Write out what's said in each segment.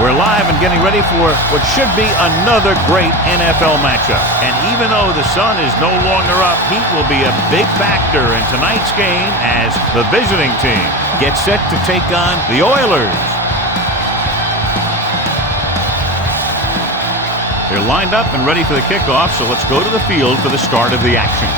We're live and getting ready for what should be another great NFL matchup. And even though the sun is no longer up, heat will be a big factor in tonight's game as the visiting team gets set to take on the Oilers. They're lined up and ready for the kickoff, so let's go to the field for the start of the action.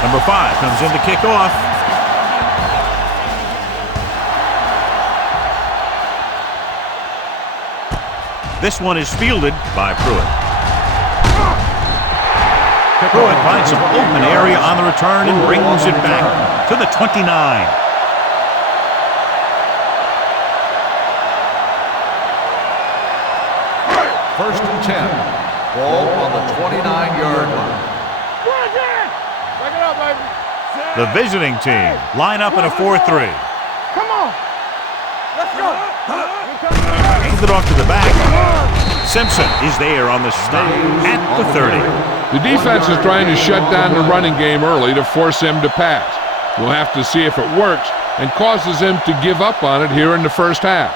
Number 5 comes in to kick off. This one is fielded by Pruitt. Pruitt finds some open area on the return and brings it back to the 29. First and 10. Ball on the 29-yard line. The visiting team line up in a 4-3. Come on. Let's go. Hands it off to the back. Simpson is there on the stop at the 30. The defense is trying to shut down the running game early to force him to pass. We'll have to see if it works and causes him to give up on it here in the first half.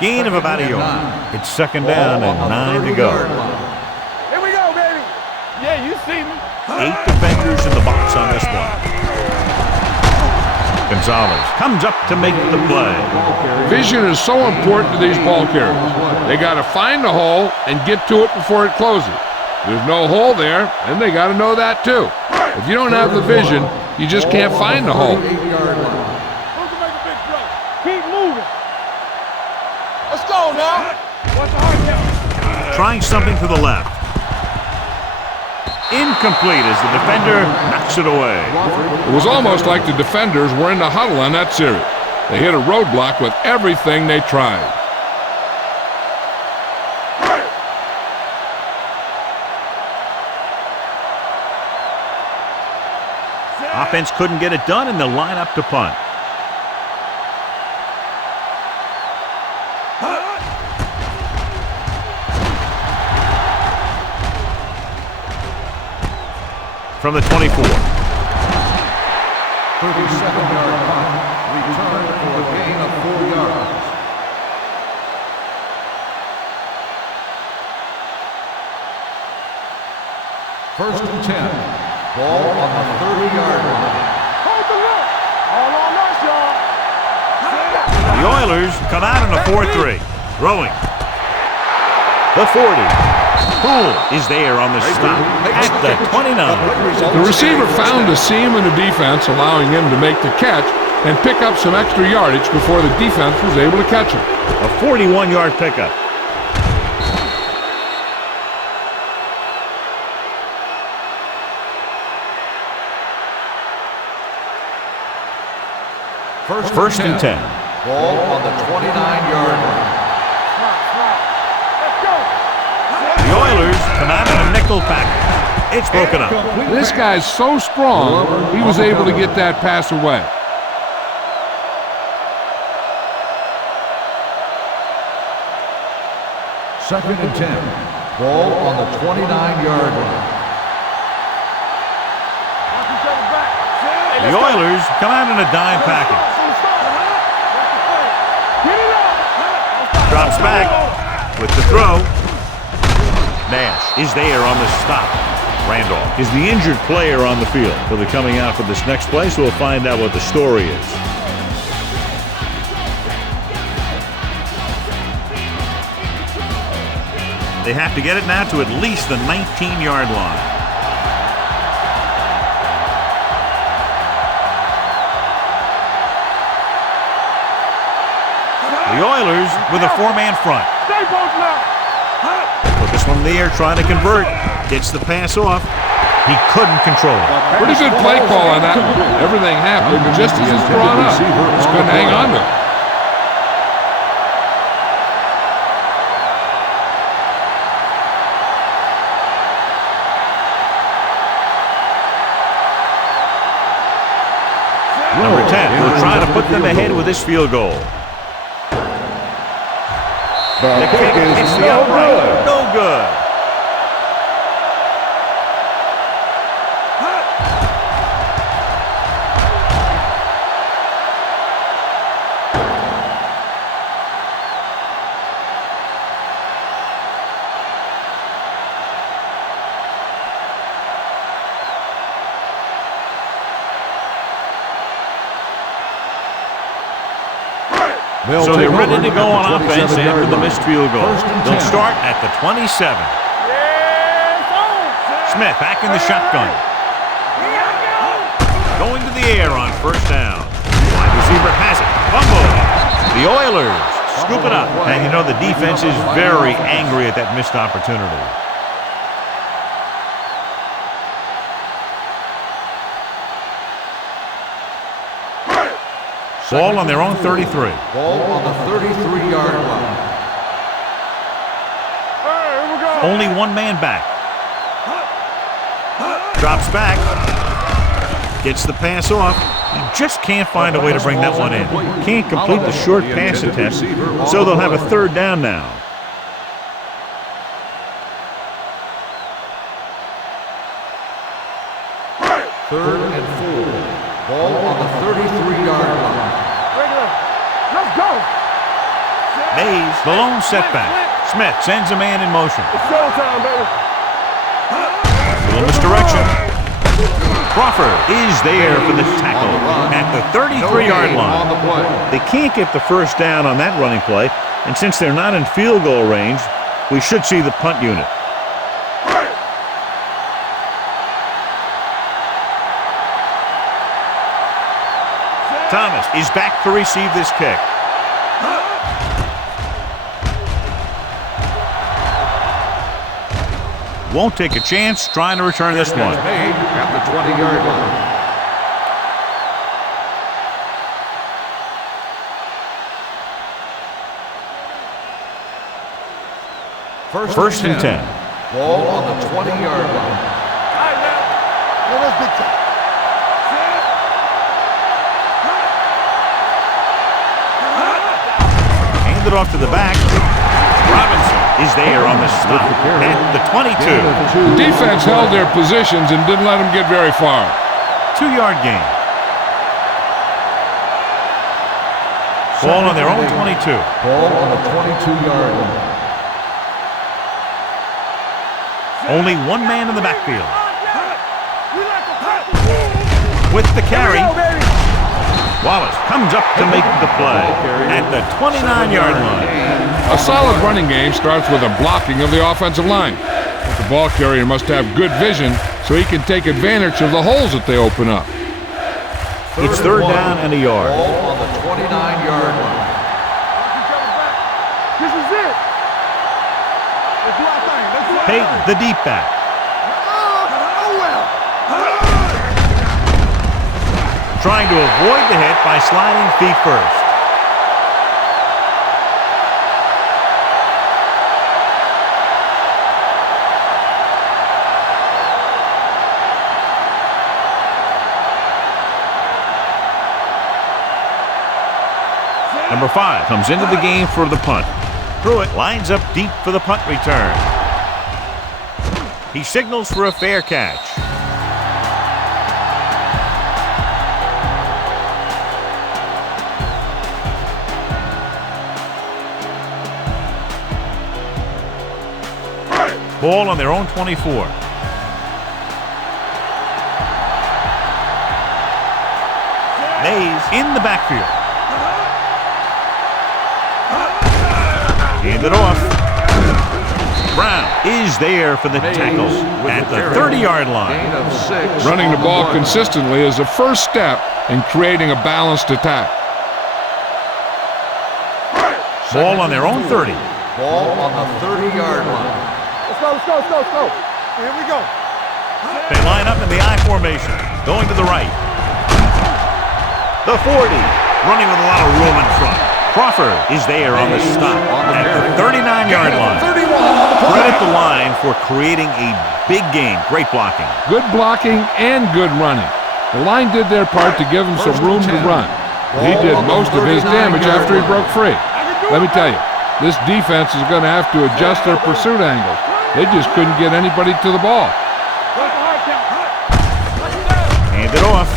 Gain of about a yard. It's second down and 9 to go. Here we go, baby. Yeah, you see me. 8 defenders in the box on this one. Gonzalez comes up to make the play. Vision is so important to these ball carriers. They got to find the hole and get to it before it closes. There's no hole there, and they got to know that too. If you don't have the vision, you just can't find the hole. Keep moving. Let's go now. What's the hard count? Trying something to the left. Incomplete as the defender knocks it away. It was almost like the defenders were in the huddle on that series. They hit a roadblock with everything they tried. Offense couldn't get it done, and they'll line up to punt. From the 24. 37-yard punt. Return for a gain of 4 yards. First and 10. Ball on the 30-yard line. Hold the look. All on us, y'all. The Oilers come out in a 4-3. Throwing. The 40. Poole is there on the stop at the 29. The receiver found a seam in the defense, allowing him to make the catch and pick up some extra yardage before the defense was able to catch him. A 41-yard pickup. First and 10. Ball on the 29-yard line. The Oilers come out in a nickel package. It's broken up. This guy's so strong, he was able to get that pass away. Second and 10. Ball on the 29-yard line. The Oilers come out in a dime package. Drops back with the throw. Nash is there on the stop. Randolph is the injured player on the field. He'll be coming out for this next play, so we'll find out what the story is. They have to get it now to at least the 19-yard line. The Oilers with a 4-man front. Put this one in the air, trying to convert. Gets the pass off. He couldn't control it. Pretty good play call on that one. Everything happened just as it's drawn up. Just couldn't hang on to it. Number 10 will try to put them ahead with this field goal. The kick hits the upright. No good. So they're ready to go on offense after the missed field goal. They'll start at the 27. Smith back in the shotgun. Going to the air on first down. Wide receiver has it. Fumble. The Oilers scoop it up. And you know the defense is very angry at that missed opportunity. Ball on their own 33. Ball on the 33-yard line. Only one man back. Drops back. Gets the pass off. He just can't find a way to bring that one in. Can't complete the short pass attempt, so they'll have a third down now. Third and 4. Ball on the 33-yard line. Let's go. Mays, the lone setback. Smith sends a man in motion. It's showtime, baby. A little misdirection. Crawford is there for the tackle at the 33-yard line. They can't get the first down on that running play, and since they're not in field goal range, we should see the punt unit. Thomas is back to receive this kick. Won't take a chance trying to return this one. At the 20-yard line. First and 10. Ball on the 20-yard line. Let's big time. Hand it off to the back. Robinson is there on the stop at the 22. The defense held their positions and didn't let them get very far. 2-yard gain. Ball on their own 22. Ball on the 22-yard line. Only one man in the backfield. With the carry, Wallace comes up to make the play at the 29-yard line. A solid running game starts with a blocking of the offensive line. But the ball carrier must have good vision so he can take advantage of the holes that they open up. It's third down and a yard. Ball on the 29-yard line. This is it. Let's do our thing. Let's do our Peyton, thing. the deep back. Oh, well. Trying to avoid the hit by sliding feet first. Number 5 comes into the game for the punt. Pruitt lines up deep for the punt return. He signals for a fair catch. Ball on their own 24. Mays in the backfield. Hand it off. Brown is there for the tackle at the 30-yard line. Gain of 6. Running the ball consistently is the first step in creating a balanced attack. Ball on their own 30. Ball on the 30-yard line. Let's go, let's go, let's go, let's go. Here we go. They line up in the I formation, going to the right. The 40, running with a lot of room in front. Crawford is there on the stop at the 39-yard line. Credit the line for creating a big game. Great blocking. Good blocking and good running. The line did their part to give him some room to run. He did most of his damage after he broke free. Let me tell you, This defense is going to have to adjust their pursuit angles. They just couldn't get anybody to the ball. Hand it off.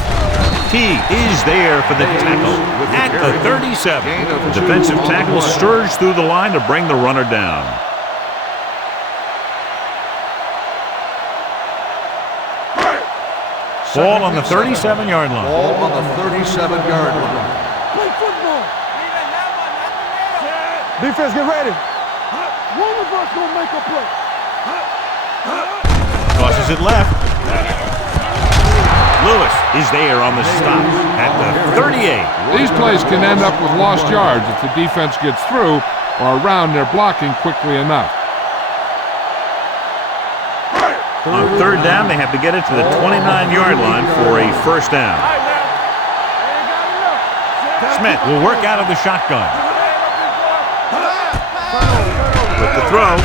He is there for the tackle at the 37. The defensive tackle surged through the line to bring the runner down. Ball on the 37-yard line. Ball on the 37-yard line. Play football. Defense, get ready. One of us gonna make a play. Tosses it left. Lewis is there on the stop at the 38. These plays can end up with lost yards if the defense gets through or around their blocking quickly enough. On third down, they have to get it to the 29-yard line for a first down. Smith will work out of the shotgun. With the throw,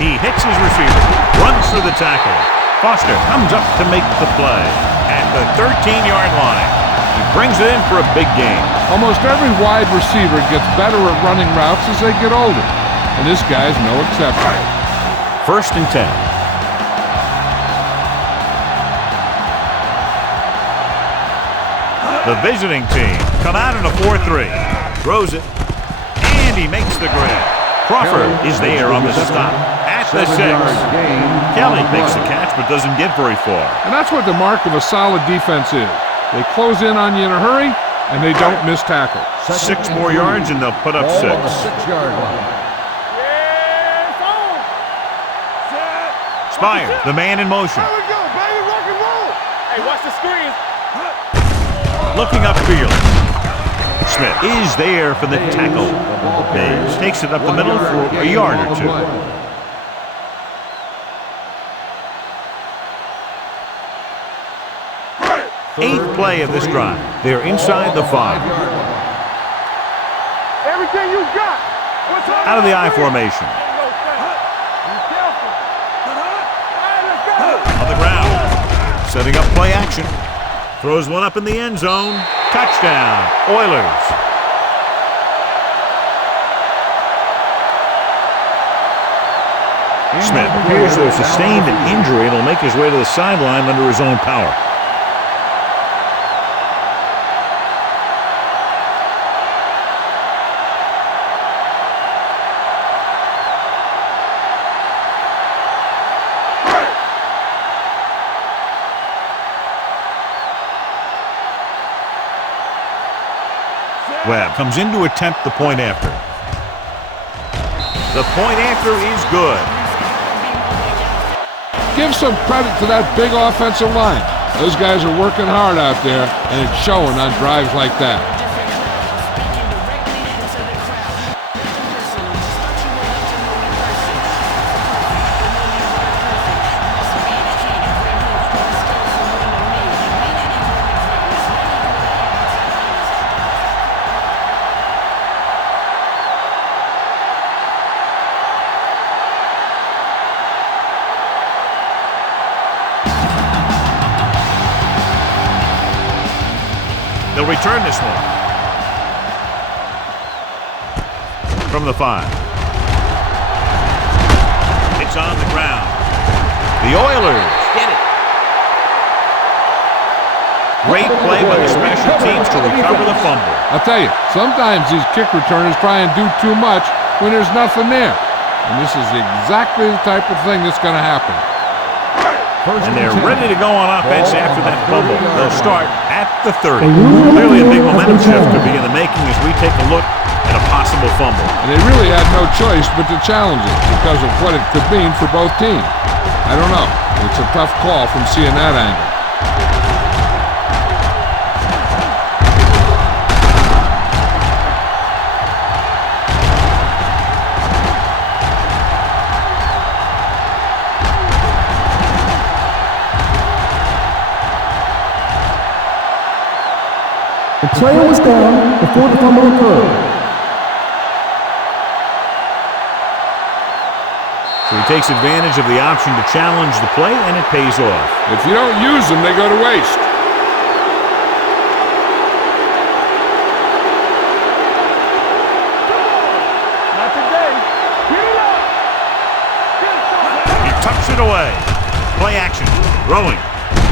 he hits his receiver, runs through the tackle. Foster comes up to make the play at the 13-yard line. He brings it in for a big gain. Almost every wide receiver gets better at running routes as they get older, and this guy's no exception. First and 10. The visiting team come out in a 4-3. Throws it, and he makes the grab. Crawford is there on the stop at the 6. Kelly makes the catch but doesn't get very far. And that's what the mark of a solid defense is. They close in on you in a hurry, and they don't miss tackle. 6 more yards, and they'll put up 6. Ball on the 6-yard line. Spire, the man in motion. There we go, baby, rock and roll. Hey, watch the screen. Looking upfield. Smith is there for the tackle. Mays takes it up the middle for a yard or 2. Eighth play of this drive. They're inside the 5. Everything you got. Out of the I formation. On the ground. Setting up play action. Throws one up in the end zone. Touchdown, Oilers. Smith appears to have sustained an injury and will make his way to the sideline under his own power. Webb comes in to attempt the point after. The point after is good. Give some credit to that big offensive line. Those guys are working hard out there, and it's showing on drives like that. They'll return this one. From the 5. It's on the ground. The Oilers get it. Great play by the special teams to recover the fumble. I'll tell you, sometimes these kick returners try and do too much when there's nothing there. And this is exactly the type of thing that's going to happen. And they're ready to go on offense after that fumble. They'll start at the 30. Clearly a big momentum shift could be in the making as we take a look at a possible fumble. And they really had no choice but to challenge it because of what it could mean for both teams. I don't know. It's a tough call from seeing that angle. The player was down before the fumble occurred. So he takes advantage of the option to challenge the play, and it pays off. If you don't use them, they go to waste. Not today. tucks it away. Play action, throwing,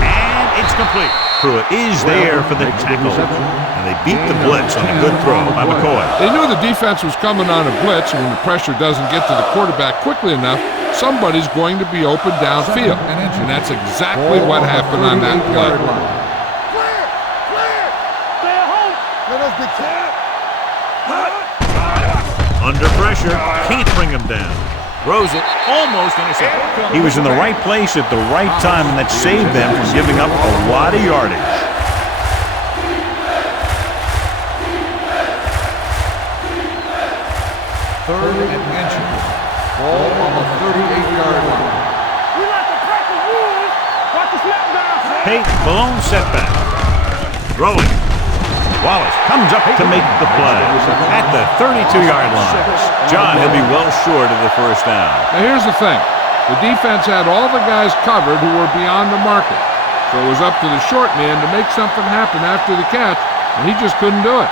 and it's complete. Pruitt is there for the tackle, and they beat the blitz on a good throw by McCoy. They knew the defense was coming on a blitz, and when the pressure doesn't get to the quarterback quickly enough, somebody's going to be open downfield, and that's exactly what happened on that play. Clear! Clear! Stay at home! Let us be clear! Under pressure, can't bring him down. Throws it, almost intercepted. He was in the right place at the right time, and that saved them from giving up a lot of yardage. Third and inches. Ball on the 38-yard line. We like to crack the rules! Watch the snap down! Pate, Malone setback. Throwing. Wallace comes up to make the play at the 32-yard line. John, he'll be well short of the first down. Now here's the thing. The defense had all the guys covered who were beyond the marker. So it was up to the short man to make something happen after the catch, and he just couldn't do it.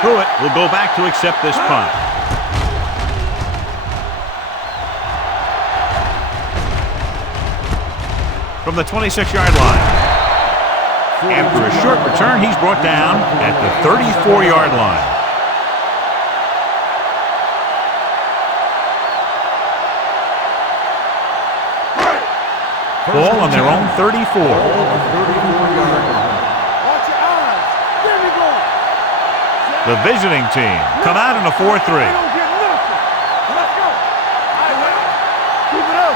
Pruitt will go back to accept this punt. From the 26-yard line. After a short return, he's brought down at the 34-yard line. Ball on their own 34. Watch your eyes! There we go! The visiting team come out in a 4-3. They don't get nothing! Let's go! All right, keep it up!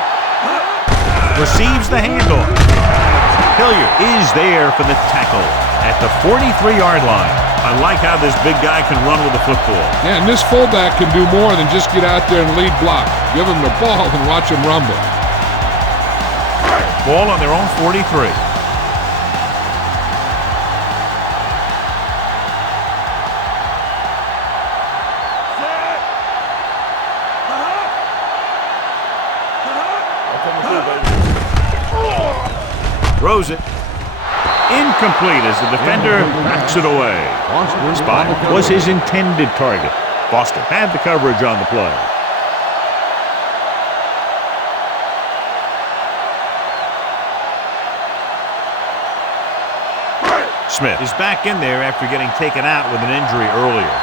Receives the handoff. Hilliard is there for the tackle at the 43-yard line. I like how this big guy can run with the football. Yeah, and this fullback can do more than just get out there and lead block. Give him the ball and watch him rumble. Ball on their own 43. Throws it. Incomplete as the defender knocks it away. Spot was his intended target. Foster had the coverage on the play. Smith is back in there after getting taken out with an injury earlier.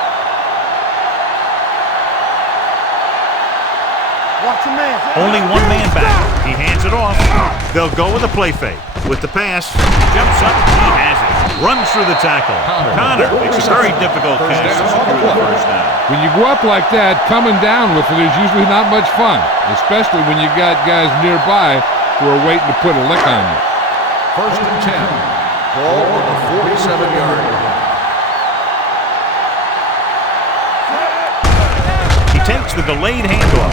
Watch your man! Only one man back. He hands it off. They'll go with a play fake. With the pass, jumps up, he has it. Runs through the tackle. Connor makes a very difficult catch to secure the first down. When you go up like that, coming down with it is usually not much fun, especially when you got guys nearby who are waiting to put a lick on you. First and 10. Ball on the 47-yard line. He takes the delayed handoff.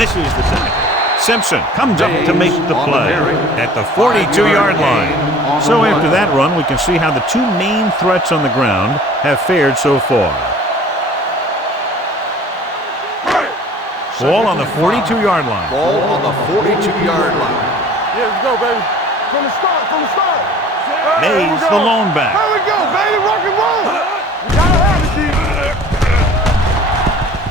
Misses the tackle. Simpson comes up to make the play at the 42-yard line. So after that run, we can see how the two main threats on the ground have fared so far. Ball on the 42-yard line. Ball on the 42-yard line. Yeah, let's go, baby. From the start, from the start. Mays, the lone back. Here we go, baby. Rock and roll. We gotta have it, G.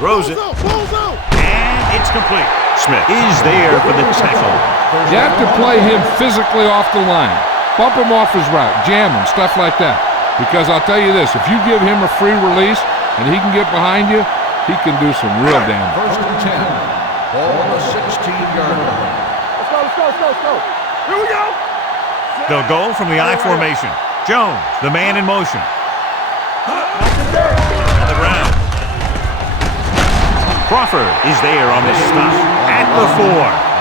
Throws it. Close out. And it's complete. Smith is there for the tackle. You have to play him physically off the line. Bump him off his route, jam him, stuff like that. Because I'll tell you this, if you give him a free release and he can get behind you, he can do some real damage. First and 10. Ball on the 16-yard line. Let's go, let's go, let's go, let's go. Here we go. They'll go from the I formation. Jones, the man in motion. On the ground. Crawford is there on the stop at the 4.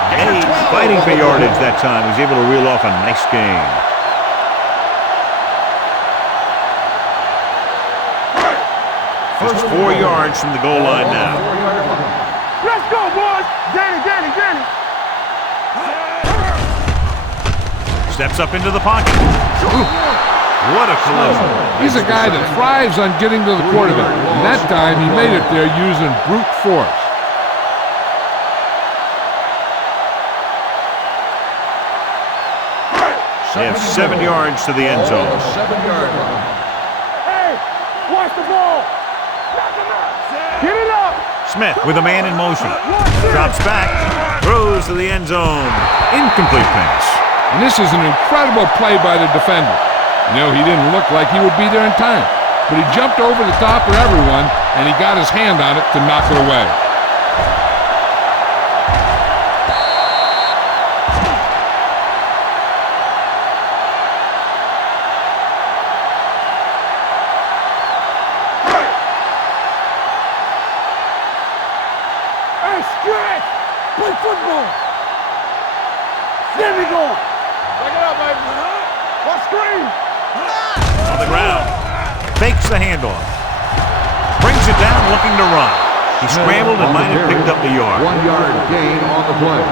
Hayes fighting for yardage that time. He's able to reel off a nice gain. Just 4 yards from the goal line now. Let's go, boys. Danny. Steps up into the pocket. Ooh, what a collision. He's a guy that thrives on getting to the quarterback. And that time, he made it there using brute force. They have 7 yards to the end zone. 7-yard line. Hey, watch the ball. Get it up. Smith with a man in motion. Drops back, throws to the end zone. Incomplete pass. And this is an incredible play by the defender. You know, he didn't look like he would be there in time, but he jumped over the top of everyone, and he got his hand on it to knock it away. Stretch! Play football! There we go! Check it out, baby. What screen? On the ground. Fakes the handoff. Brings it down looking to run. He scrambled and might have picked up the yard. 1 yard gain on the play.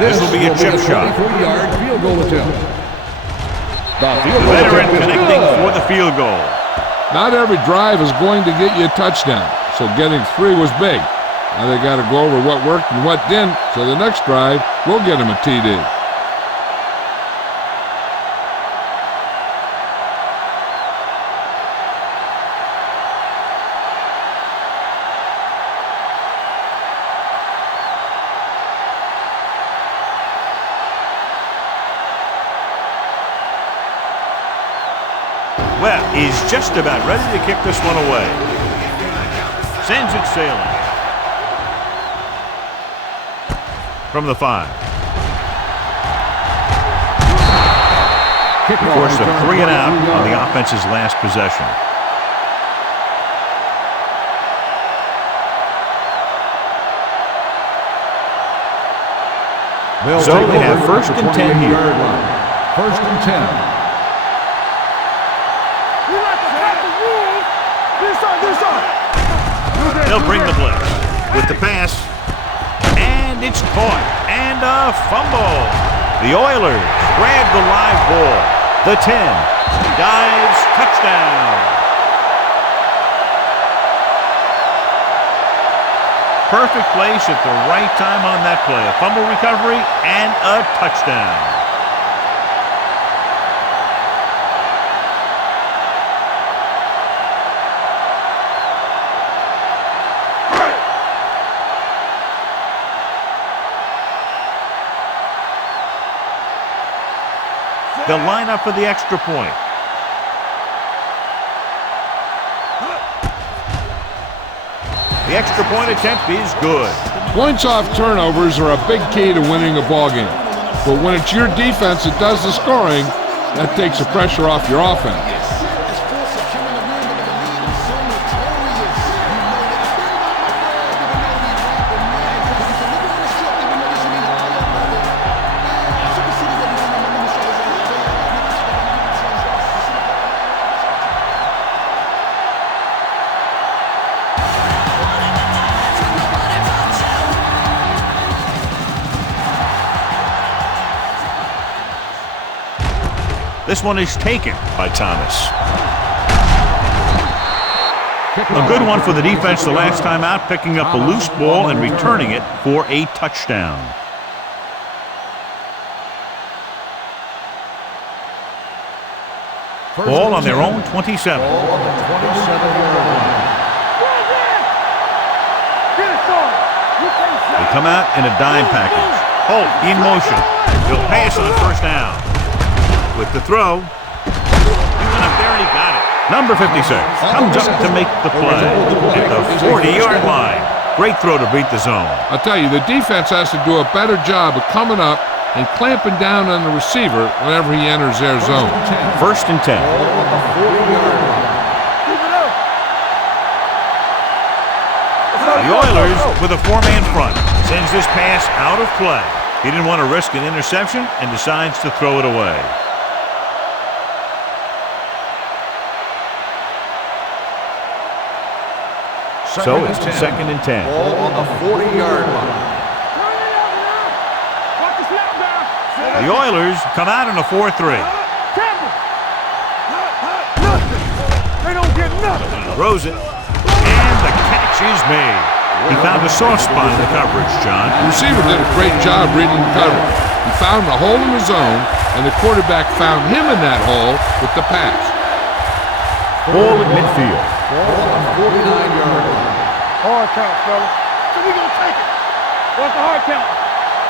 This will be a chip shot. 24-yard field goal attempt. The field The goal veteran attempt is connecting good. for the field goal. Not every drive is going to get you a touchdown, so getting 3 was big. Now they got to go over what worked and what didn't, so the next drive will get them a TD. Well, he's just about ready to kick this one away. Sends it sailing. From the 5. Forced a 3 and out on the offense's last possession. So they have first and 10 here. First and 10. They'll bring the blitz with the pass, and it's caught, and a fumble. The Oilers grab the live ball. The 10 dives, touchdown. Perfect place at the right time on that play. A fumble recovery and a touchdown. They'll line up for the extra point. The extra point attempt is good. Points off turnovers are a big key to winning a ballgame. But when it's your defense that does the scoring, that takes the pressure off your offense. This one is taken by Thomas. A good one for the defense the last time out, picking up a loose ball and returning it for a touchdown. Ball on their own 27. Ball on the 27-yard line. They come out in a dime package. Holt in motion. He'll pass on the first down. With the throw, he went up there and he got it. Number 56 comes up to make the play at the 40-yard line. Great throw to beat the zone. I'll tell you, the defense has to do a better job of coming up and clamping down on the receiver whenever he enters their zone. First and 10. Ball on the 40-yard line. The Oilers with a 4-man front. Sends this pass out of play. He didn't want to risk an interception and decides to throw it away. So it's second and 10. Ball on the 40-yard line. The Oilers come out in a 4-3. They don't get nothing. Throws it, and the catch is made. He found a soft spot in the coverage, John. The receiver did a great job reading the coverage. He found the hole in the zone, and the quarterback found him in that hole with the pass. Ball at midfield. Ball on the 49-yard line. Hard count, fella. So we gonna take it. What's the hard count?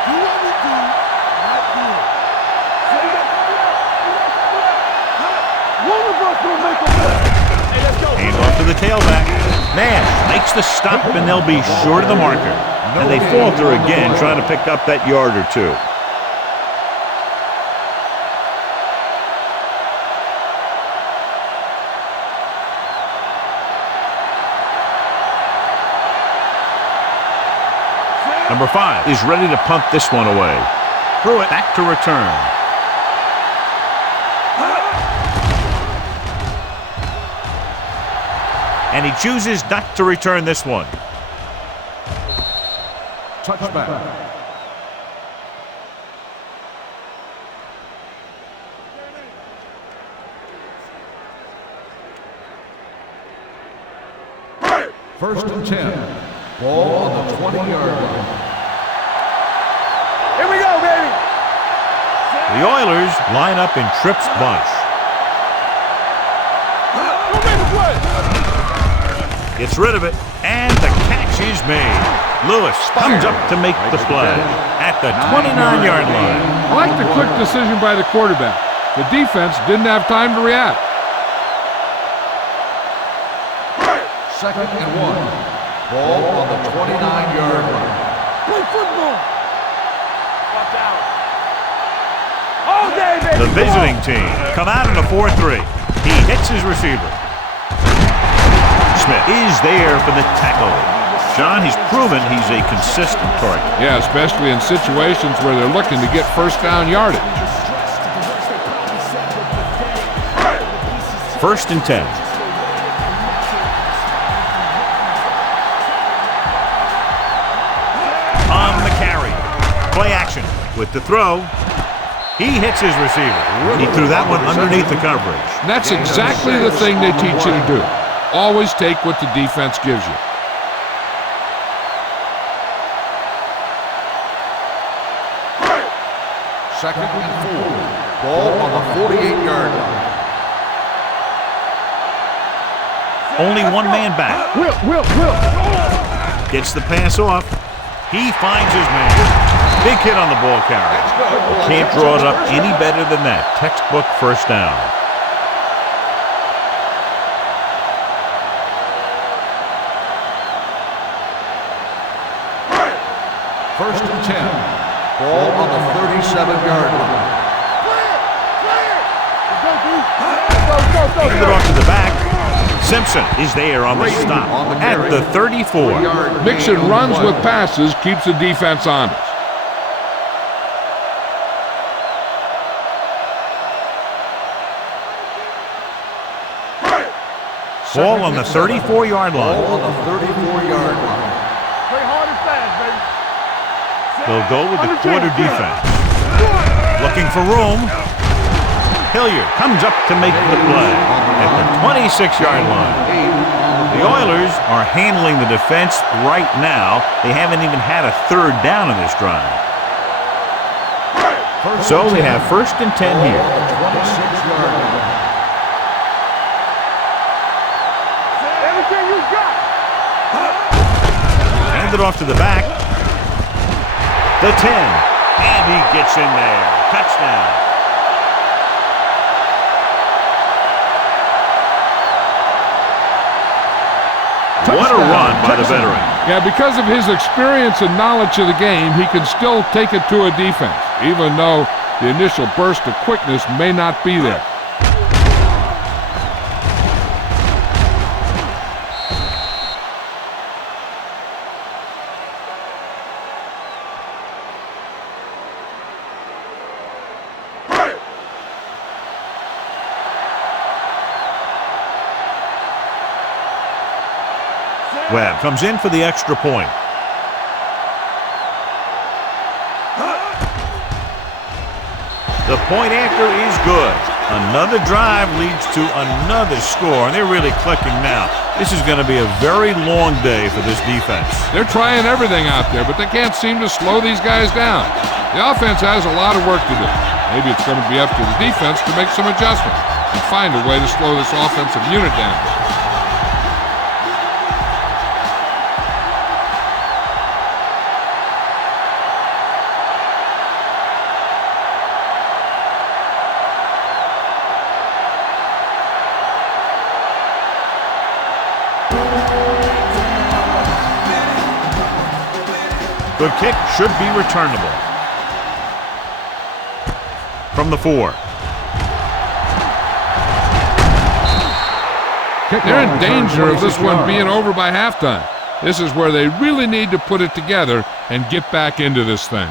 Do what we do, not do it. One of us will make a play. Hey, let's go. Hand off to the tailback. Nash makes the stop, and they'll be short of the marker. And they falter again, trying to pick up that yard or two. Number 5 is ready to punt this one away. Through it, back to return. And he chooses not to return this one. Touchback. First and 10. Ball on the 20-yard line. Here we go, baby. The Oilers line up in trips bunch. Gets rid of it, and the catch is made. Lewis comes up to make the play at the 29-yard line. I like the quick decision by the quarterback. The defense didn't have time to react. Second and 1. Ball on the 29-yard line. Play football. Watch out. All day, baby. The visiting team come out in a 4-3. He hits his receiver. Smith is there for the tackle. John, he's proven he's a consistent target. Yeah, especially in situations where they're looking to get first down yardage. First and 10. On the carry. Play action with the throw. He hits his receiver. He threw that one underneath the coverage. And that's exactly the thing they teach you to do. Always take what the defense gives you. Second and 4. Ball on the 48-yard line. Only one man back. Will. Gets the pass off. He finds his man. Big hit on the ball carrier. Can't draw it up any better than that. Textbook first down. First and 10. Ball on the 37-yard line. Hand it off to the back. Simpson is there on the stop at the 34. Mixing runs with passes keeps the defense honest. Ball on the 34-yard line. Ball on the 34-yard line. Play hard and fast, baby. They'll go with the quarter defense. Looking for room. Hilliard comes up to make the play at the 26-yard line. The Oilers are handling the defense right now. They haven't even had a third down in this drive. So they have first and 10 here. 26-yard line. Everything you got. Hand it off to the back. The 10. And he gets in there. Touchdown. What a run by the veteran. Yeah, because of his experience and knowledge of the game, he can still take it to a defense, even though the initial burst of quickness may not be there. Webb comes in for the extra point. The point after is good. Another drive leads to another score, and they're really clicking now. This is going to be a very long day for this defense. They're trying everything out there, but they can't seem to slow these guys down. The offense has a lot of work to do. Maybe it's going to be up to the defense to make some adjustments and find a way to slow this offensive unit down. The kick should be returnable. From the 4. They're in danger of this one being over by halftime. This is where they really need to put it together and get back into this thing.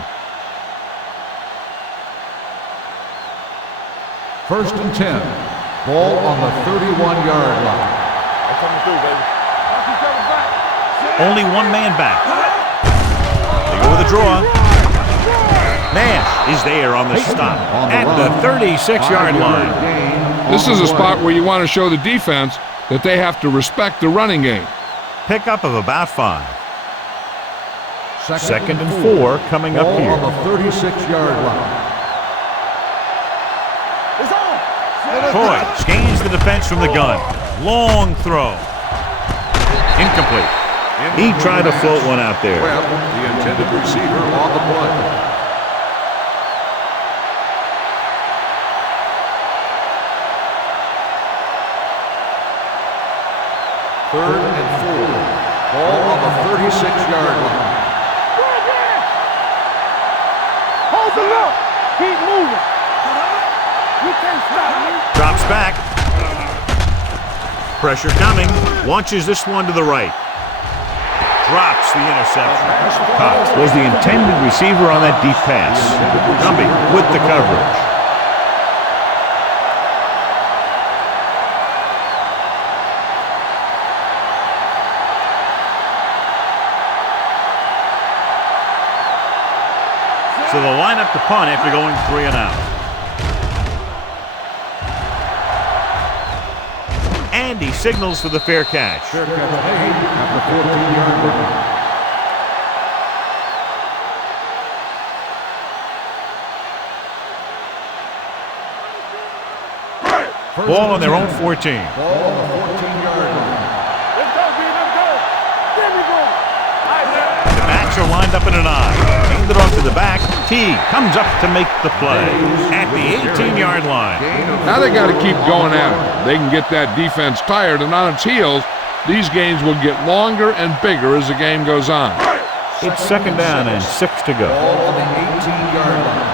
First and 10. Ball on the 31-yard line. Only one man back. They go with a draw. Nash is there on the stop at the 36-yard line. This is a spot where you want to show the defense that they have to respect the running game. Pickup of about 5. Second and 4 coming up here. On the 36-yard line. Floyd scans the defense from the gun. Long throw. Incomplete. He tried to float one out there. Webb, the intended receiver, on the play. Third and 4. Ball on the 36-yard line. Hold the look. Keep moving. You can't stop me. Drops back. Pressure coming. Launches this one to the right. Drops the interception. Cox was the intended receiver on that deep pass. Gumby with the coverage. So they'll line up to punt after going 3 and out. And he signals for the fair catch. Fair catch made at the 14-yard line. Ball on their own 14. Ball on the 14-yard line. Let's go, B. Let's go. There we go. The backs are lined up in an eye. Handed off to the back. T comes up to make the play at the 18-yard line. Now they got to keep going at it. They can get that defense tired and on its heels. These games will get longer and bigger as the game goes on. It's second down and 6 to go. Ball on the 18-yard line.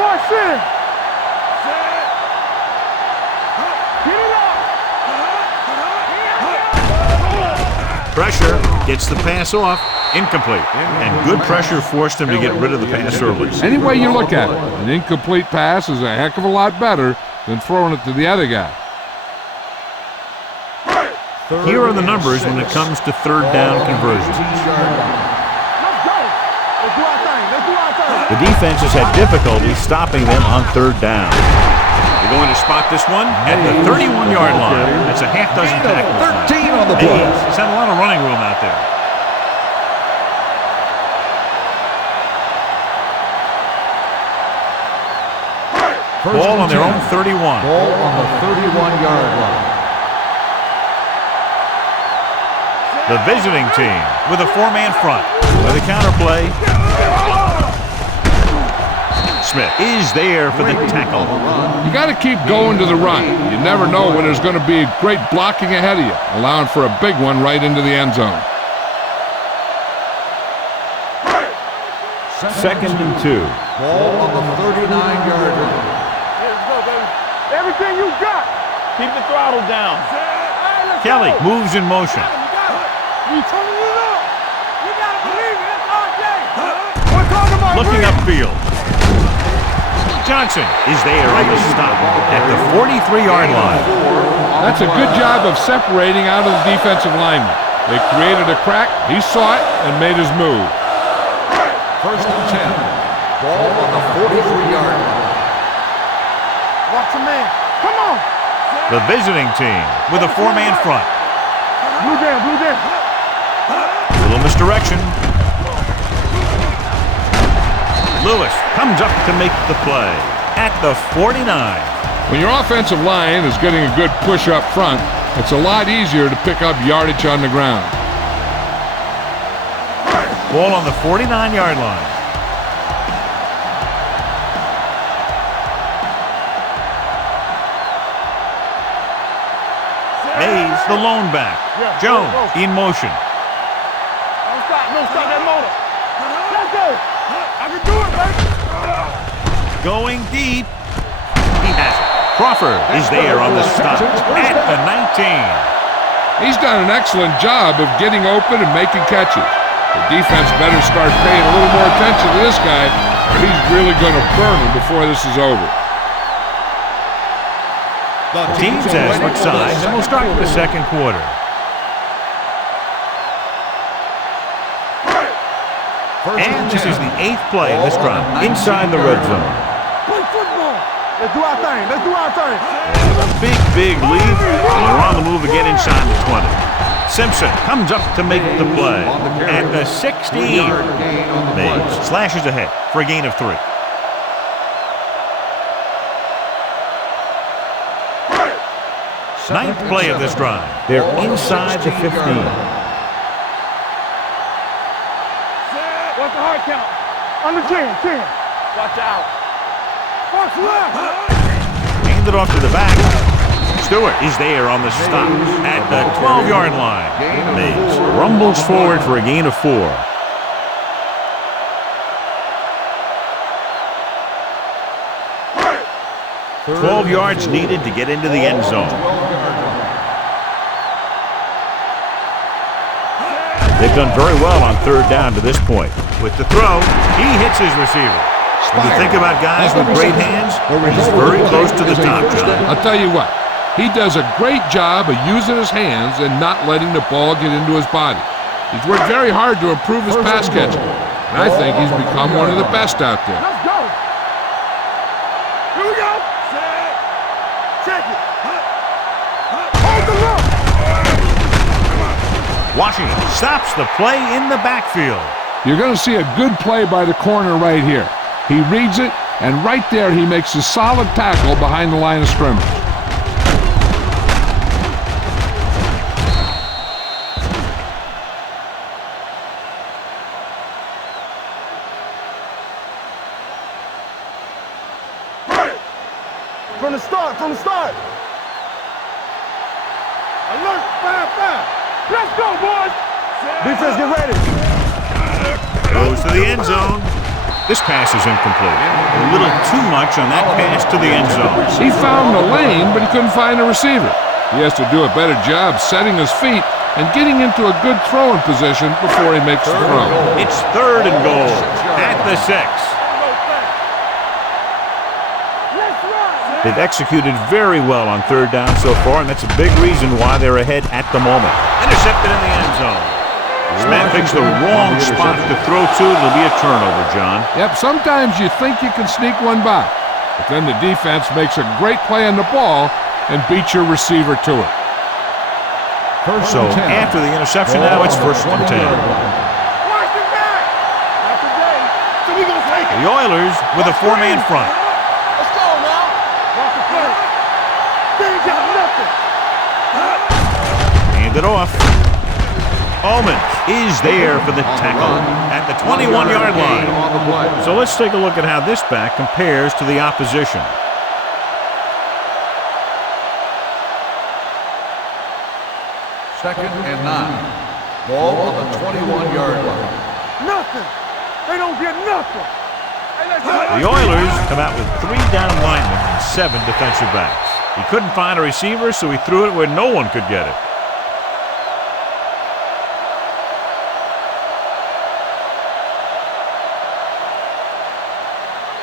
Rush in. Get it up. Pressure gets the pass off. Incomplete. And good pressure forced him to get rid of the pass early. Any way you look at it, an incomplete pass is a heck of a lot better than throwing it to the other guy. Here are the numbers when it comes to third down conversions. Let's go. Let's do our thing. Let's do our thing. The defense has had difficulty stopping them on third down. They're going to spot this one at the 31-yard line. That's a half dozen tackles. 13 on the play. He's had a lot of running room out there. Ball on their own 31. Ball on the 31-yard line. The visiting team with a 4-man front. With a counterplay. Smith is there for the tackle. You got to keep going to the run. You never know when there's going to be great blocking ahead of you, allowing for a big one right into the end zone. Second and 2. Ball on the 39-yard line. Let's go, baby. Everything you got. Keep the throttle down. Kelly moves in motion. You turning it up. You gotta believe it. It's RJ. We're talking about Looking upfield. Johnson is there on the stop at the 43-yard line. That's a good job of separating out of the defensive lineman. They created a crack, he saw it, and made his move. First and 10. Ball on the 43-yard line. Watch a man. Come on. The visiting team with a four-man front. Blue down, blue down. Little misdirection. Lewis comes up to make the play at the 49. When your offensive line is getting a good push up front, it's a lot easier to pick up yardage on the ground. Ball on the 49-yard line. Mays, the lone back. Jones in motion. Don't stop that motor. Let's go. I can do it, baby. Going deep. He has it. Crawford is there on the stop at the 19. He's done an excellent job of getting open and making catches. The defense better start paying a little more attention to this guy, or he's really going to burn him before this is over. The teams have switched sides, and we'll start with the second quarter. And this is the 8th play of this drive inside the red zone. Play football. Let's do our thing. Let's do our thing. Big lead, and they're on the move again inside the 20. Simpson comes up to make the play at the 16. Mays slashes ahead for a gain of 3. Ninth play of this drive. They're inside the 15. What's the hard count? Under 10. Watch out. Watch left. Hand it off to the back. Stewart is there on the stop at the 12-yard line. Mays rumbles forward for a gain of 4. Twelve yards needed to get into the end zone. They've done very well on third down to this point. With the throw, he hits his receiver. When you think about guys with great hands, he's very close to the top, John. I'll tell you what, he does a great job of using his hands and not letting the ball get into his body. He's worked very hard to improve his pass catching, and I think he's become one of the best out there. Let's go. Here we go. Check it. Hold the look. Washington stops the play in the backfield. You're going to see a good play by the corner right here. He reads it, and right there he makes a solid tackle behind the line of scrimmage. From the start. Alert, 5-5. Let's go, boys. Defense, get ready. Goes to the end zone. This pass is incomplete. A little too much on that pass to the end zone. He found the lane, but he couldn't find a receiver. He has to do a better job setting his feet and getting into a good throwing position before he makes the throw. It's 3rd and goal at the 6. They've executed very well on third down so far, and that's a big reason why they're ahead at the moment. Intercepted in the end zone. This man picks the wrong spot to throw to. It'll be a turnover, John. Yep, sometimes you think you can sneak one by, but then the defense makes a great play on the ball and beats your receiver to it. So after the interception, now it's 1st and 10. Watch the back. Not today. So we gonna take it. The Oilers with a 4-man front. Let's go now. Watch the play. They ain't got nothing. Hand it off. Ullman is there for the tackle at the 21-yard line. So let's take a look at how this back compares to the opposition. Second and 9. Ball on the 21-yard line. Nothing. They don't get nothing. The Oilers come out with 3 down linemen and 7 defensive backs. He couldn't find a receiver, so he threw it where no one could get it.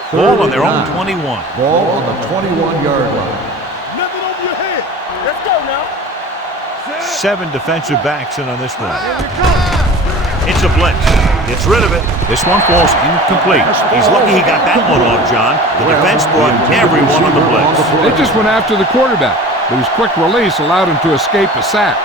Ball on their own 21. Ball on the 21-yard line. Nothing over your head. Let's go now. 7 defensive backs in on this one. It's a blitz. Gets rid of it. This one falls incomplete. He's lucky he got that one off, John. The defense brought everyone on the blitz. They just went after the quarterback, but his quick release allowed him to escape a sack.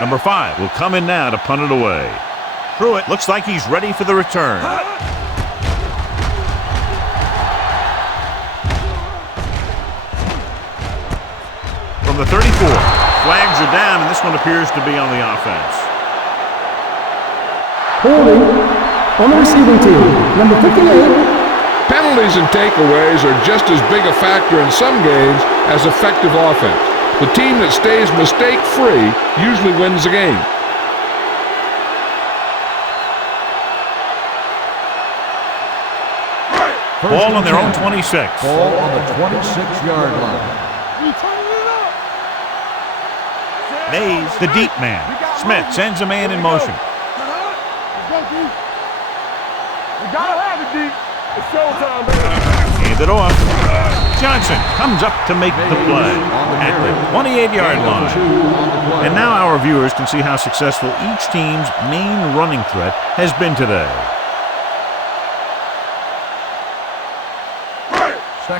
Number 5 will come in now to punt it away. Pruitt looks like he's ready for the return. From the 34, flags are down, and this one appears to be on the offense. Holding on the receiving team, number 58. Penalties and takeaways are just as big a factor in some games as effective offense. The team that stays mistake-free usually wins the game. Ball on their own 26. Ball on the 26-yard line. Mays, the deep man. Smith sends a man in motion. You gotta have it deep. It's showtime, baby. Hand it off. Johnson comes up to make the play at the 28-yard line. And now our viewers can see how successful each team's main running threat has been today.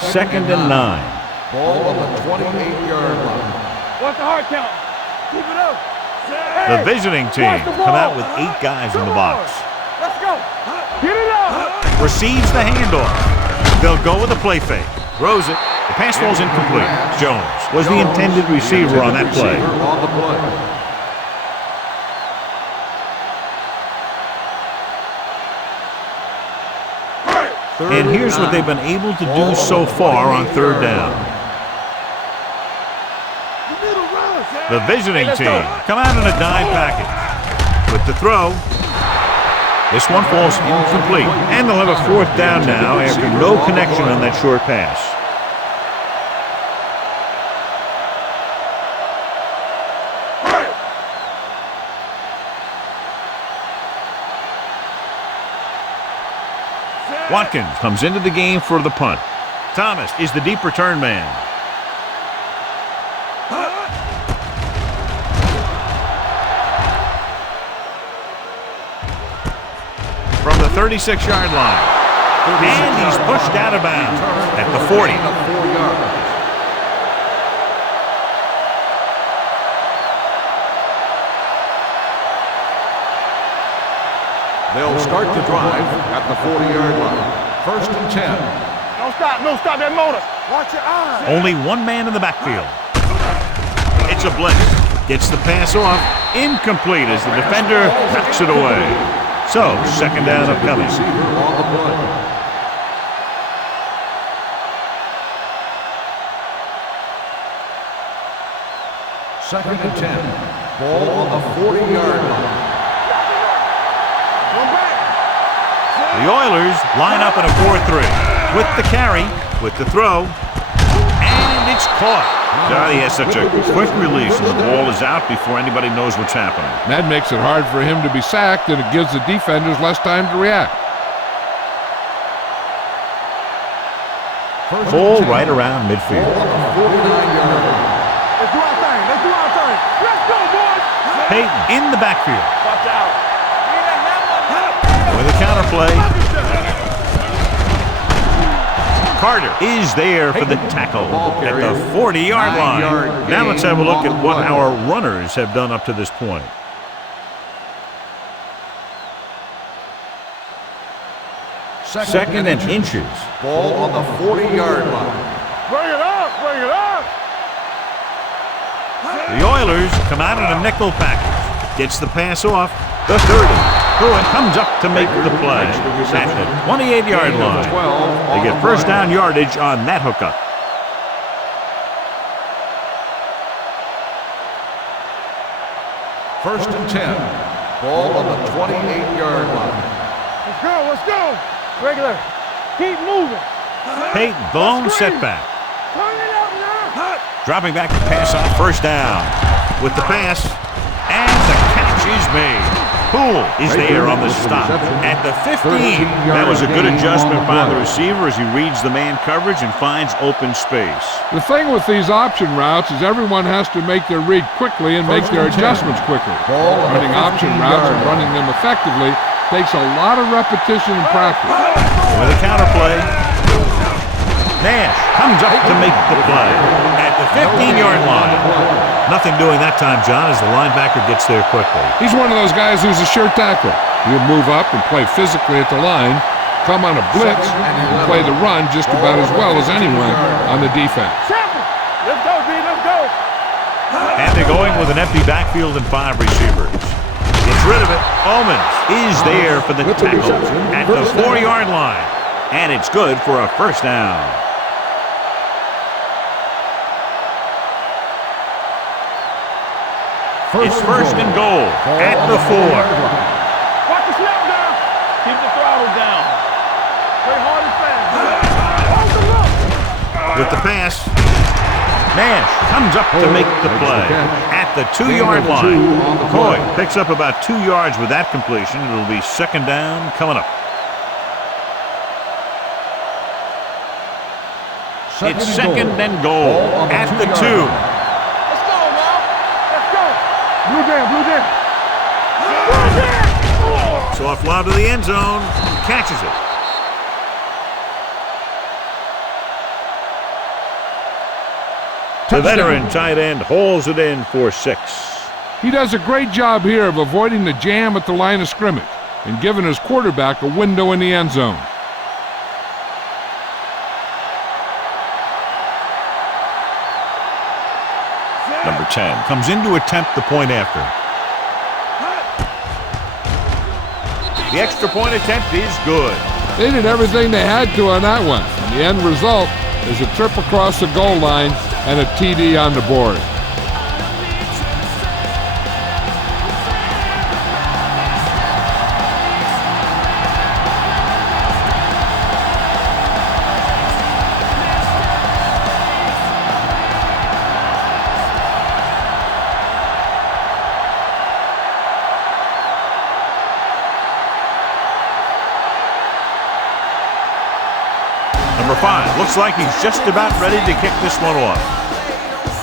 Second and 9. Ball on the 28-yard line. What's the hard count? Keep it up. The visiting team come out with 8 guys in the box. Let's go. Get it up. Receives the handoff. They'll go with a play fake. Throws it. The pass falls incomplete. Jones was the intended receiver on that play. And here's what they've been able to do so far on third down. The visiting team come out in a dime package. With the throw, this one falls incomplete. And they'll have a fourth down now after no connection on that short pass. Watkins comes into the game for the punt. Thomas is the deep return man. From the 36-yard line. And he's pushed out of bounds at the 40. They'll start the drive at the 40-yard line. First and 10. Don't stop that motor. Watch your eyes. Only one man in the backfield. It's a blitz. Gets the pass off. Incomplete as the defender knocks it away. So, second down upcoming. Second and 10. Ball on the 40-yard line. The Oilers line up in a 4-3. With the carry, with the throw, and it's caught. He has such a quick release, and the ball is out before anybody knows what's happening. That makes it hard for him to be sacked, and it gives the defenders less time to react. Ball right around midfield. Let's do our thing. Let's go, boys. Peyton in the backfield. Watch out. With a counterplay. Carter is there for the tackle at the 40-yard line. Now let's have a look at what our runners have done up to this point. Second and inches. Ball on the 40-yard line. Bring it up. The Oilers come out in a nickel package. Gets the pass off. The 30. Pruitt comes up to make the play at the 28-yard line. They get first down yardage on that hookup. First and 10. Ball on the 28-yard line. Let's go. Regular. Keep moving. Peyton, the lone setback. Turn it up now. Dropping back to pass on first down. With the pass, and the catch is made. Poole is there on the stop. At the 15, that was a good adjustment by the receiver as he reads the man coverage and finds open space. The thing with these option routes is everyone has to make their read quickly and make their adjustments quickly. Running option routes and running them effectively takes a lot of repetition and practice. With a counter play, Nash comes up to make the play at the 15-yard line. Nothing doing that time, John, as the linebacker gets there quickly. He's one of those guys who's a sure tackler. He'll move up and play physically at the line, come on a blitz, and play the run just about as well as anyone on the defense. Let's go, D, let's go. And they're going with an empty backfield and 5 receivers. Gets rid of it. Owens is there for the tackle at the 4-yard line. And it's good for a first down. It's first and goal at the 4. Watch the snap down. Keep the throttle down. Play hard and fast. With the pass, Nash comes up to make the play at the 2-yard line. Coy picks up about 2 yards with that completion. It'll be second down coming up. It's second and goal at the 2. Let's go, now. Let's go. Blue jam, blue jam. Blue jam. Soft lob to the end zone. Catches it. The veteran tight end hauls it in for 6. He does a great job here of avoiding the jam at the line of scrimmage and giving his quarterback a window in the end zone. Number 10 comes in to attempt the point after. The extra point attempt is good. They did everything they had to on that one. And the end result is a trip across the goal line and a TD on the board. Number 5 looks like he's just about ready to kick this one off.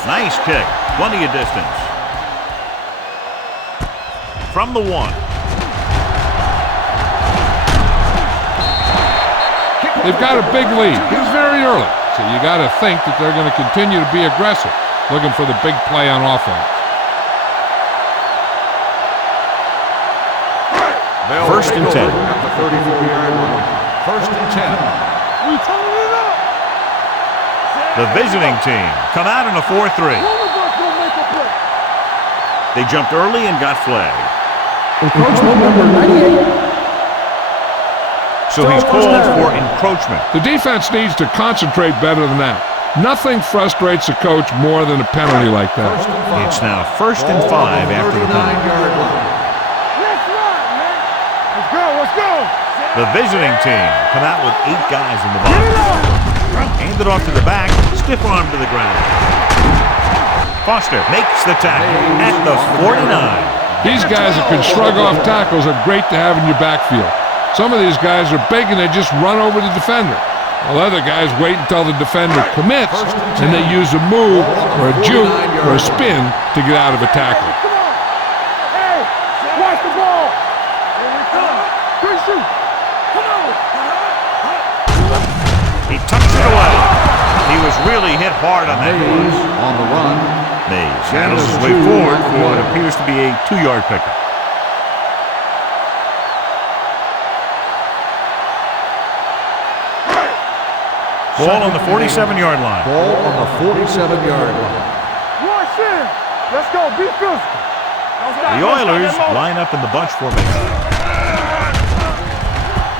Nice kick. Plenty of distance. From the 1. They've got a big lead. It's very early, so you got to think that they're going to continue to be aggressive, looking for the big play on offense. First and 10. At the 34-yard line. First and 10. We told it up. The visiting team come out in a 4-3. They jumped early and got flagged. Encroachment number 98. So he's called for encroachment. The defense needs to concentrate better than that. Nothing frustrates a coach more than a penalty like that. It's now first and 5 after the penalty. Let's run, man. Let's go, let's go. The visiting team come out with 8 guys in the box. Hand it off to the back, stiff arm to the ground. Foster makes the tackle at the 49. These guys that can shrug off tackles are great to have in your backfield. Some of these guys are big and they just run over the defender. While other guys wait until the defender commits and they use a move or a juke or a spin to get out of a tackle. Come on. Hey, watch the ball. Here we come. Good shoot. Come on. He tucks it away. He was really hit hard on that one. Mays on the run. Mays handles his way forward for what appears to be a 2-yard pickup. Ball on the 47-yard line. Ball on the 47-yard line. Rush in. Let's go. Be physical. The Oilers line up in the bunch formation.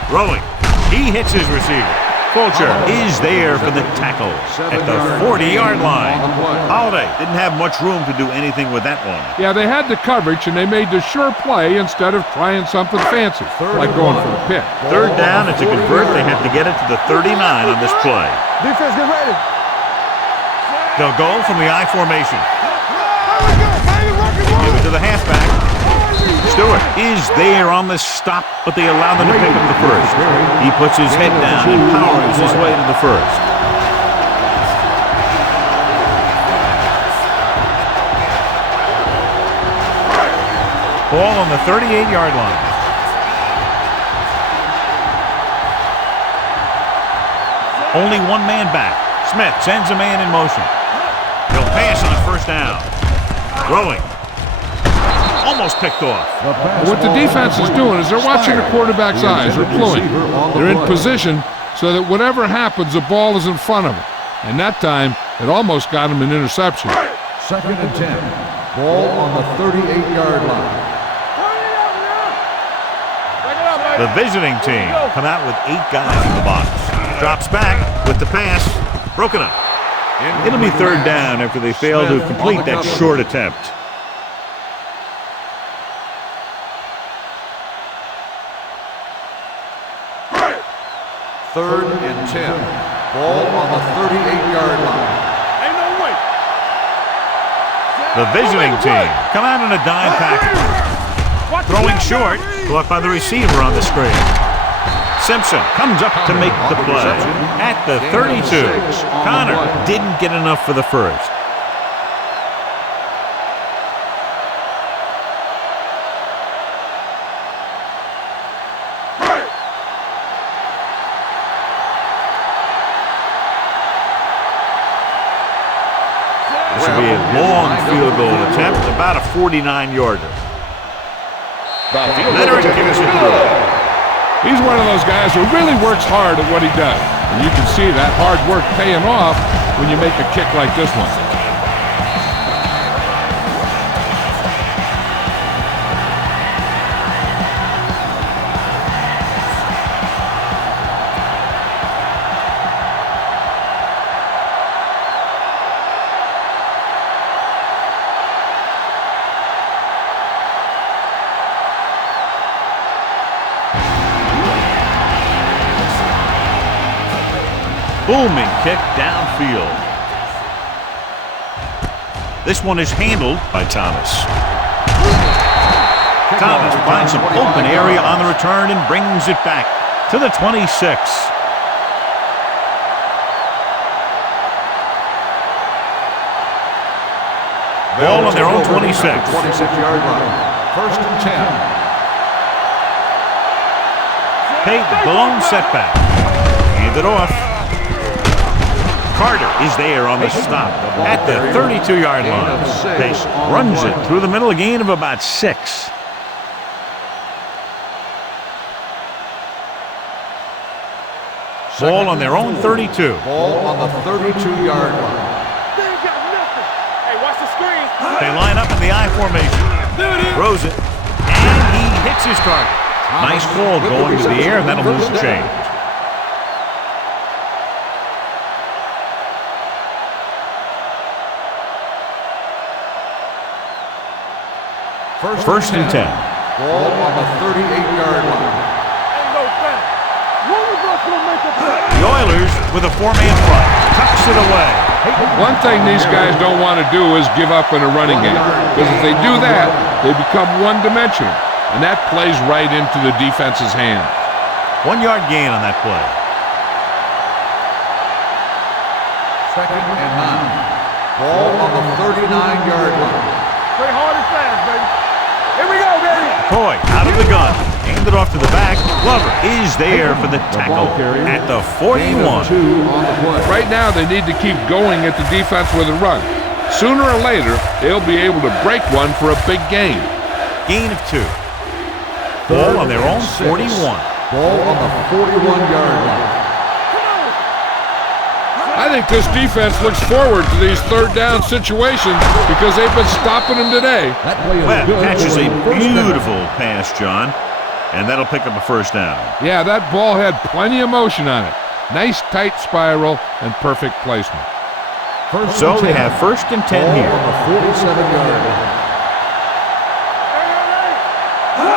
Throwing. He hits his receiver. Fulcher is there for the tackle at the 40-yard line. Holiday didn't have much room to do anything with that one. Yeah, they had the coverage and they made the sure play instead of trying something fancy, like going for the pick. Third down, and to convert, they have to get it to the 39 on this play. Defense, get ready. They'll go from the I formation. Give it to the halfback. Stewart is there on the stop, but they allow them to pick up the first. He puts his head down and powers his way to the first. Ball on the 38-yard line. Only one man back. Smith sends a man in motion. He'll pass on first down. Throwing. Almost picked off. What the defense is doing is they're watching the quarterback's eyes. They're cluing. They're in position so that whatever happens, the ball is in front of them. And that time, it almost got him an interception. 2nd and 10. Ball on the 38-yard line. The visiting team come out with 8 guys in the box. Drops back with the pass. Broken up. It'll be 3rd down after they fail to complete that short attempt. Third and 10. Ball on the 38-yard line. Ain't no way. The visiting team come out in a dime package. Throwing short, caught by the receiver on the screen. Simpson comes up to make the play. At the 32, Connor didn't get enough for the first. This will be a long field goal attempt, about a 49-yarder. Leonard gives it through. He's one of those guys who really works hard at what he does. And you can see that hard work paying off when you make a kick like this one. Booming kick downfield. This one is handled by Thomas. Thomas finds some open area on the return and brings it back to the 26. Ball on their own 26. 26-yard line. 1st and 10. Peyton, blown setback. Hand it off. Carter is there on the stop at the 32-yard line. Pace runs it through the middle, a gain of about 6. Ball on their own 32. Ball on the 32-yard line. They ain't got nothing. Hey, watch the screen. They line up in the I formation. Throws it, and he hits his target. Nice ball going to the air, and that'll lose the change. First and 10. Ball on the 38-yard line. Ain't no thing. One of us will make a play. The Oilers with a 4-man front. Tucks it away. One thing these guys don't want to do is give up in a running game. Because if they do that, they become one-dimensional. And that plays right into the defense's hands. 1-yard gain on that play. 2nd and 9. Ball on the 39-yard line. Play hard and fast, baby. Here we go, baby. Coy out of the gun. Handed off to the back. Glover is there for the tackle at the 41. Right now, they need to keep going at the defense with a run. Sooner or later, they'll be able to break one for a big gain. Gain of 2. Ball on their own 41. Ball on the 41-yard line. I think this defense looks forward to these 3rd down situations because they've been stopping them today. Webb catches a beautiful pass, John, and that'll pick up a 1st down. Yeah, that ball had plenty of motion on it. Nice tight spiral and perfect placement. So they have 1st and 10 here. On the 47-yard line.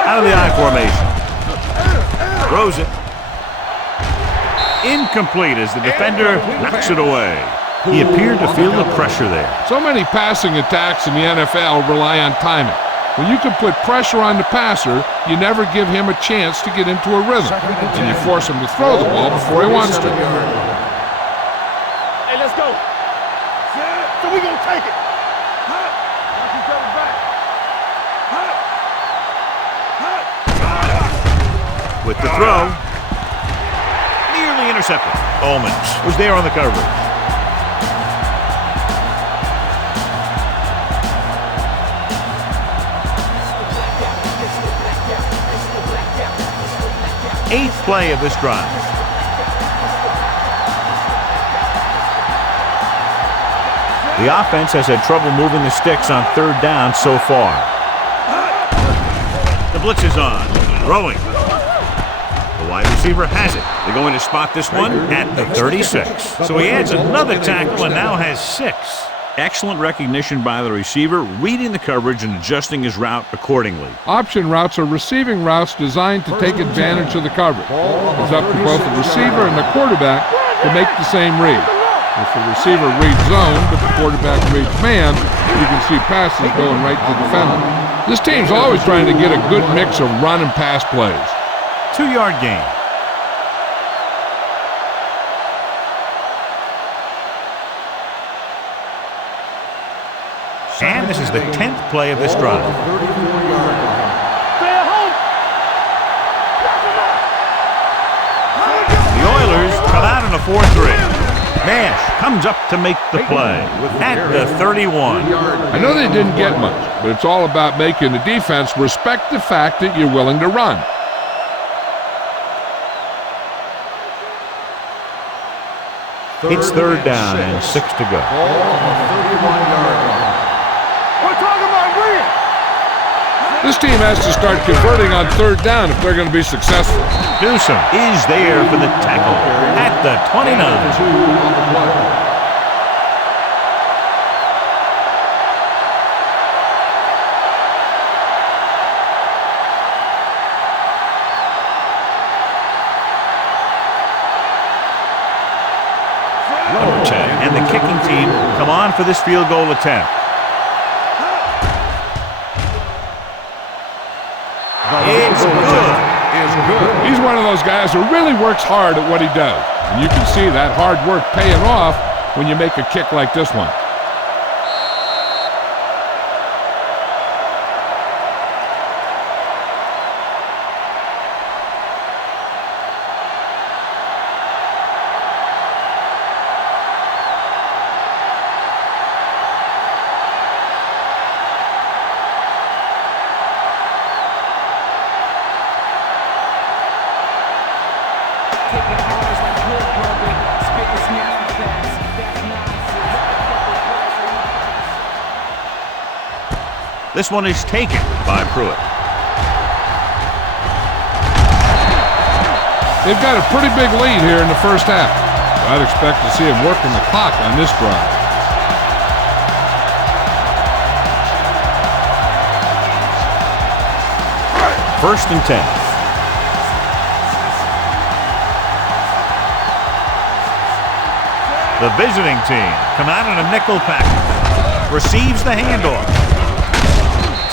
Out of the I formation. Throws it. Incomplete as the defender knocks it away. He appeared to feel the pressure there. So many passing attacks in the NFL rely on timing. When you can put pressure on the passer, you never give him a chance to get into a rhythm, and you force him to throw the ball before he wants to. Hey, let's go. So we gonna take it. Knock each other back. With the throw. Nearly intercepted. Bowman was there on the coverage. Eighth play of this drive. The offense has had trouble moving the sticks on third down so far. The blitz is on. Throwing. The wide receiver has it. They're going to spot this one at the 36. So he adds another tackle and now has 6. Excellent recognition by the receiver, reading the coverage and adjusting his route accordingly. Option routes are receiving routes designed to take advantage of the coverage. It's up to both the receiver and the quarterback to make the same read. If the receiver reads zone, but the quarterback reads man, you can see passes going right to the defender. This team's always trying to get a good mix of run and pass plays. 2-yard gain. And this is the 10th play of this drive. The Oilers come out in a 4-3. Nash comes up to make the play at the 31. I know they didn't get much, but it's all about making the defense respect the fact that you're willing to run. It's third down and 6 to go. This team has to start converting on third down if they're going to be successful. Newsom is there for the tackle at the 29. And the kicking team come on for this field goal attempt. It's good. He's one of those guys who really works hard at what he does. And you can see that hard work paying off when you make a kick like this one. This one is taken by Pruitt. They've got a pretty big lead here in the first half. So I'd expect to see him working the clock on this drive. First and 10. The visiting team come out in a nickel package. Receives the handoff.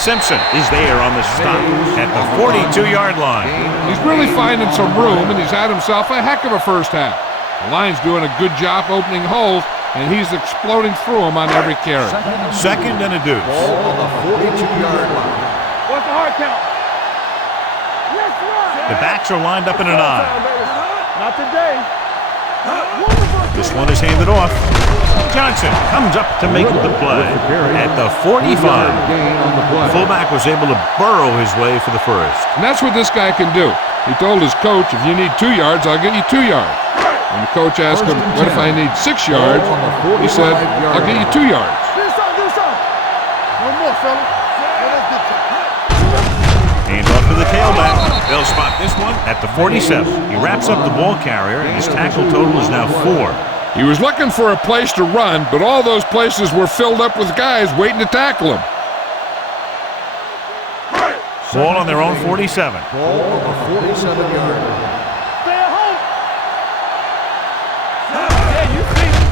Simpson is there on the stop at the 42-yard line. He's really finding some room, and he's had himself a heck of a first half. The line's doing a good job opening holes, and he's exploding through them on every carry. Second and a deuce. On the 42-yard line. What's the hard count? The backs are lined up in an I. Not today. This one is handed off. Johnson comes up to make the play at the 45. Fullback was able to burrow his way for the first. And that's what this guy can do. He told his coach, if you need 2 yards, I'll get you 2 yards. When the coach asked him, what if I need 6 yards? He said, I'll get you 2 yards. Do something. No more, fella. Hand off to the tailback. They'll spot this one at the 47. He wraps up the ball carrier, and his tackle total is now 4. He was looking for a place to run, but all those places were filled up with guys waiting to tackle him. Ball on their own 47. Ball on the 47-yard line. Stay at home.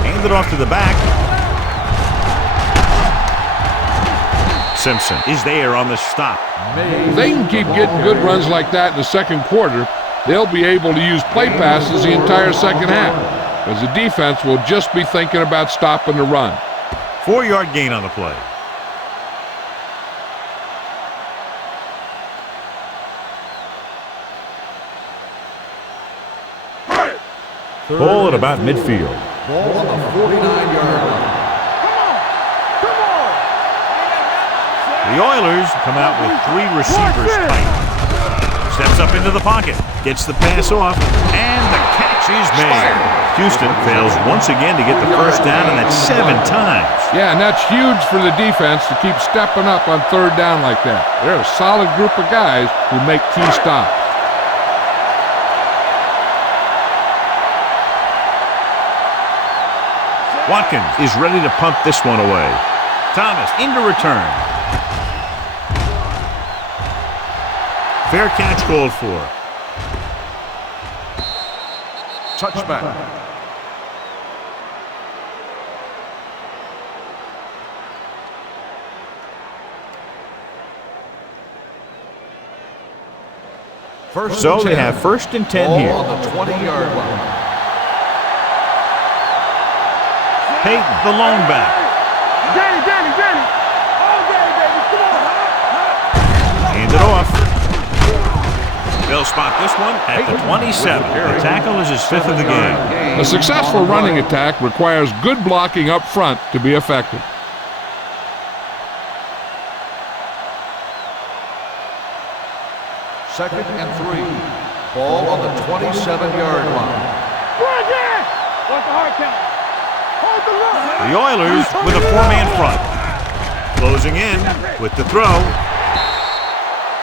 Hand it off to the back. Simpson is there on the stop. If they can keep getting good runs like that in the second quarter, they'll be able to use play passes the entire second half, because the defense will just be thinking about stopping the run. 4-yard gain on the play. Ball at about midfield. Ball on the 49-yard line. The Oilers come out with 3 receivers tight. Steps up into the pocket, gets the pass off, and the catch is made. Houston fails once again to get the first down, and that's 7 times. Yeah, and that's huge for the defense to keep stepping up on third down like that. They're a solid group of guys who make key stops. Watkins is ready to punt this one away. Thomas into return. Fair catch called for. Touchback. So they have 1st and 10 here. Ball on the 20-yard line. Peyton, the lone back. Danny. Oh, Danny, baby, come on. Hand it off. They'll spot this one at the 27. The tackle is his 5th of the game. A successful running attack requires good blocking up front to be effective. Second and 3. Ball on the 27-yard line. Run, Dan. What's the hard count? Hold the run. The Oilers with a 4-man front. Closing in with the throw.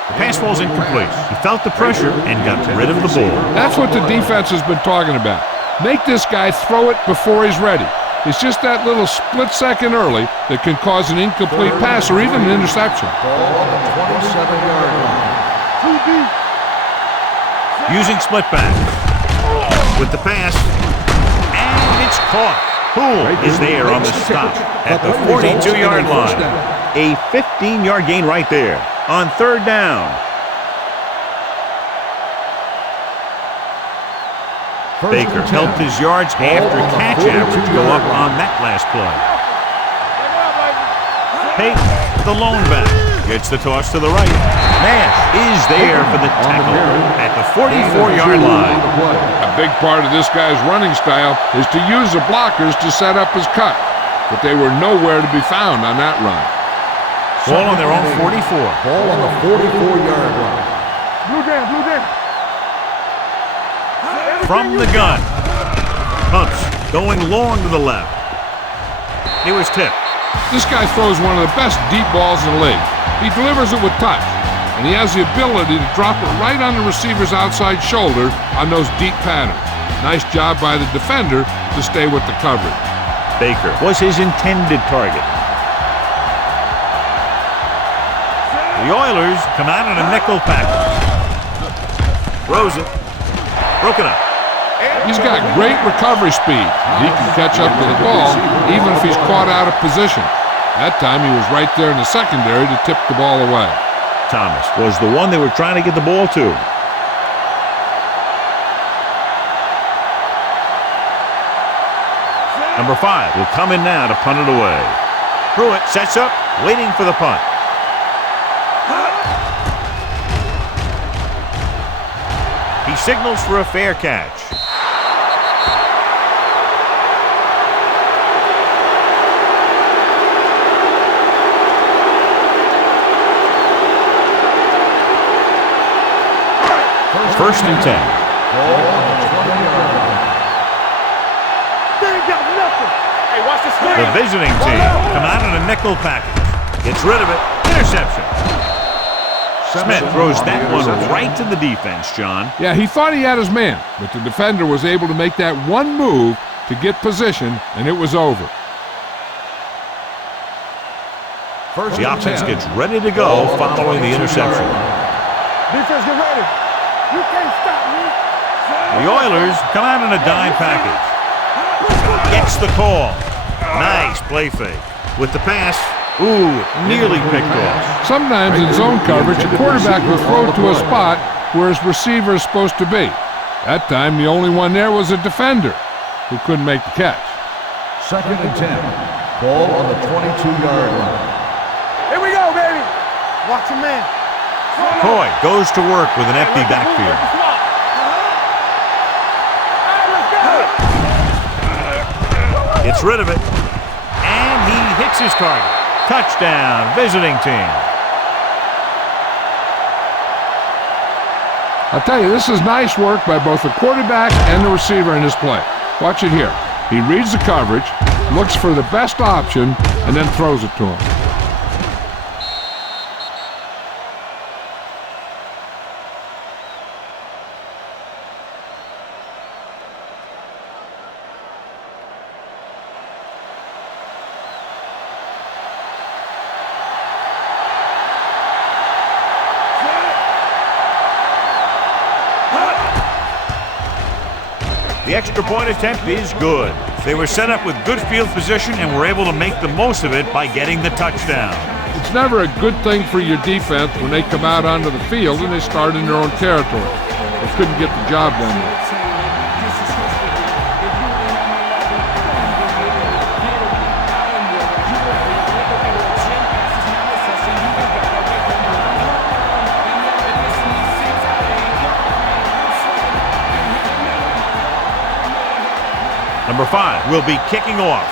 The pass falls incomplete. He felt the pressure and got rid of the ball. That's what the defense has been talking about. Make this guy throw it before he's ready. It's just that little split second early that can cause an incomplete pass or even an interception. Ball on the 27-yard line. Too deep. Using split back. With the pass. And it's caught. Poole is there on the stop at the 42-yard line. A 15-yard gain right there on 3rd down. Baker helped his yards after catch average go up on that last play. Peyton, the lone back, gets the toss to the right. Nash is there for the tackle at the 44-yard line. A big part of this guy's running style is to use the blockers to set up his cut, but they were nowhere to be found on that run. Ball on their own 44. Ball on the 44-yard line. Blue Dan. From the gun. Pumps going long to the left. It was tipped. This guy throws one of the best deep balls in the league. He delivers it with touch, and he has the ability to drop it right on the receiver's outside shoulder on those deep patterns. Nice job by the defender to stay with the coverage. Baker was his intended target. The Oilers come out in a nickel package. Throws it. Broken up. He's got great recovery speed. He can catch up to the ball even if he's caught out of position. That time he was right there in the secondary to tip the ball away. Thomas was the one they were trying to get the ball to. Number 5 will come in now to punt it away. Pruitt sets up, waiting for the punt. He signals for a fair catch. First and 10. They ain't got nothing. Hey, watch this play. The visiting team come out in a nickel package. Gets rid of it. Interception. Smith throws that one right to the defense, John. Yeah, he thought he had his man, but the defender was able to make that one move to get position, and it was over. The offense gets ready to go following the interception. Defense, get ready. You can't stop me. The Oilers come out in a dime package. Gets the call. Nice play fake. With the pass, Ooh, nearly picked off. Sometimes in zone coverage, a quarterback will throw to a spot where his receiver is supposed to be. That time, the only one there was a defender who couldn't make the catch. 2nd and 10. Ball on the 22-yard line. Here we go, baby. Watch your man. Coy goes to work with an empty backfield. Gets rid of it. And he hits his target. Touchdown, visiting team. I'll tell you, this is nice work by both the quarterback and the receiver in this play. Watch it here. He reads the coverage, looks for the best option, and then throws it to him. The extra point attempt is good. They were set up with good field position and were able to make the most of it by getting the touchdown. It's never a good thing for your defense when they come out onto the field and they start in their own territory. They couldn't get the job done there. Number 5 will be kicking off.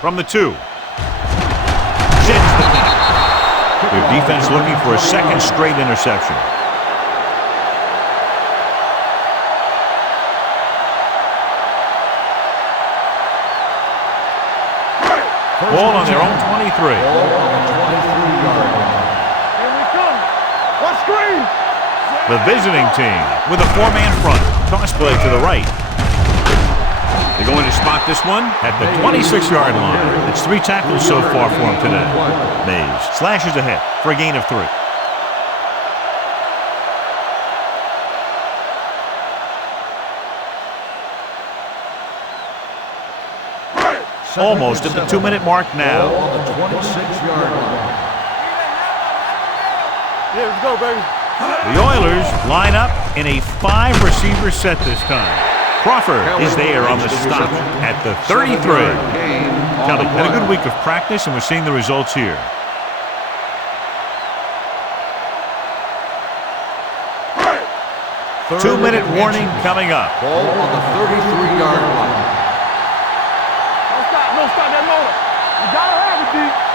From the 2. Jets the kick. Their defense looking for a second straight interception. Ball on their own 23. Ball on the 23-yard line. The visiting team with a 4-man front. Toss play to the right. They're going to spot this one at the 26-yard line. It's 3 tackles so far for him today. Mays slashes ahead for a gain of 3. Almost at the 2-minute mark now. Ball on the 26-yard line. Yeah, let's go, baby. The Oilers line up in a 5-receiver set this time. Crawford is there on the stop at the 33. Kelly had a good week of practice, and we're seeing the results here. Two-minute warning coming up. Ball on the 33-yard line. Don't stop that motor. You gotta have it, D.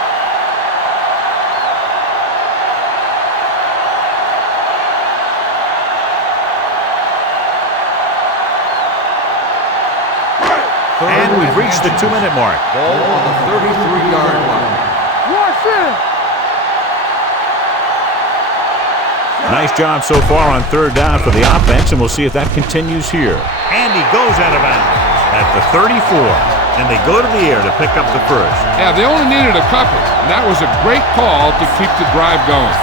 And we've reached the 2-minute mark. Ball on the 33-yard line. Watch it. Nice job so far on 3rd down for the offense, and we'll see if that continues here. And he goes out of bounds at the 34, and they go to the air to pick up the first. Yeah, they only needed a couple, and that was a great call to keep the drive going.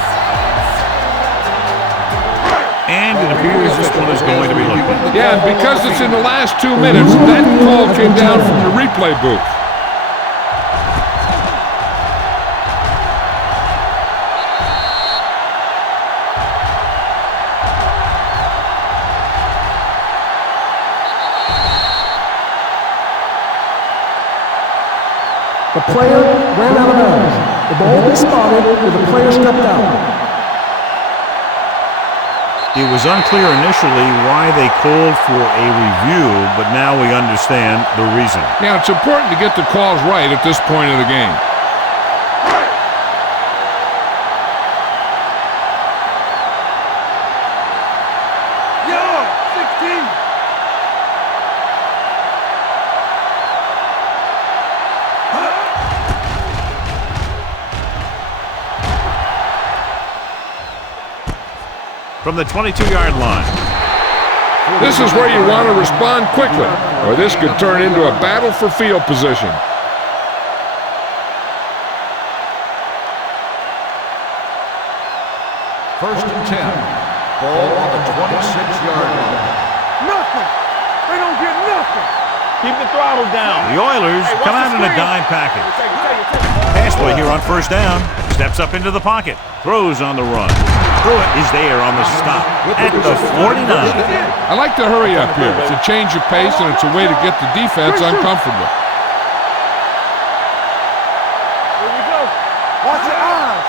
And it appears this one is going to be looked at. Yeah, and because it's in the last 2 minutes, that call came down from the replay booth. The player ran out of bounds. The ball was spotted with the player stepped out. It was unclear initially why they called for a review, but now we understand the reason. Now, it's important to get the calls right at this point of the game. Yo, 16. From the 22-yard line. This is where you want to respond quickly, or this could turn into a battle for field position. First and 10. Ball on the 26-yard line. Nothing. They don't get nothing. Keep the throttle down. The Oilers come out in a dime package. Pass play here on first down. Steps up into the pocket. Throws on the run. Pruitt is there on the stop at the 49. I like to hurry up here. It's a change of pace, and it's a way to get the defense uncomfortable. Here we go. Watch your eyes.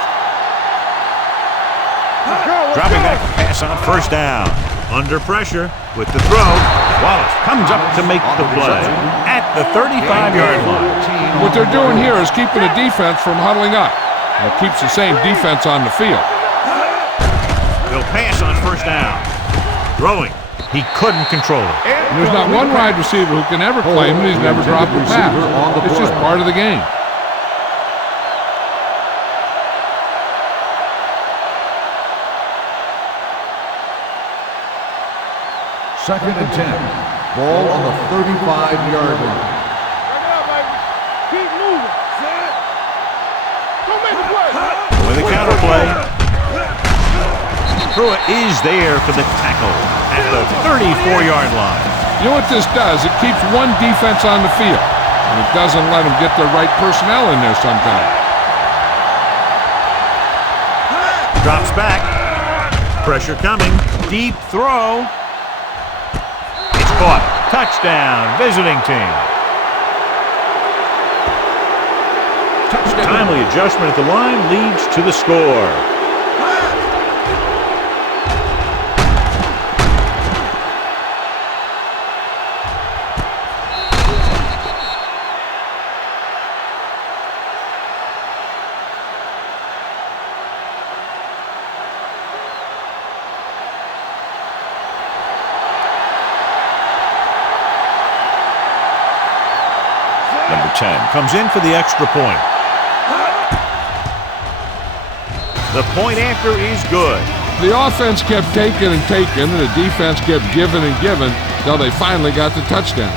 Dropping back to pass on first down. Under pressure with the throw. Wallace comes up to make the play at the 35-yard line. What they're doing here is keeping the defense from huddling up. It keeps the same defense on the field. They'll pass on first down. Throwing. He couldn't control it. And there's not one wide receiver who can ever claim that he's never dropped a pass. It's just part of the game. Second and 10. Ball on the 35-yard line. Bring it up, baby. Keep moving. Don't make the play. With a counter play. Pruitt is there for the tackle at the 34-yard line. You know what this does? It keeps one defense on the field, and it doesn't let them get the right personnel in there sometimes. Drops back. Pressure coming. Deep throw. It's caught. Touchdown, visiting team. Timely adjustment at the line leads to the score. Number 10 comes in for the extra point. The point after is good. The offense kept taking and taking, and the defense kept giving and giving until they finally got the touchdown.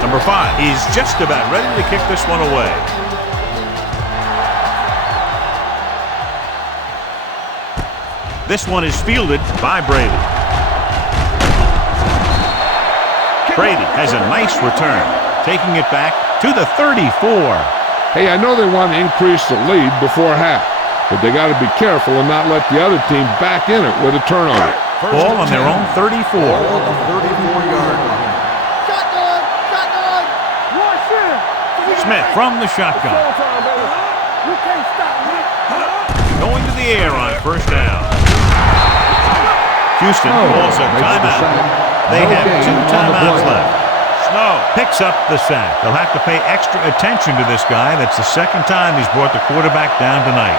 Number 5 is just about ready to kick this one away. This one is fielded by Brady. Brady has a nice return, taking it back to the 34. Hey, I know they want to increase the lead before half, but they got to be careful and not let the other team back in it with a turnover. Ball on their own 34. Ball on the 34-yard line. Smith from the shotgun. You can't stop me. Going to the air on first down. Houston calls a timeout. They have 2 timeouts left. Snow picks up the sack. They'll have to pay extra attention to this guy. That's the second time he's brought the quarterback down tonight.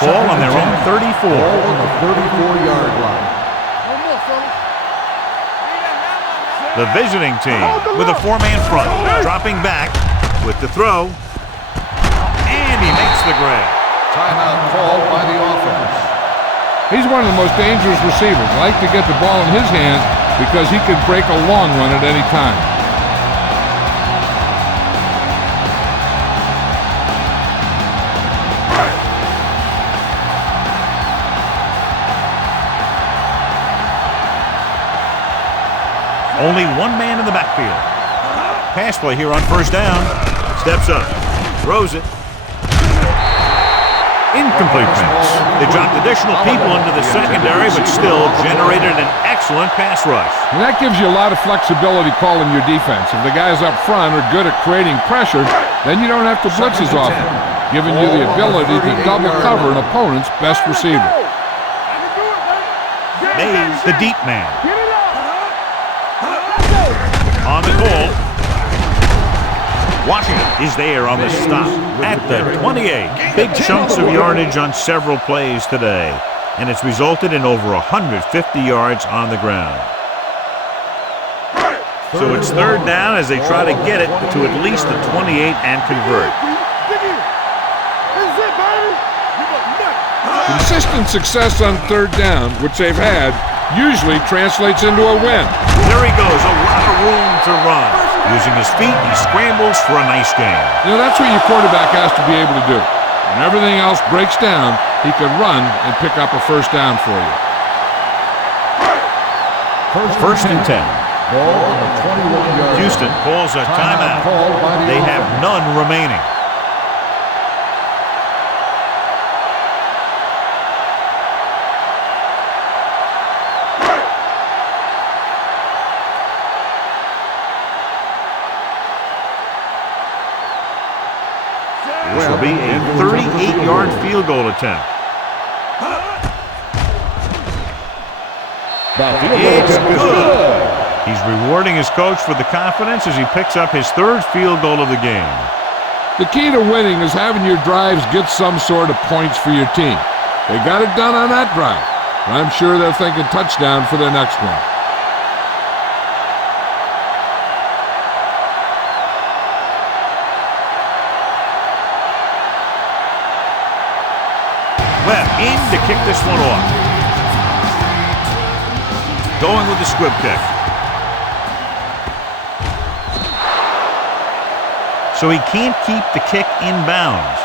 Ball on their own 34. Ball on the 34-yard line. The visiting team with a 4-man front, dropping back with the throw, and he makes the grab. Timeout called by the offense. He's one of the most dangerous receivers. I like to get the ball in his hands because he can break a long run at any time. Only one man in the backfield. Pass play here on first down. Steps up. Throws it. Incomplete pass. They dropped additional people into the secondary, but still generated an excellent pass rush. And that gives you a lot of flexibility calling your defense. If the guys up front are good at creating pressure, then you don't have to blitz as often, giving you the ability to double cover an opponent's best receiver. Mays, the deep man. On the goal. Washington is there on the stop at the 28. Big chunks of yardage on several plays today, and it's resulted in over 150 yards on the ground. So it's third down as they try to get it to at least the 28 and convert. Consistent success on third down, which they've had, usually translates into a win. There he goes, a lot of room to run. Using his feet, he scrambles for a nice gain. You know, that's what your quarterback has to be able to do. When everything else breaks down, he can run and pick up a first down for you. First and 10. Ball on the 21-yard. Houston calls a timeout. Called by the They have none remaining. This will be a 38-yard field goal attempt. It's good. He's rewarding his coach for the confidence as he picks up his third field goal of the game. The key to winning is having your drives get some sort of points for your team. They got it done on that drive. And I'm sure they're thinking touchdown for their next one. Webb in to kick this one off. Going with the squib kick. So he can't keep the kick in bounds.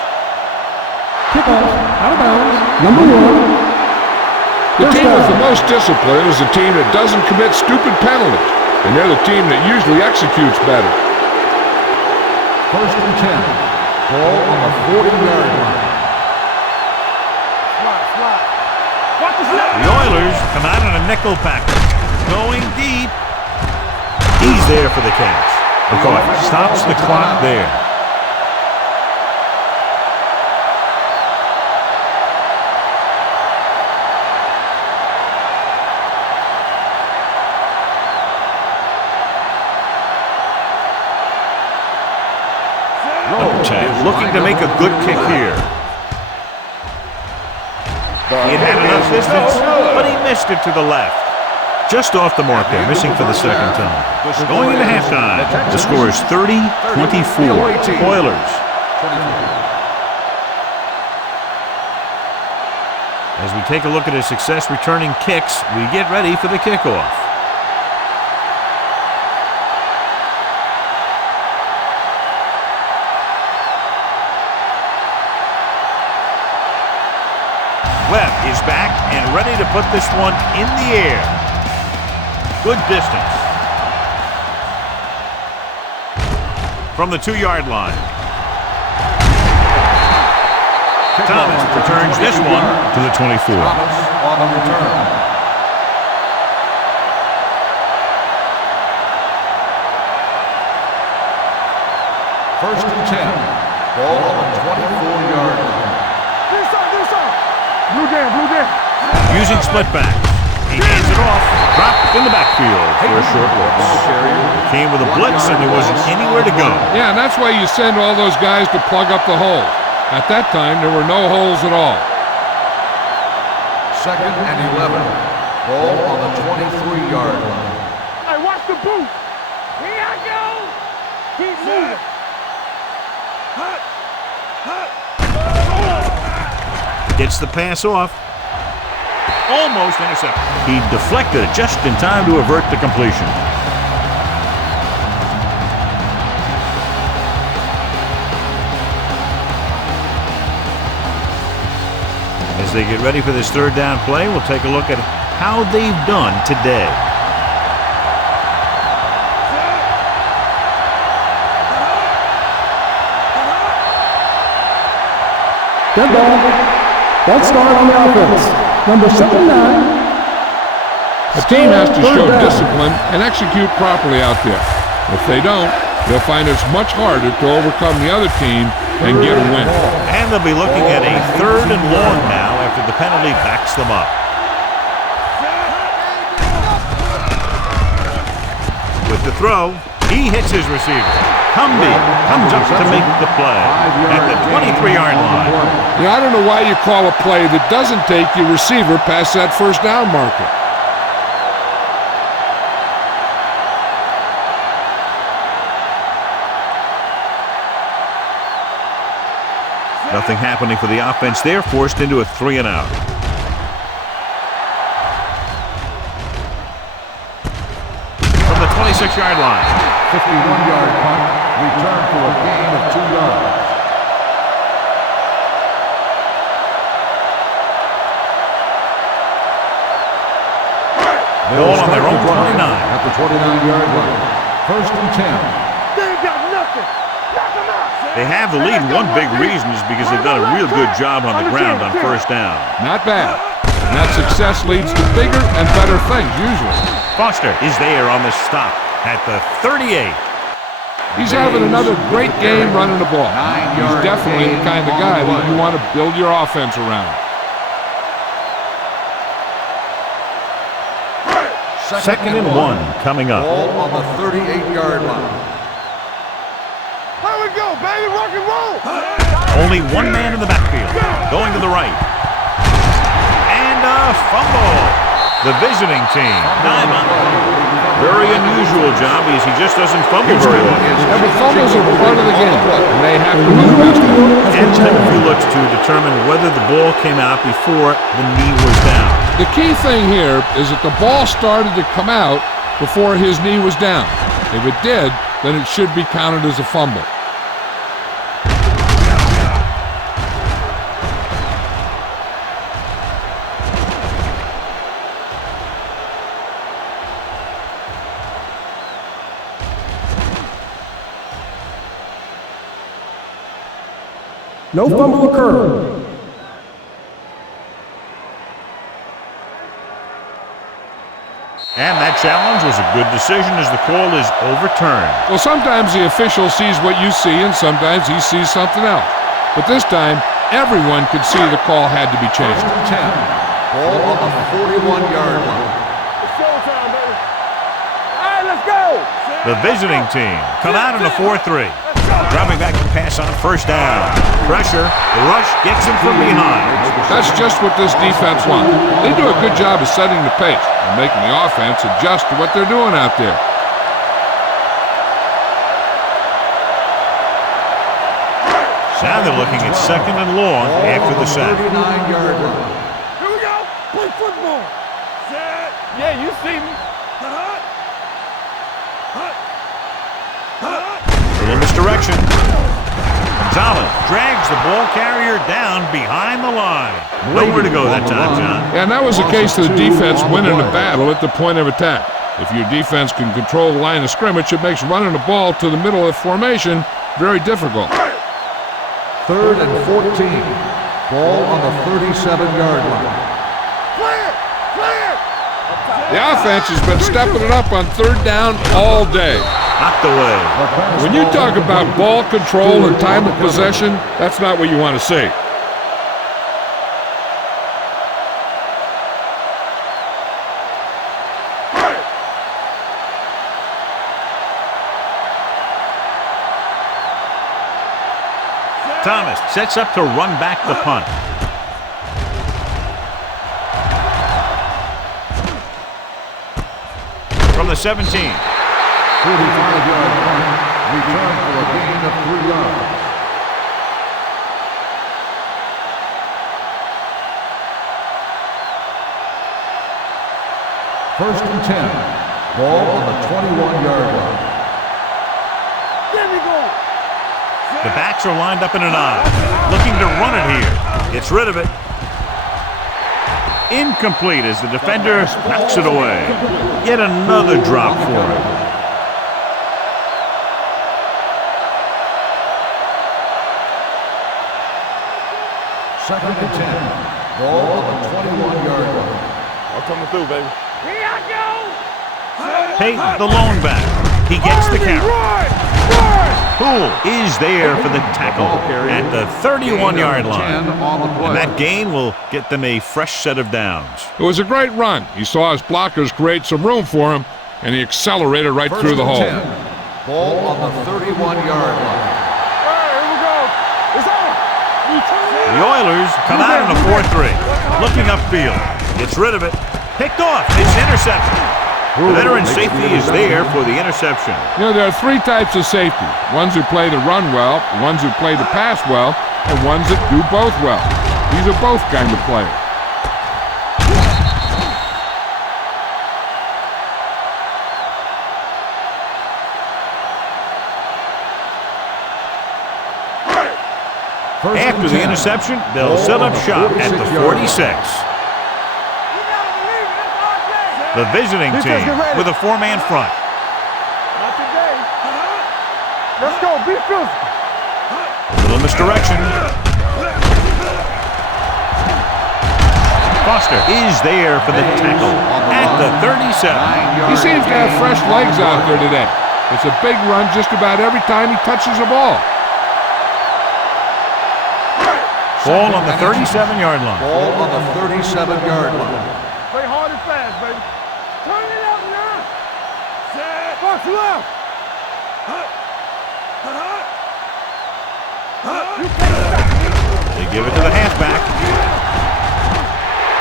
Kickoff, out of bounds, number 1. The team with the most discipline is the team that doesn't commit stupid penalties, and they're the team that usually executes better. First and 10. Ball on the 40-yard line. The Oilers come out in a nickel package. Going deep. He's there for the catch. McCoy stops the clock there. Number 10 looking to make a good kick here. He had enough distance, but he missed it to the left. Just off the mark there, missing for the second time. Going into halftime, the score is 30-24. Oilers. As we take a look at his success returning kicks, we get ready for the kickoff. Webb is back and ready to put this one in the air. Good distance. From the 2-yard line. Thomas returns this one to the 24. Thomas on the return. First and 10. Ball on the 24-yard line. Blue jam. Using split back. He hands it off. Dropped in the backfield for a short loss. Came with a blitz and there wasn't anywhere to go. Yeah, and that's why you send all those guys to plug up the hole. At that time, there were no holes at all. Second and 11. Ball on the 23-yard line. Hey, watch the boot. Here I go. Keep moving. Gets the pass off. Almost intercepted. He deflected it just in time to avert the completion. As they get ready for this third down play, we'll take a look at how they've done today. Good ball. Let's start on the offense. Number 79. A team has to show discipline and execute properly out there. If they don't, they'll find it's much harder to overcome the other team and get a win. And they'll be looking at a 3rd and long now after the penalty backs them up. With the throw, he hits his receiver. Cumby comes up to make the play at the 23-yard line. You know, I don't know why you call a play that doesn't take your receiver past that first down marker. Nothing happening for the offense there, forced into a 3-and-out. From the 26-yard line. 51-yard punt, return for a gain of 2 yards. Ball on their own 29. At the 29-yard line. First and 10. They ain't got nothing. Knock 'em out. They have the lead. One big reason is because they've done a real good job on the ground on first down. Not bad. And that success leads to bigger and better things, usually. Foster is there on the stop at the 38. He's having another great game running the ball. He's definitely the kind of guy that you want to build your offense around. Second and 1 coming up. Ball on the 38-yard line. Here we go, baby. Rock and roll. Only one man in the backfield. Going to the right. And a fumble. The visiting team. Very unusual job because he just doesn't fumble very often. Yeah, but fumbles are part of the game, and they have to be the best of it. And Tourney looks to determine whether the ball came out before the knee was down. The key thing here is that the ball started to come out before his knee was down. If it did, then it should be counted as a fumble. No fumble occurred. And that challenge was a good decision as the call is overturned. Well, sometimes the official sees what you see, and sometimes he sees something else. But this time, everyone could see the call had to be changed. First and 10. Ball on the 41-yard line. It's showtime, baby. All right, let's go. The visiting team come out in a 4-3. Dropping back to pass on first down. Pressure. The rush gets him from behind. That's just what this defense wants. They do a good job of setting the pace and making the offense adjust to what they're doing out there. Now they're looking at second and long after the sack. 39-yard line. Here we go. Play football. Set. Yeah, you see me. Little misdirection. Gonzalez drags the ball carrier down behind the line. Nowhere to go that time, John. Yeah, and that was the case of the defense winning the battle at the point of attack. If your defense can control the line of scrimmage, it makes running the ball to the middle of the formation very difficult. Third and 14. Ball on the 37-yard line. Clear. Clear. The offense has been stepping it up on third down all day. Knocked away. When you talk about ball control and time of possession, that's not what you want to see. Thomas sets up to run back the punt. From the 17. 45-yard punt, return for a gain of 3 yards. First and 10. Ball on the 21-yard line. There we go. The backs are lined up in an I. Looking to run it here. Gets rid of it. Incomplete as the defender knocks it away. Yet another drop for him. Second and 10. Ball on the 21-yard line. I'm coming through, baby. Here I go. Peyton, the lone back. He gets the carry. Poole is there for the tackle at the 31-yard line. And that gain will get them a fresh set of downs. It was a great run. He saw his blockers create some room for him, and he accelerated right through the hole. Ball on the 31-yard line. All right, here we go. It's on. The Oilers come out in a 4-3. Looking upfield. Gets rid of it. Picked off. It's interception. The veteran safety is there for the interception. You know, there are three types of safety. Ones who play the run well, ones who play the pass well, and ones that do both well. These are both kind of players. After the interception, they'll set up shop at the 46. The visiting team with a four-man front. Not today. Let's go. Be physical. Little misdirection. Foster is there for the tackle at the 37. He seems to have fresh legs out there today. It's a big run just about every time he touches the ball. Ball on the 37-yard line. Ball on the 37-yard line. Play hard and fast, baby. Turn it up now. Set. Box left. They give it to the halfback.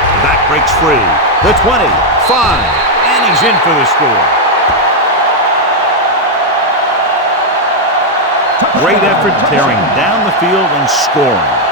The back breaks free. The 20, 5, and he's in for the score. Great effort tearing down the field and scoring.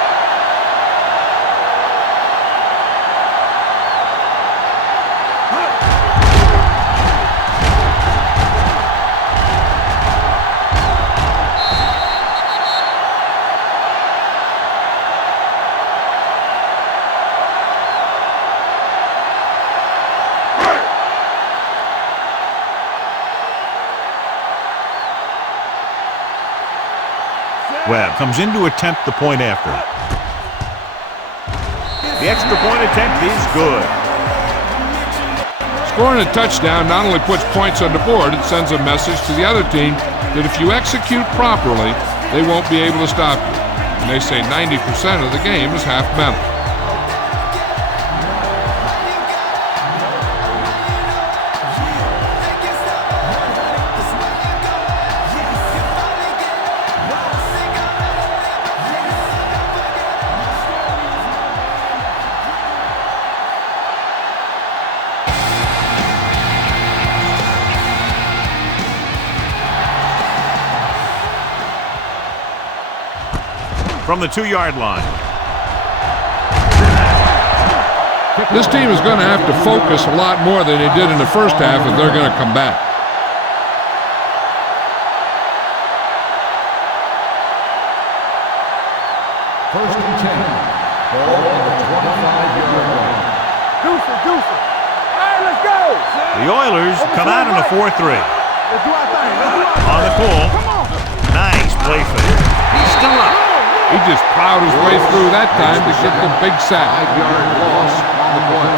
Webb comes in to attempt the point after. The extra point attempt is good. Scoring a touchdown not only puts points on the board, it sends a message to the other team that if you execute properly, they won't be able to stop you. And they say 90% of the game is half mental. From the 2-yard line. This team is going to have to focus a lot more than they did in the first half if they're going to come back. First and 10. Ball on the 25-yard line. Deuce it. All right, let's go. The Oilers come out in a 4-3. Let's do our thing. On the pull. Come on. Nice play fake. He's still up. He just plowed his way through that time to get the big sack. 5-yard loss on the play.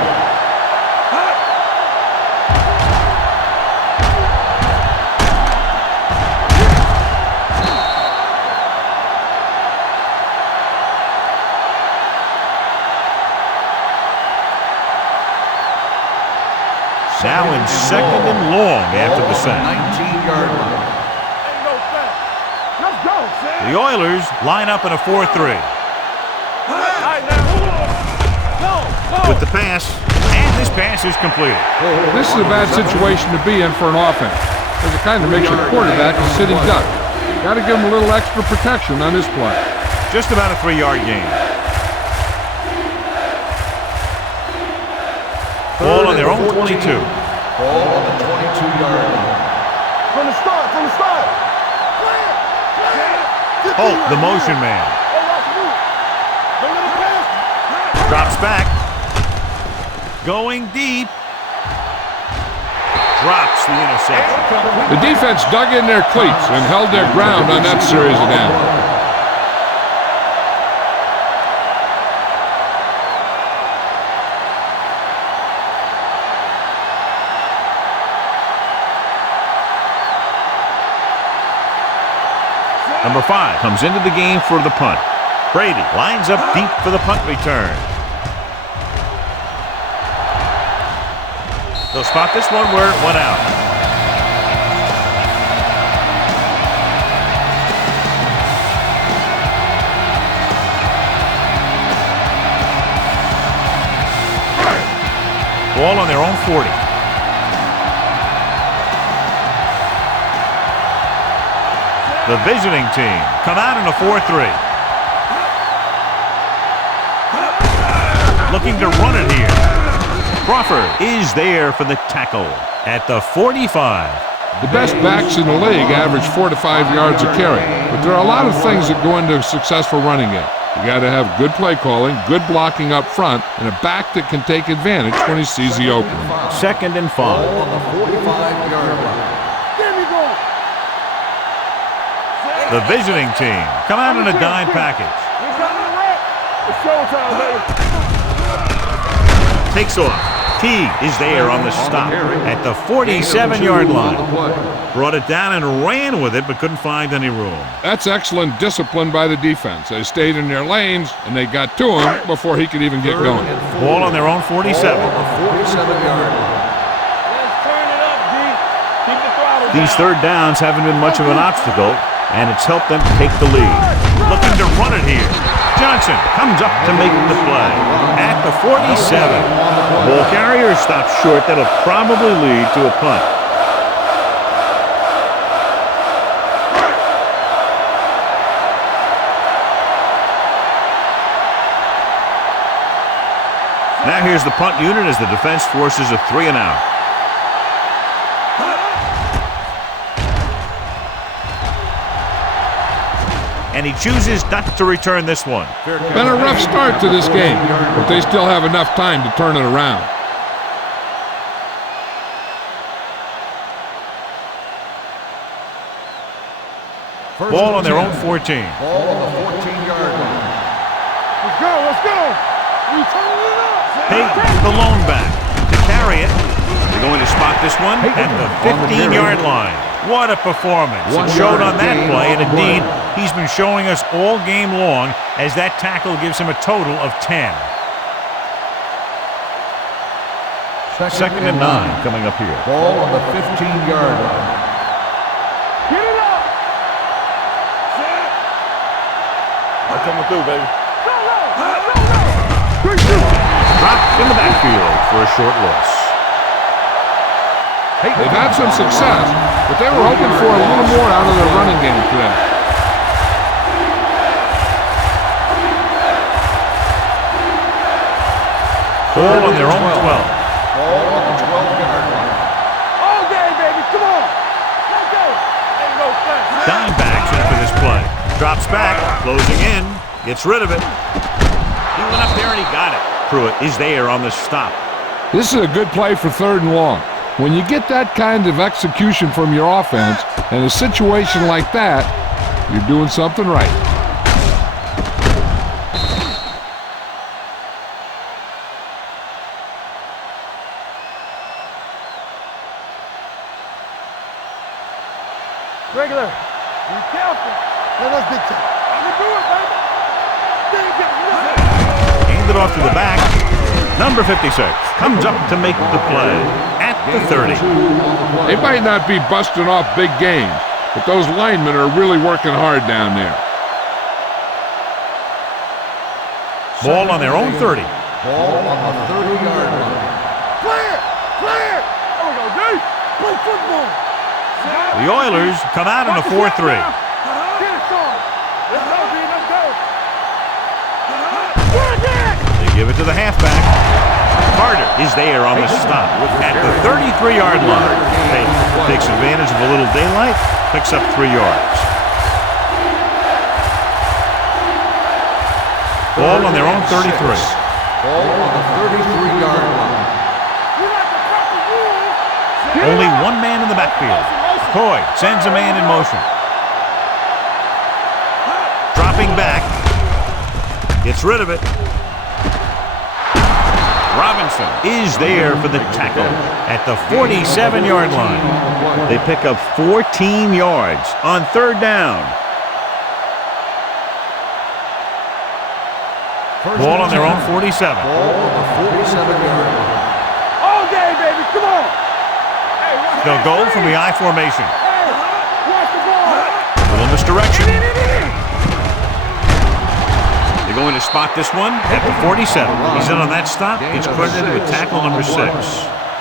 Now in second and long after the sack. 19-yard line. Ain't no sack. Let's go. The Oilers line up in a 4-3. All right, now. Go. With the pass, and this pass is completed. This is a bad situation to be in for an offense, because it kind of makes your quarterback a sitting duck. Got to give him a little extra protection on this play. Just about a 3-yard gain. Ball on their own 22. Ball on the 22-yard line. From the start. Holt, the motion man. Drops back. Going deep. Drops the interception. The defense dug in their cleats and held their ground on that series of downs. Number 5 comes into the game for the punt. Brady lines up deep for the punt return. They'll spot this one where it went out. Ball on their own 40. The visiting team come out in a 4-3. looking to run it here. Crawford is there for the tackle at the 45. The best backs in the league average 4 to 5 yards a carry, but there are a lot of things that go into a successful running game. You got to have good play calling, good blocking up front, and a back that can take advantage when he sees the opening. 2nd and 5. Ball on the 45-yard line. There we go. The visiting team come out in a dime package. We're coming to wreck. It's showtime, baby. Takes off. Teague is there on the stop at the 47-yard line. Brought it down and ran with it, but couldn't find any room. That's excellent discipline by the defense. They stayed in their lanes, and they got to him before he could even get going. Ball on their own 47. Ball on the 47-yard line. Let's turn it up, D. Keep the throttle down. These third downs haven't been much of an obstacle, and it's helped them take the lead. Looking to run it here. Johnson comes up to make the play at the 47. Ball carrier stops short. That'll probably lead to a punt. Now here's the punt unit as the defense forces a 3-and-out. And he chooses not to return this one. Been a rough start to this game, but they still have enough time to turn it around. Ball on their own 14. Ball on the 14-yard line. Let's go, let's go. We turn it up. Peyton, the lone back, to carry it. They're going to spot this one at the 15-yard line. What a performance. It showed on that play, and indeed, he's been showing us all game long as that tackle gives him a total of 10. 2nd and 9 coming up here. Ball on the 15-yard line. Get it up. I'm coming through, baby. Go, go, go, go. Dropped in the backfield for a short loss. They've had some success, but they were hoping for a little more out of their running game today. Ball on their own 12. Ball on the 12-yard line. All day, baby. Come on. Let's go. There you go, thanks. Dime backs in for this play. Drops back, closing in, gets rid of it. He went up there and he got it. Pruitt is there on the stop. This is a good play for 3rd and long. When you get that kind of execution from your offense in a situation like that, you're doing something right. Regular. Be careful. Let us dictate. I can do it, baby. Hand it off to the back. Number 56 comes up to make the play at the 30. They might not be busting off big games, but those linemen are really working hard down there. Ball on their own 30. Ball on the 30-yard line. Clear. Clear. There we go, D. Play football. The Oilers come out in a 4-3. Get it started. Let's go, D. Let's go. They give it to the halfback. Carter is there on the stop at the 33-yard line. Hey, takes advantage of a little daylight, picks up 3 yards. Ball on their own 33. Ball on the 33-yard line. Only one man in the backfield. Coy sends a man in motion. Dropping back. Gets rid of it. Robinson is there for the tackle at the 47-yard line. They pick up 14 yards on 3rd down. Ball on their own 47. Ball on the 47-yard line. All day, baby. Come on. They'll go from the I formation. Hey, watch the ball. Little misdirection. They're going to spot this one at the 47. He's in on that stop. Gets credited with tackle number 6.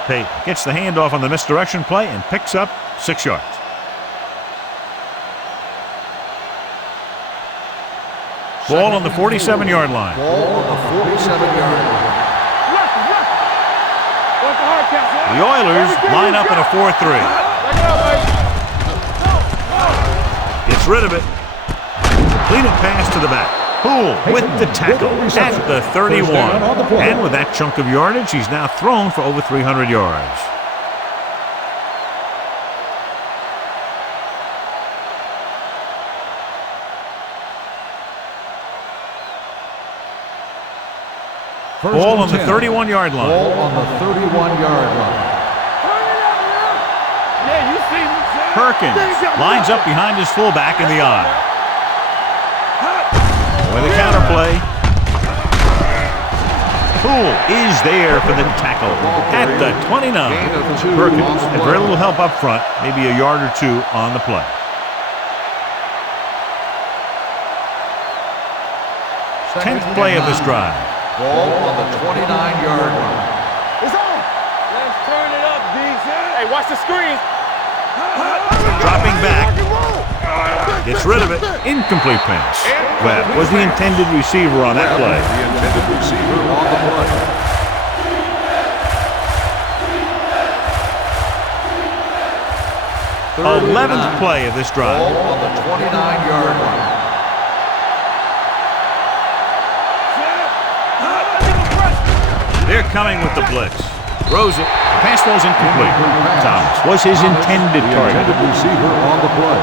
Pate gets the handoff on the misdirection play and picks up 6 yards. Ball on the 47-yard line. Ball on the 47-yard line. The Oilers line up in a 4-3. Gets rid of it. Completed pass to the back. Poole with the tackle at the 31. And with that chunk of yardage, he's now thrown for over 300 yards. Ball on the 31-yard line. Ball on the 31-yard line. Perkins lines up behind his fullback in the eye. With a counterplay. Poole is there for the tackle at the 29. Perkins had very little help up front, maybe a yard or two on the play. Tenth play of this drive. Ball on the 29-yard line. It's on. Let's turn it up, D. Hey, watch the screen. Dropping back. Gets rid of it. Incomplete pass. Webb was the intended receiver on that play. The intended receiver on the play. 11th play of this drive. Ball on the 29-yard line. They're coming with the blitz. Throws it. Pass ball's incomplete. Thomas was his intended target. Intended receiver on the play.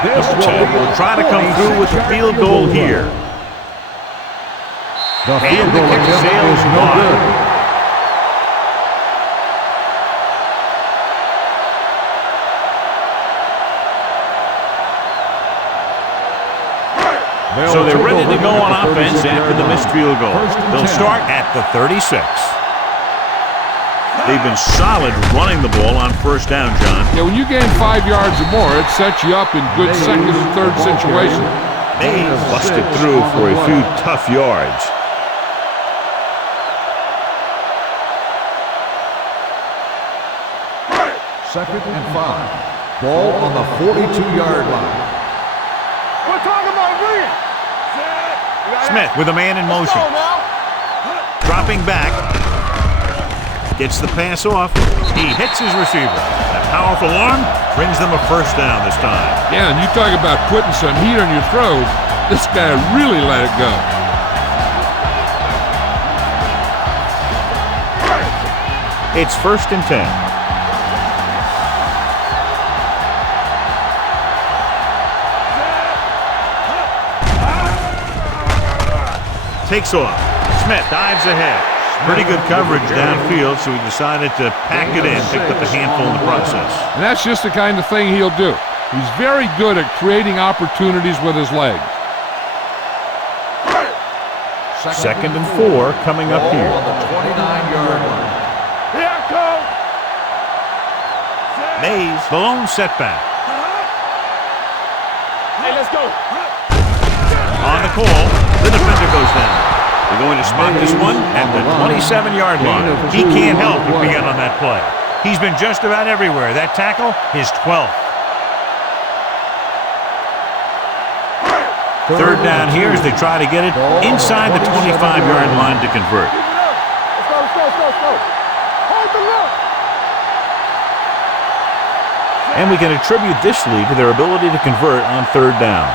Belichick will try to come through with the field goal here. The field And the goal kick attempt sails is no wide. good. So they're ready to go on offense after the missed field goal. They'll start at the 36. They've been solid running the ball on first down, John. Yeah, when you gain 5 yards or more, it sets you up in good second and third situations. They busted through for a few tough yards. Second and 5. Ball on the 42-yard line. We're talking about Reed. Smith with a man in motion. Dropping back. Gets the pass off. He hits his receiver. That powerful arm brings them a first down this time. Yeah, and you talk about putting some heat on your throws. This guy really let it go. It's first and 10. Takes off. Smith dives ahead. Pretty good coverage downfield, so he decided to pack it in, picked up a handful in the process. And that's just the kind of thing he'll do. He's very good at creating opportunities with his legs. Second and 4 coming up here. On the 29-yard line. Here I come. Mays, the lone setback. Hey, let's go. On the call, the defender goes down. They're going to spot this one at the 27-yard line. He can't help but be in on that play. He's been just about everywhere. That tackle, his 12th. Third down here as they try to get it inside the 25-yard line to convert. Let's go. Hold the look. And we can attribute this lead to their ability to convert on third down.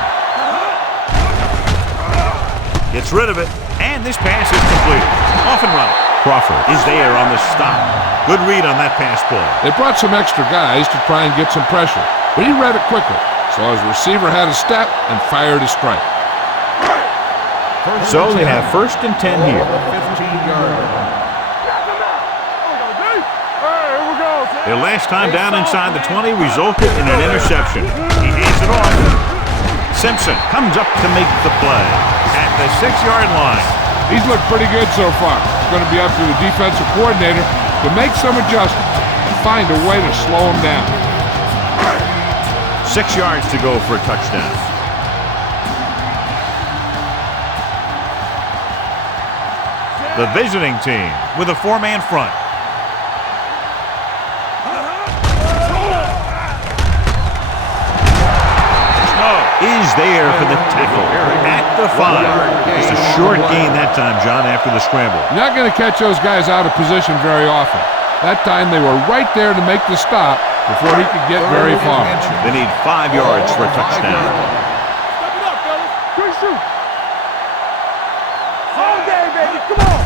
Gets rid of it, and this pass is completed. Off and running. Crawford is there on the stop. Good read on that pass play. They brought some extra guys to try and get some pressure, but he read it quickly. So his receiver had a step and fired a strike. So they have first and 10 here. 15-yard line. Their last time down inside the 20 resulted in an interception. He hands it off. Simpson comes up to make the play at the 6-yard line. He's looked pretty good so far. It's going to be up to the defensive coordinator to make some adjustments and find a way to slow him down. 6 yards to go for a touchdown. The visiting team with a 4-man front. there for the tackle at the 5. Just a short gain that time, John, after the scramble. You're not going to catch those guys out of position very often. That time they were right there to make the stop before he could get very far. They need 5 yards for a touchdown. Step it up, fellas. Quick shoot. All day, baby. Come on.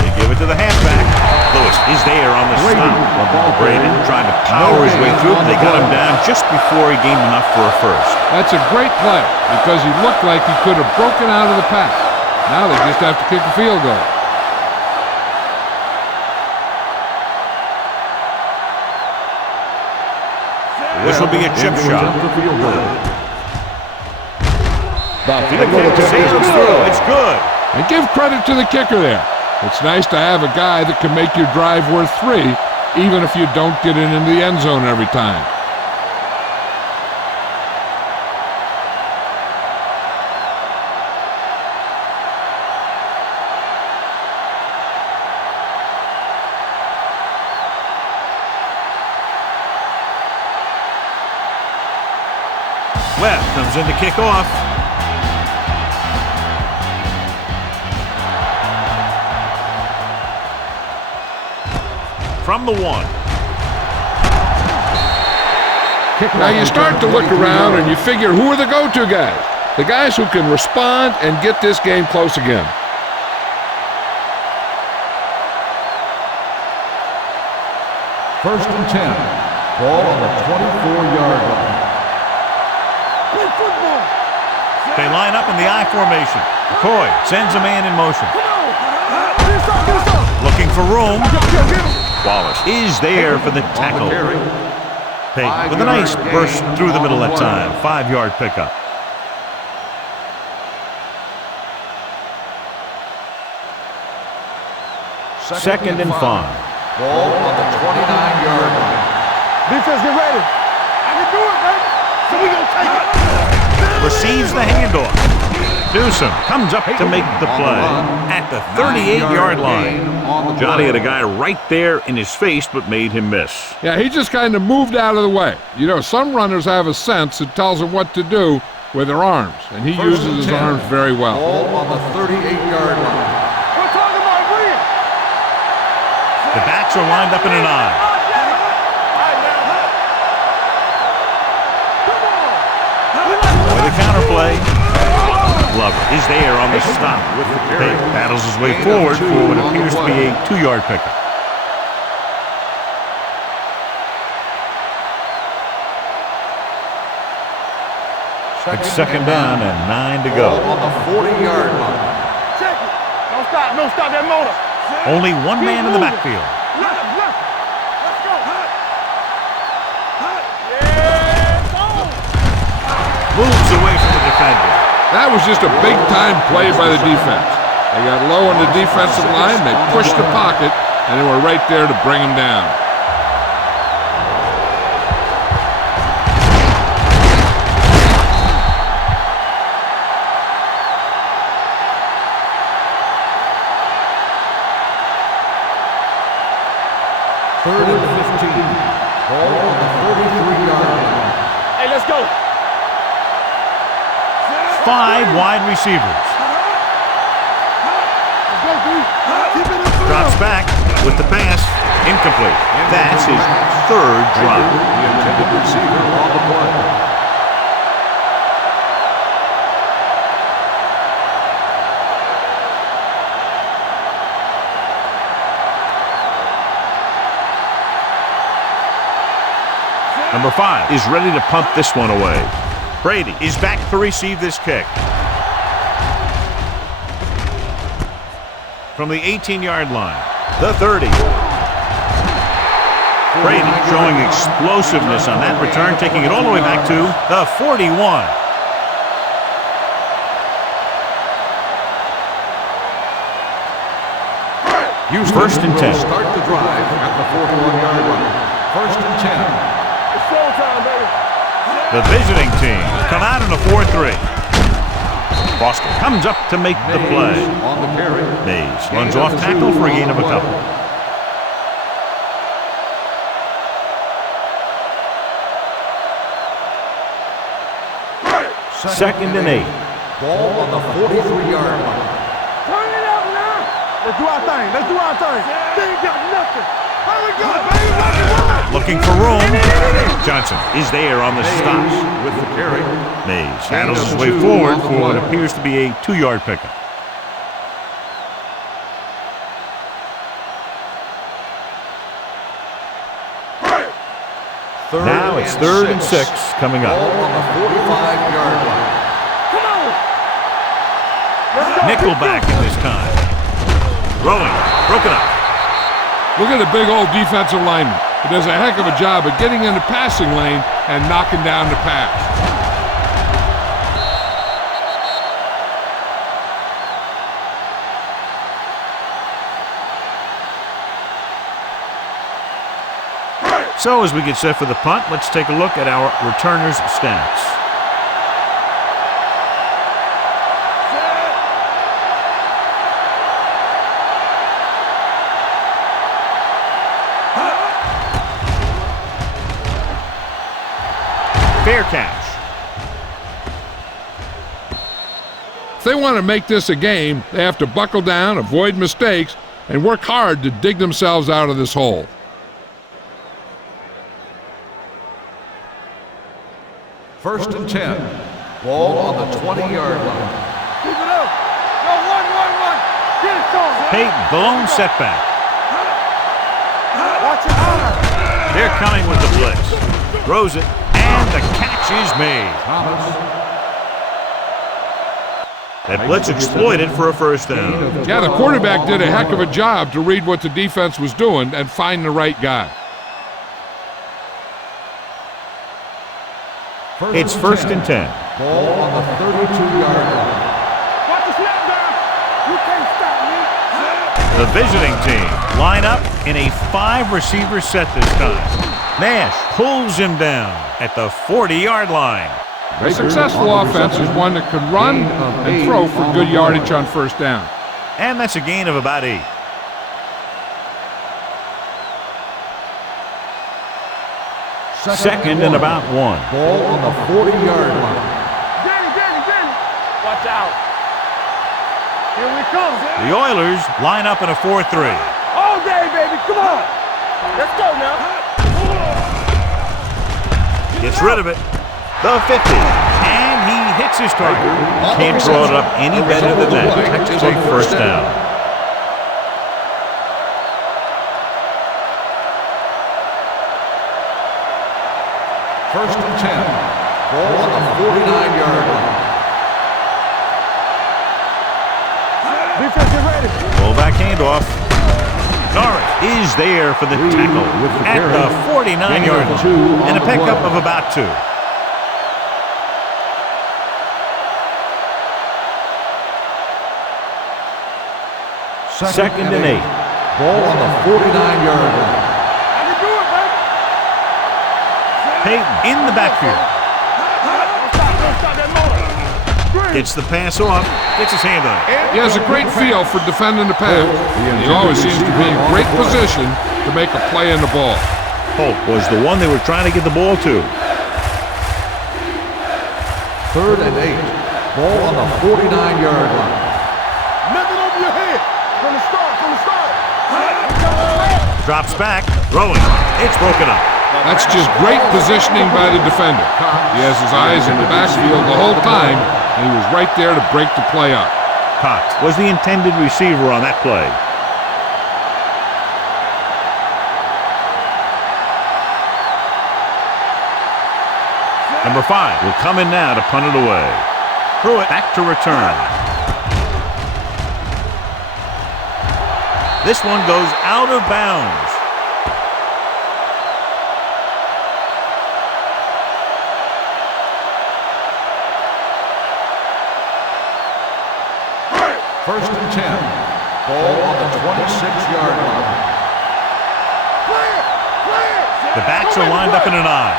They give it to the halfback. Lewis is there on the stop. Brady trying to power his way through, but they got him down just before he gained enough for a first. That's a great play because he looked like he could have broken out of the pack. Now they just have to kick a field goal. This will be a chip shot. The The field goal kick attempt sails is through. good. It's good. And give credit to the kicker there. It's nice to have a guy that can make your drive worth 3, even if you don't get it into the end zone every time. Webb comes in to kick off. From the 1. Now you start to look around and you figure, who are the go-to guys? The guys who can respond and get this game close again. First and 10. Ball on the 24-yard line. Play football. They line up in the I formation. McCoy sends a man in motion. Come on. Get us up, get us up. Looking for room. Get him. Wallace is there for the tackle. Payton with a nice burst through the middle that time. 5-yard pickup. Second and 5. Ball on the 29-yard line. Defense, get ready. I can do it, baby. So we gonna take it. Receives the handoff. Newsom comes up to make the play at the 38-yard line. Johnny had a guy right there in his face, but made him miss. Yeah, he just kind of moved out of the way. You know, some runners have a sense that tells them what to do with their arms, and he uses his arms very well. Ball on the 38-yard line. We're talking about bring it. The backs are lined up in an I. Boy, the counterplay. Glover is there on the stop. Payton paddles his way forward for what appears to be a 2-yard pickup. It's second down and 9 to go. Ball on the 40-yard line. Check it. Don't stop that motor. Only one man in the backfield. Left. Let's go. Yeah, go. Moves away from the defender. That was just a big-time play by the defense. They got low on the defensive line, they pushed the pocket, and they were right there to bring him down. Third and 15. Ball on the 33-yard line. Hey, let's go. 5 wide receivers. Drops back with the pass. Incomplete. That's his 3rd drop. The intended receiver on the play. Number 5 is ready to punt this one away. Brady is back to receive this kick. From the 18-yard line, the 30. Brady showing explosiveness on that return, taking it all the way back to the 41. First and 10. Start the drive at the 41-yard line. First and 10. It's showtime, baby. The visiting team come out in a 4-3. Boston comes up to make the play. On the carry. Mays runs off tackle for a gain of a couple. Second and 8. Ball on the 43-yard line. Turn it up now. Let's do our thing. Let's do our thing. They ain't got nothing. Hurry up, baby. Run. Looking for room. Johnson is there on the stop. With the carry. Mays handles his way forward for what appears to be a 2-yard pickup. Now it's third and 6 coming up. Ball on the 45-yard line. Come on. Nickelback in this time. Throwing. Broken up. Look at the big old defensive lineman. He does a heck of a job of getting in the passing lane and knocking down the pass. So as we get set for the punt, let's take a look at our returners' stats. Fair catch. If they want to make this a game, they have to buckle down, avoid mistakes, and work hard to dig themselves out of this hole. First and 10. Ball on the 20-yard line. Keep it up. Go, run. Get it going. Peyton, the lone setback. Watch your eye. They're coming with the blitz. Throws it, and the catch is made. Thomas. That blitz exploited for a first down. Yeah, the quarterback did a heck of a job to read what the defense was doing and find the right guy. It's first and 10. Ball on the 32-yard line. Watch the snap down. You can't stop me. The visiting team line up in a 5-receiver set this time. Nash pulls him down at the 40-yard line. A successful offense is one that can run and throw for good yardage on first down. And that's a gain of about 8. Second and about 1. Ball on the 40-yard line. Danny. Watch out. Here we come. The Oilers line up in a 4-3. All day, baby. Come on. Let's go now. Gets rid of it. The 50. And he hits his target. Can't draw it up any better than that. That's a first down. First and 10. Ball on the 49-yard line. Defense, get ready. Fullback handoff. Norris is there for the tackle at the 49-yard line. And a pickup of about 2. Second and 8. Ball on the 49-yard line. I can do it, baby. Peyton in the backfield. Don't stop that motor. Gets the pass off. Gets his hand on it. He has a great feel for defending the pass. And he always seems to be in great position to make a play in the ball. Hope was the one they were trying to get the ball to. Third and 8. Ball on the 49-yard line. Nothing over your head. From the start. Drops back. Throwing. It's broken up. That's just great positioning by the defender. He has his eyes in the backfield the whole time, and he was right there to break the play up. Cox was the intended receiver on that play. Number 5 will come in now to punt it away. Throw it back to return. This one goes out of bounds. First and 10. Ball on the 26-yard line. The backs are lined up in an eye.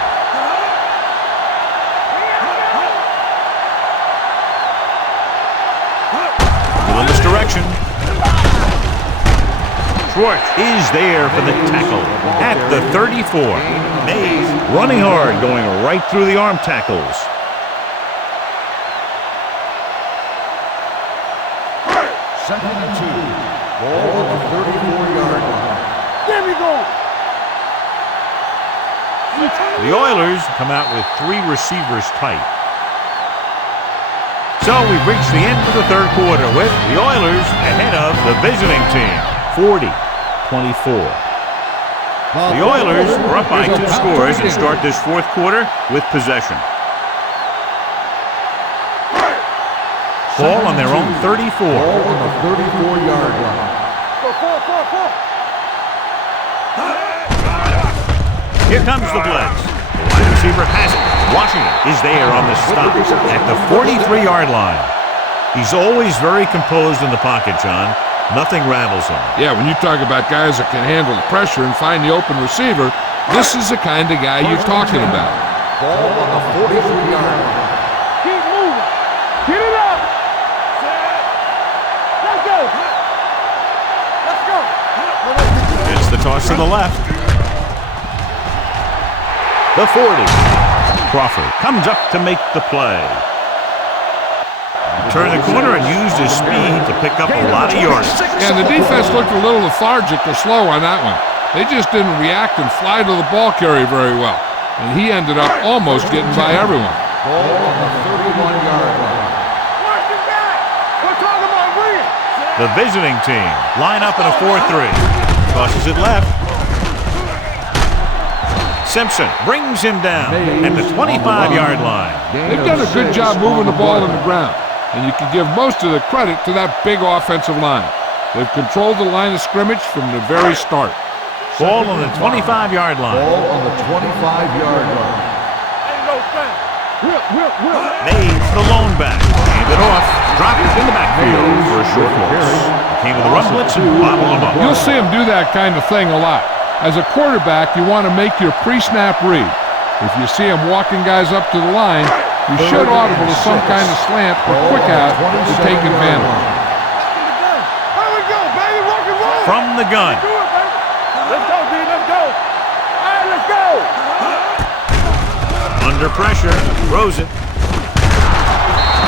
Little misdirection. Schwartz is there for the tackle at the 34. Mays running hard, going right through the arm tackles. Second and 2. Ball on the 34-yard line. There we go. The Oilers come out with 3 receivers tight. So we've reached the end of the third quarter with the Oilers ahead of the visiting team, 40-24. The Oilers are up by 2 scores and start this fourth quarter with possession. Ball on their own 34. Ball on the 34-yard line. Here comes the blitz. The wide receiver has it. Washington is there on the stop at the 43-yard line. He's always very composed in the pocket, John. Nothing rattles him. Yeah, when you talk about guys that can handle the pressure and find the open receiver, this is the kind of guy you're talking about. Ball on the 43-yard line. Keep moving. Get it up. Let's go. Let's go. It's the toss to the left. The 40. Crawford comes up to make the play. Turned the corner and used his speed to pick up a lot of yards. Yeah, the defense looked a little lethargic or slow on that one. They just didn't react and fly to the ball carrier very well. And he ended up almost getting by everyone. Ball on the 31-yard line. Watch it back. We're talking about Reed. The visiting team line up in a 4-3. Tosses it left. Simpson brings him down at the 25-yard line. They've done a good job moving the ball on the ground, and you can give most of the credit to that big offensive line. They've controlled the line of scrimmage from the very start. Ball on the 25-yard line. Ball on the 25-yard line. Ain't no thing. Will. Made the lone back. Hand it off. Dropped it in the backfield for a short loss. Came to the run blitz and bobbled him up. You'll see him do that kind of thing a lot. As a quarterback, you want to make your pre-snap read. If you see him walking guys up to the line, you should audible to some kind of slant or quick out to take advantage. Here we go, baby. Rock and roll. From the gun. Do it, baby. Let's go, D. Let's go. All right, let's go. Under pressure. Throws it.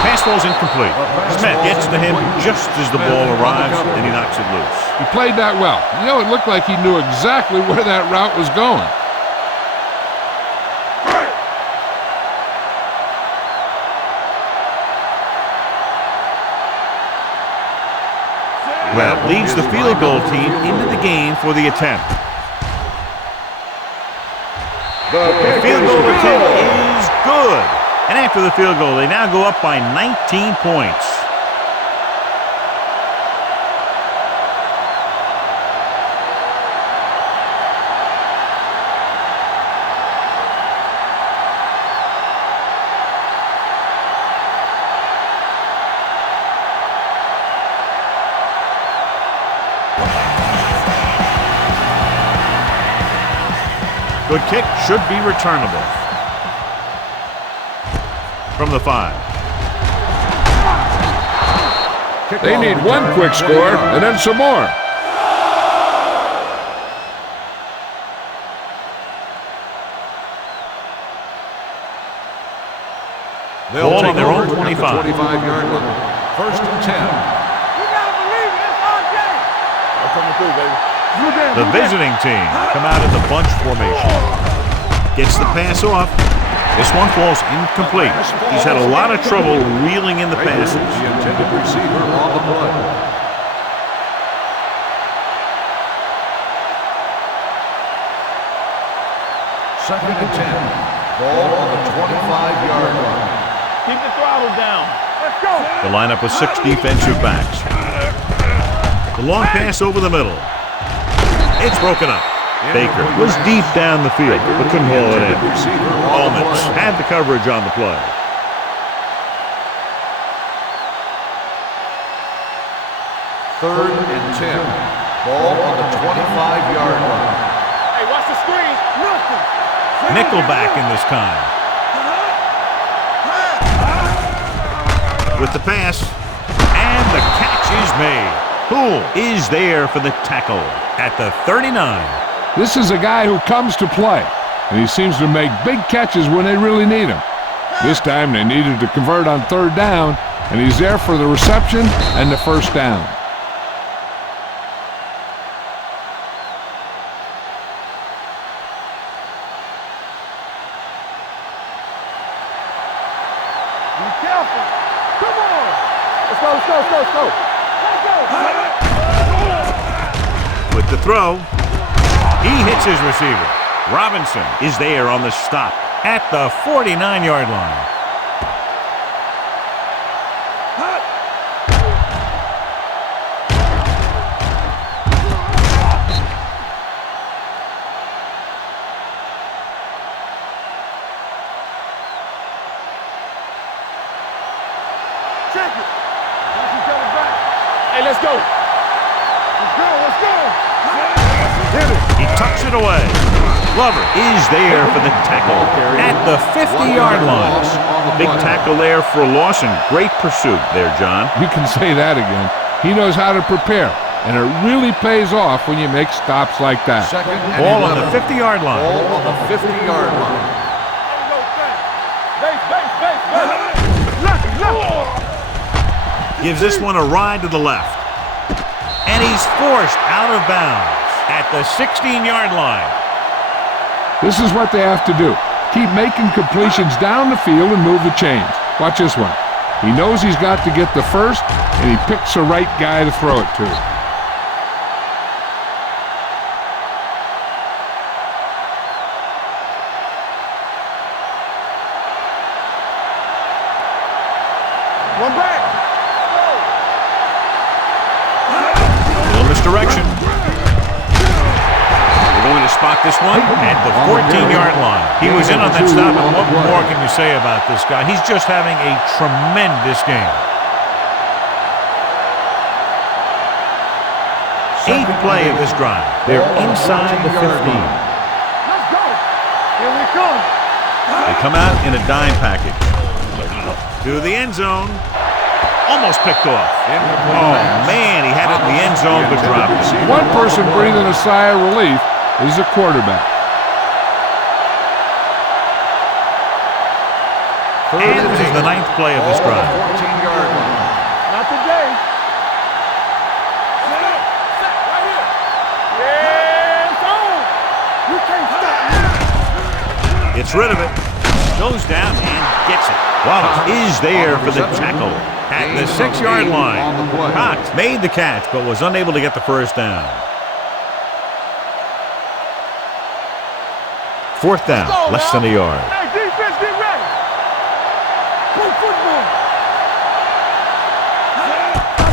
Pass ball's incomplete. Smith gets to him just as the ball arrives, and he knocks it loose. He played that well. You know, it looked like he knew exactly where that route was going. Well, leads the field goal team into the game for the attempt. The field goal attempt is good. And after the field goal, they now go up by 19 points. Good kick should be returnable. From the 5. They need one quick score and then some more. They'll take on their own over 25. at the 25-yard line. First and 10. You gotta believe it. It's our game. I'm coming through, baby. The visiting team come out in the bunch formation. Gets the pass off. This one falls incomplete. He's had a lot of trouble reeling in the passes. The intended receiver on the play. Second and 10. Ball on the 25-yard line. Keep the throttle down. Let's go. The lineup with 6 defensive backs. The long pass over the middle. It's broken up. Baker was deep down the field, but couldn't haul it in. Almonds had the coverage on the play. Third and 10. Ball on the 25-yard line. Hey, watch the screen. Nothing. Nickelback in this time. With the pass, and the catch is made. Poole is there for the tackle at the 39. This is a guy who comes to play, and he seems to make big catches when they really need him. This time they needed to convert on third down, and he's there for the reception and the first down. the throw. He hits his receiver. Robinson is there on the stop at the 49-yard line. Hey, let's go. Let's go, let's go. He tucks it away. Glover is there for the tackle at the 50-yard line. Big tackle there for Lawson. Great pursuit there, John. You can say that again. He knows how to prepare, and it really pays off when you make stops like that. Ball on the 50-yard line. Ball on the 50-yard line. Gives this one a ride to the left. And he's forced out of bounds at the 16-yard line. This is what they have to do. Keep making completions down the field and move the chains. Watch this one. He knows he's got to get the first, and he picks the right guy to throw it to. One back. Little misdirection. We're going to spot this one at the 14-yard line. He was in on that stop, and what more can you say about this guy? He's just having a tremendous game. Eighth play of this drive. They're inside the 15. Let's go. Here we come. They come out in a dime package. To the end zone. Almost picked off. Oh, man, he had it in the end zone, but dropped it. One person breathing a sigh of relief is the quarterback. And this is the ninth play of this drive. 14-yard line. Not today. Set up. Set right here. Yeah, it's on. You can't stop me. Gets rid of it. Goes down and gets it. Wallace is there for the tackle at the 6-yard line. Cox made the catch but was unable to get the first down. Fourth down, less than a yard. Hey, defense, get ready. Play football.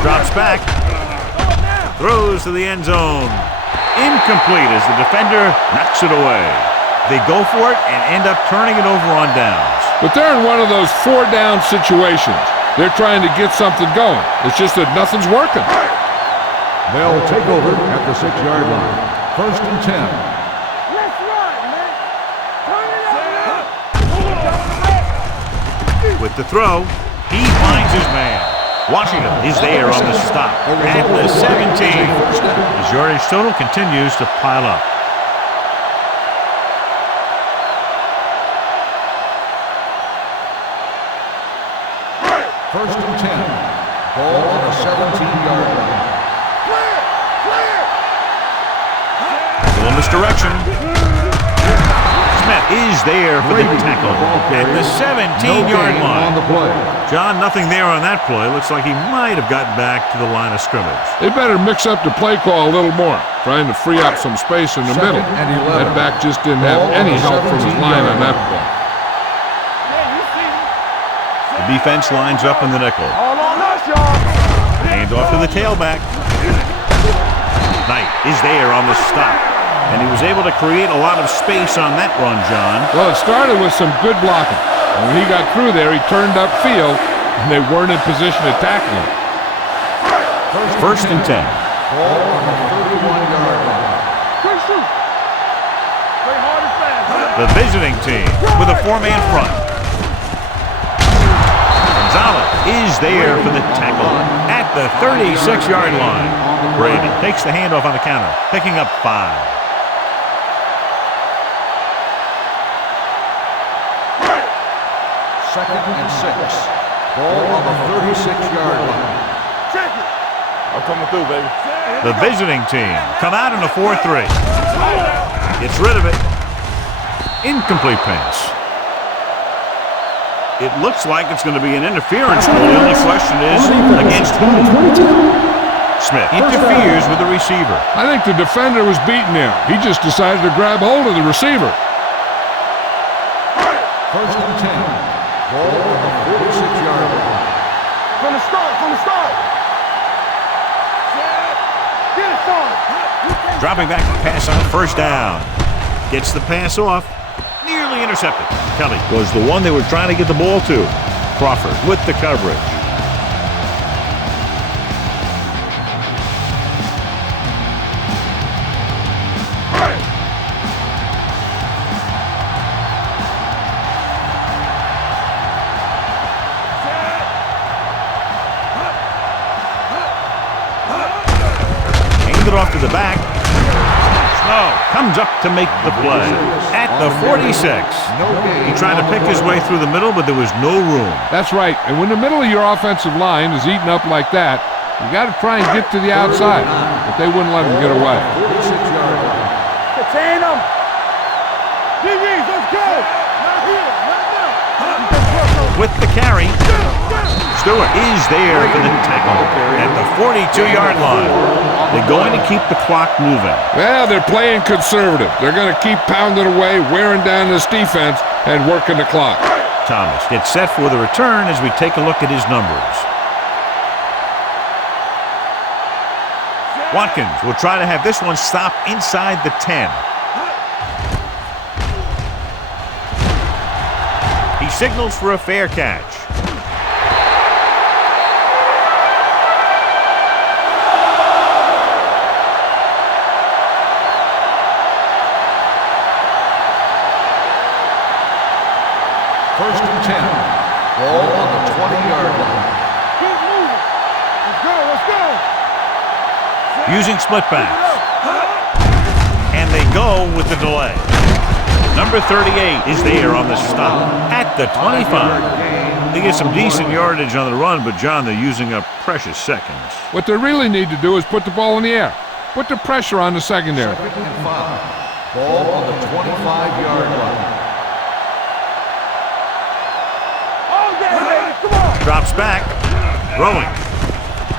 Drops back. Throws to the end zone. Incomplete as the defender knocks it away. They go for it and end up turning it over on downs. But they're in one of those 4-down situations. They're trying to get something going. It's just that nothing's working. They'll take over at the 6-yard line. First and 10. Let's run, man. Turn it up. With the throw, he finds his man. Washington is there on the stop at the 17. His yardage total continues to pile up. First and 10. Ball on the 17-yard line. Clear. Clear. Little misdirection. Smith is there for the tackle at the 17-yard On the line. play. John, nothing there on that play. Looks like he might have gotten back to the line of scrimmage. They better mix up the play call a little more, trying to free up some space in the Second middle. and 11. That back just didn't have any help from his line on that play. Yeah, you see me. The defense lines up in the nickel. All on us, y'all. Hand off to the tailback. Knight is there on the stop. And he was able to create a lot of space on that run, John. Well, it started with some good blocking. And when he got through there, he turned upfield, and they weren't in position to tackle him. First and 10. Ball on the 31-yard line. Quick shoot. Play hard and fast. The visiting team with a 4-man front. Gonzalez is there for the tackle at the 36-yard line. Brady takes the handoff on the counter, picking up 5. Second and 6. Ball on the 36-yard line. Check it. I'm coming through, baby. The visiting team come out in a 4-3. Gets rid of it. Incomplete pass. It looks like it's going to be an interference. The only question is, against whom? Smith interferes with the receiver. I think the defender was beaten there. He just decided to grab hold of the receiver. First and 10. Ball on the 46-yard line. From the start. Get it, son. Dropping back to pass on first down. Gets the pass off. Nearly intercepted. Kelly was the one they were trying to get the ball to. Crawford with the coverage. It off to the back. Snow comes up to make the play at the 46. He tried to pick his way through the middle, but there was no room. That's right. And when the middle of your offensive line is eaten up like that, you got to try and get to the outside. But they wouldn't let him get away. Contain him. DBs, let's go. Not here. Not now. With the carry, Stewart is there for the tackle at the 42-yard line. They're going to keep the clock moving. Well, they're playing conservative. They're going to keep pounding away, wearing down this defense, and working the clock. Thomas gets set for the return as we take a look at his numbers. Watkins will try to have this one stop inside the 10. He signals for a fair catch. First and 10. Ball on the 20-yard line. Keep moving. Let's go. Using split backs. And they go with the delay. Number 38 is there on the stop at the 25. They get some decent yardage on the run, but, John, they're using up precious seconds. What they really need to do is put the ball in the air. Put the pressure on the secondary. Second and 5. Ball on the 25-yard line. Drops back. Throwing.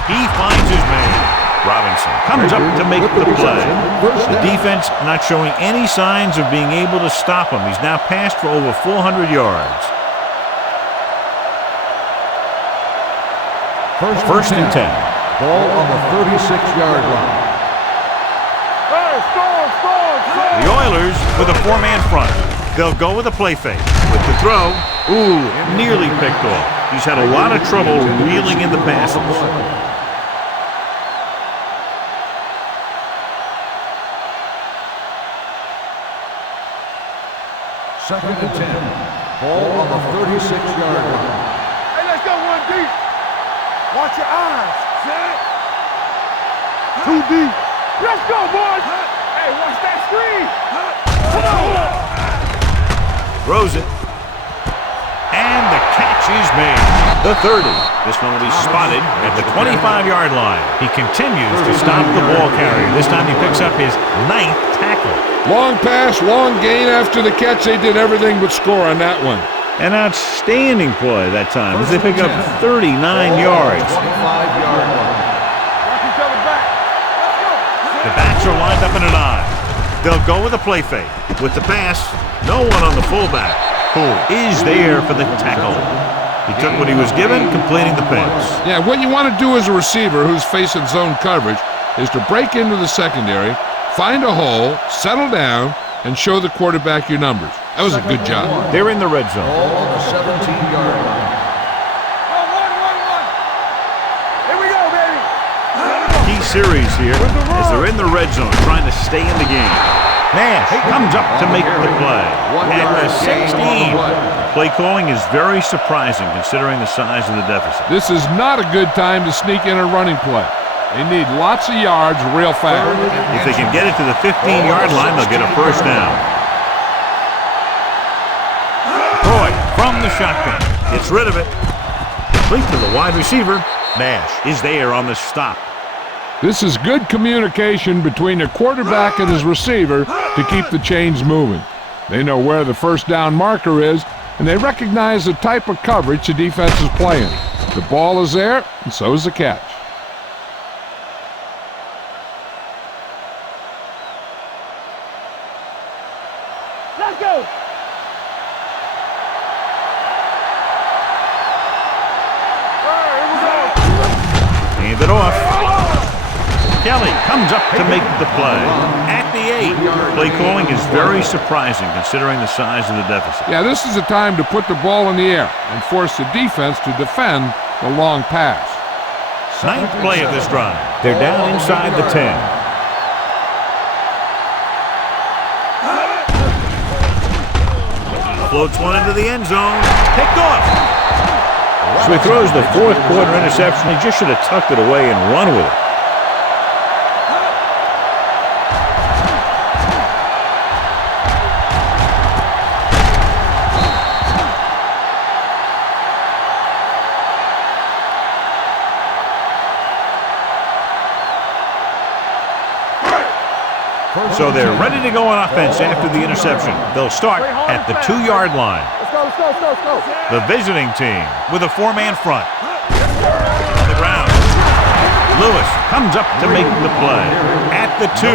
He finds his man. Robinson comes up to make the play. The defense not showing any signs of being able to stop him. He's now passed for over 400 yards. First and 10. Ball on the 36-yard line. The Oilers with a four-man front. They'll go with a play fake. With the throw, nearly picked off. He's had a lot of trouble reeling in the passes. Second and 10. Ball on the 36-yard line. Hey, let's go one deep. Watch your eyes. Too deep. Let's go, boys. Hey, watch that screen. Come on. Throws it. And the catch is made. The 30. This one will be spotted at the 25-yard line. He continues to stop the ball carrier. This time he picks up his 9th tackle. Long pass, long gain after the catch. They did everything but score on that one. An outstanding play that time as they pick up 39 yards. 25-yard line. Watch each other back. Let's go. The backs are lined up in an I. They'll go with a play fake. With the pass, no one on the fullback, who is there for the tackle. He took what he was given, completing the pass. Yeah, what you want to do as a receiver who's facing zone coverage is to break into the secondary, find a hole, settle down, and show the quarterback your numbers. That was a good job. They're in the red zone. Ball on the 17-yard line. Here we go, baby. Key series here as they're in the red zone trying to stay in the game. Nash comes up to make the play at the 16. Play calling is very surprising considering the size of the deficit. This is not a good time to sneak in a running play. They need lots of yards real fast. If they can get it to the 15-yard line, they'll get a first down. Roy from the shotgun gets rid of it. Complete to the wide receiver. Nash is there on the stop. This is good communication between the quarterback and his receiver to keep the chains moving. They know where the first down marker is, and they recognize the type of coverage the defense is playing. The ball is there, and so is the catch. Let's go. Hand it off. Kelly comes up to make the play. At the 8, play calling is very surprising considering the size of the deficit. Yeah, this is a time to put the ball in the air and force the defense to defend the long pass. Ninth play of this drive. They're down inside the 10. Floats one into the end zone. Picked off. So he throws the fourth quarter interception. He just should have tucked it away and run with it. So they're ready to go on offense after the interception. They'll start at the 2-yard line. Let's go. The visiting team with a 4-man front. On the ground. Lewis comes up to make the play. At the 2.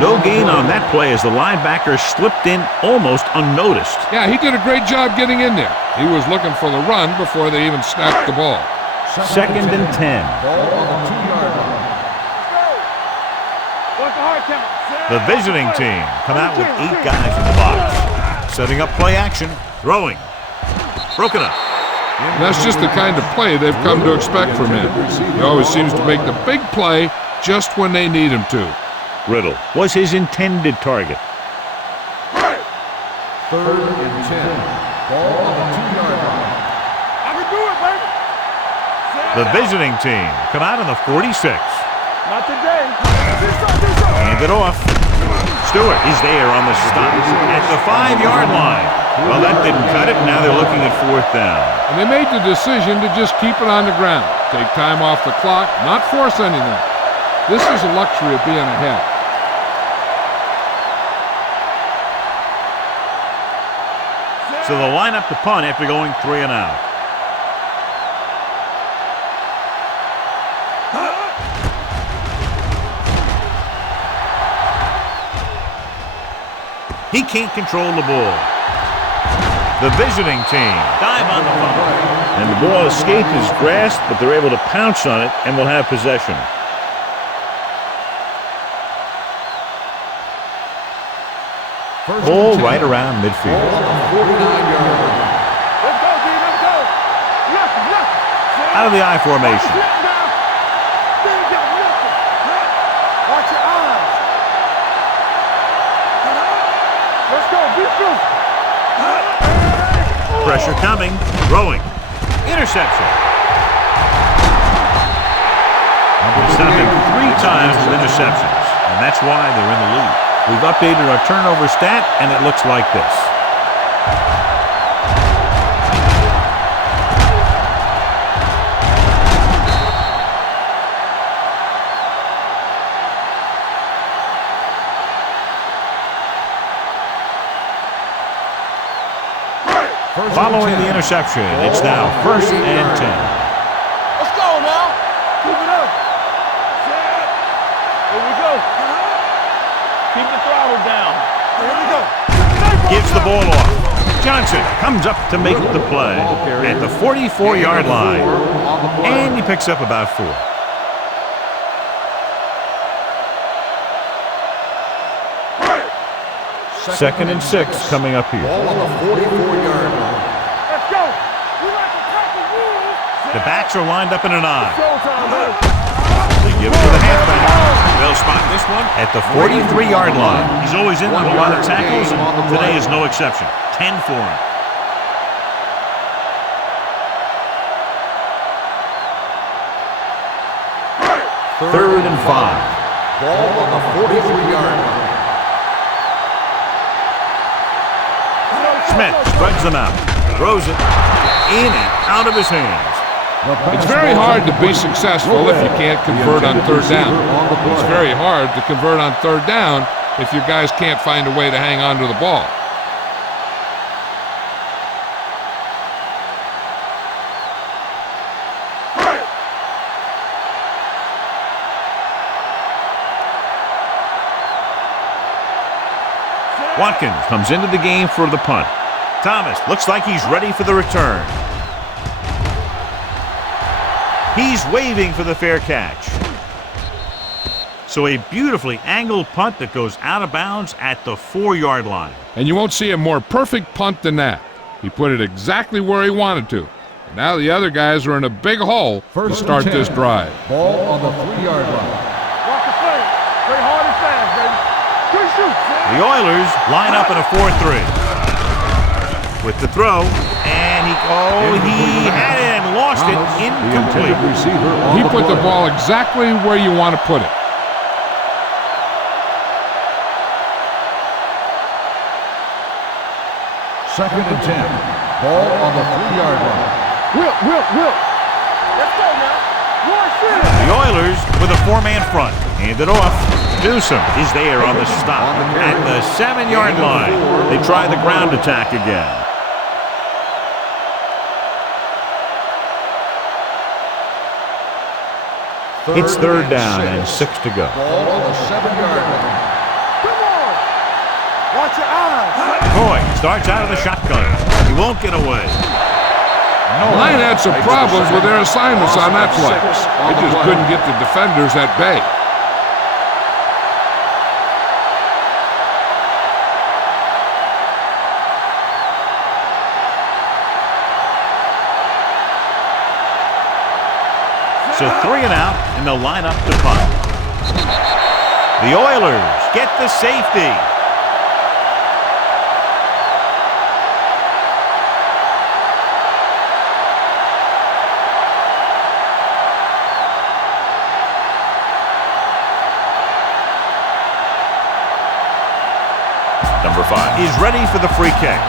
No gain on that play as the linebacker slipped in almost unnoticed. Yeah, he did a great job getting in there. He was looking for the run before they even snapped the ball. Second and 10. Ball on the 2-yard line. What's the hard count? The visiting team come out with 8 guys in the box. Setting up play action. Throwing. Broken up. That's just the kind of play they've come to expect from him. He always seems to make the big play just when they need him to. Riddle was his intended target. Third and 10. Ball on the 2-yard line. I can do it, baby. The visiting team come out in the 46. Not today. Hand it off. Stewart is there on the stop at the 5-yard line. Well, that didn't cut it. Now they're looking at 4th down. And they made the decision to just keep it on the ground. Take time off the clock, not force anything. This is a luxury of being ahead. So they'll line up the punt after going 3 and out. He can't control the ball. The visiting team dive on the fumble. And the ball escaped his grasp, but they're able to pounce on it and will have possession. Ball right around midfield. Let's go, D. Let's go. Left. Out of the I formation. Watch your eyes. Let's go. Be true. Pressure coming. Throwing. Interception. Stopped him 3 times with interceptions, and that's why they're in the lead. We've updated our turnover stat, and it looks like this. Following the interception, it's now 1st and 10. Let's go now. Keep it up. Here we go. Keep the throttle down. Here we go. Gives the ball off. Johnson comes up to make the play at the 44-yard line. And he picks up about 4. Second and 6 coming up here. Ball on the 44-yard line. Let's go. We like to crack the rules. The backs are lined up in an I. Showtime, baby. They give it to the halfback. They'll spot this one at the 43-yard line. He's always in on a lot of tackles, and today is no exception. 10 for him. Third and 5. Ball on the 43-yard line. Smith spreads them out. Throws it in and out of his hands. It's very hard to be successful if you can't convert on 3rd down. It's very hard to convert on 3rd down if your guys can't find a way to hang on to the ball. Watkins comes into the game for the punt. Thomas looks like he's ready for the return. He's waving for the fair catch. So a beautifully angled punt that goes out of bounds at the 4-yard line. And you won't see a more perfect punt than that. He put it exactly where he wanted to. And now the other guys are in a big hole to start this drive. Ball on the 3-yard line. Watch the play. Play hard and fast, baby. Good shoot. The Oilers line up in a 4-3. With the throw, and he had it and lost it. Incomplete. He put the ball exactly where you want to put it. Second and 10. Ball on the 3-yard line. Will. Let's go now. The Oilers with a 4-man front. Hand it off. Newsom is there on the stop at the 7-yard line. They try the ground attack again. It's third down and 6 to go. Ball on the 7-yard line. Come on. Watch your eyes. Coy starts out of the shotgun. He won't get away. Line had some problems with their assignments on that play. They just couldn't get the defenders at bay. So 3 and out, and they'll line up to punt. The Oilers get the safety. Number 5 is ready for the free kick.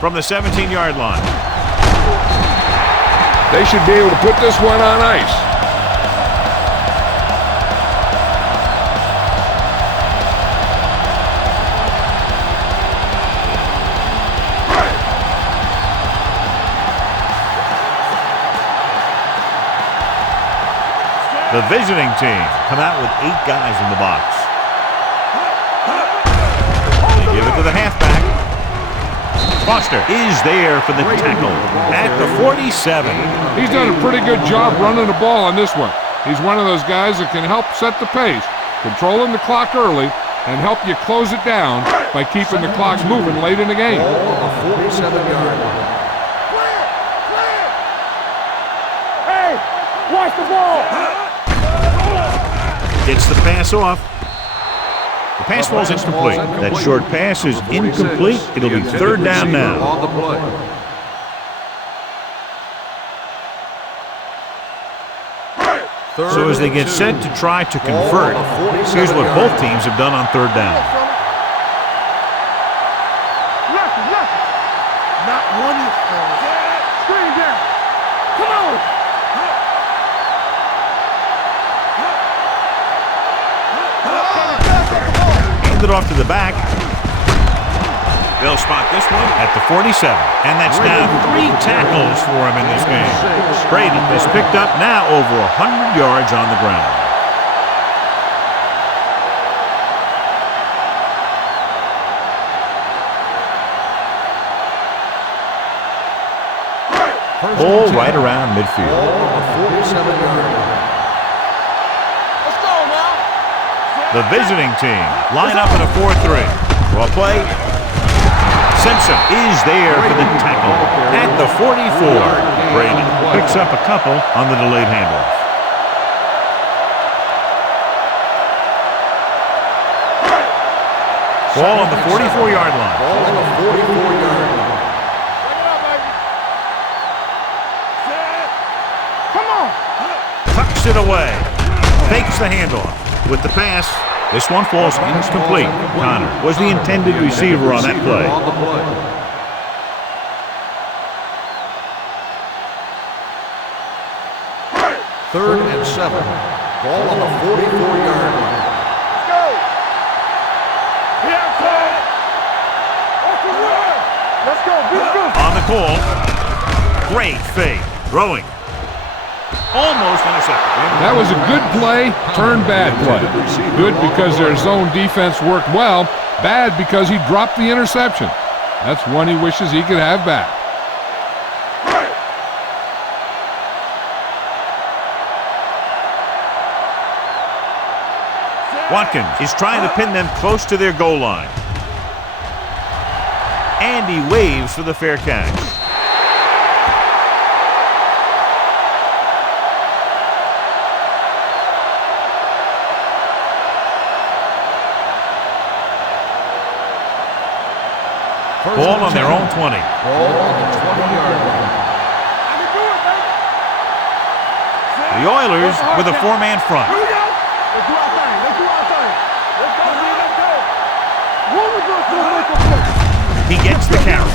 From the 17-yard line. They should be able to put this one on ice. The visiting team come out with 8 guys in the box. They give it to the halfback. Foster is there for the tackle at the 47. He's done a pretty good job running the ball on this one. He's one of those guys that can help set the pace, controlling the clock early, and help you close it down by keeping the clock moving late in the game. Ball on the 47-yard line. Hey, watch the ball. Gets the pass off. The pass falls incomplete. That short pass is incomplete. It'll be third down now. On the play. So as they get set to try to convert, here's what both teams have done on third down. Not one is screen down. Come on. Hand it off to the back. They'll spot this one at the 47. And that's now 3 tackles for him in this game. Brady has picked up now over 100 yards on the ground. Ball right around midfield. Let's go now. The visiting team line up in a 4-3. Well play. Simpson is there for the tackle at the 44. Brady picks up a couple on the delayed handoff. Ball on the 44-yard line. Ball on the 44-yard line. Bring it up, baby. Set. Come on. Tucks it away. Fakes the handoff. With the pass, this one falls incomplete. Connor was the intended receiver on that play. On the play. Third and 7. Ball on the 44-yard line. Let's go. Be outside. Off the run. Let's go. Be good. On the call, Great fake. Throwing. Almost intercepted. That was a good play, turned bad play. Good because their zone defense worked well. Bad because he dropped the interception. That's one he wishes he could have back. Watkins is trying to pin them close to their goal line. And he waves for the fair catch. Ball on their own 20. Ball on the 20-yard line. The Oilers with a four-man front. He gets the carry.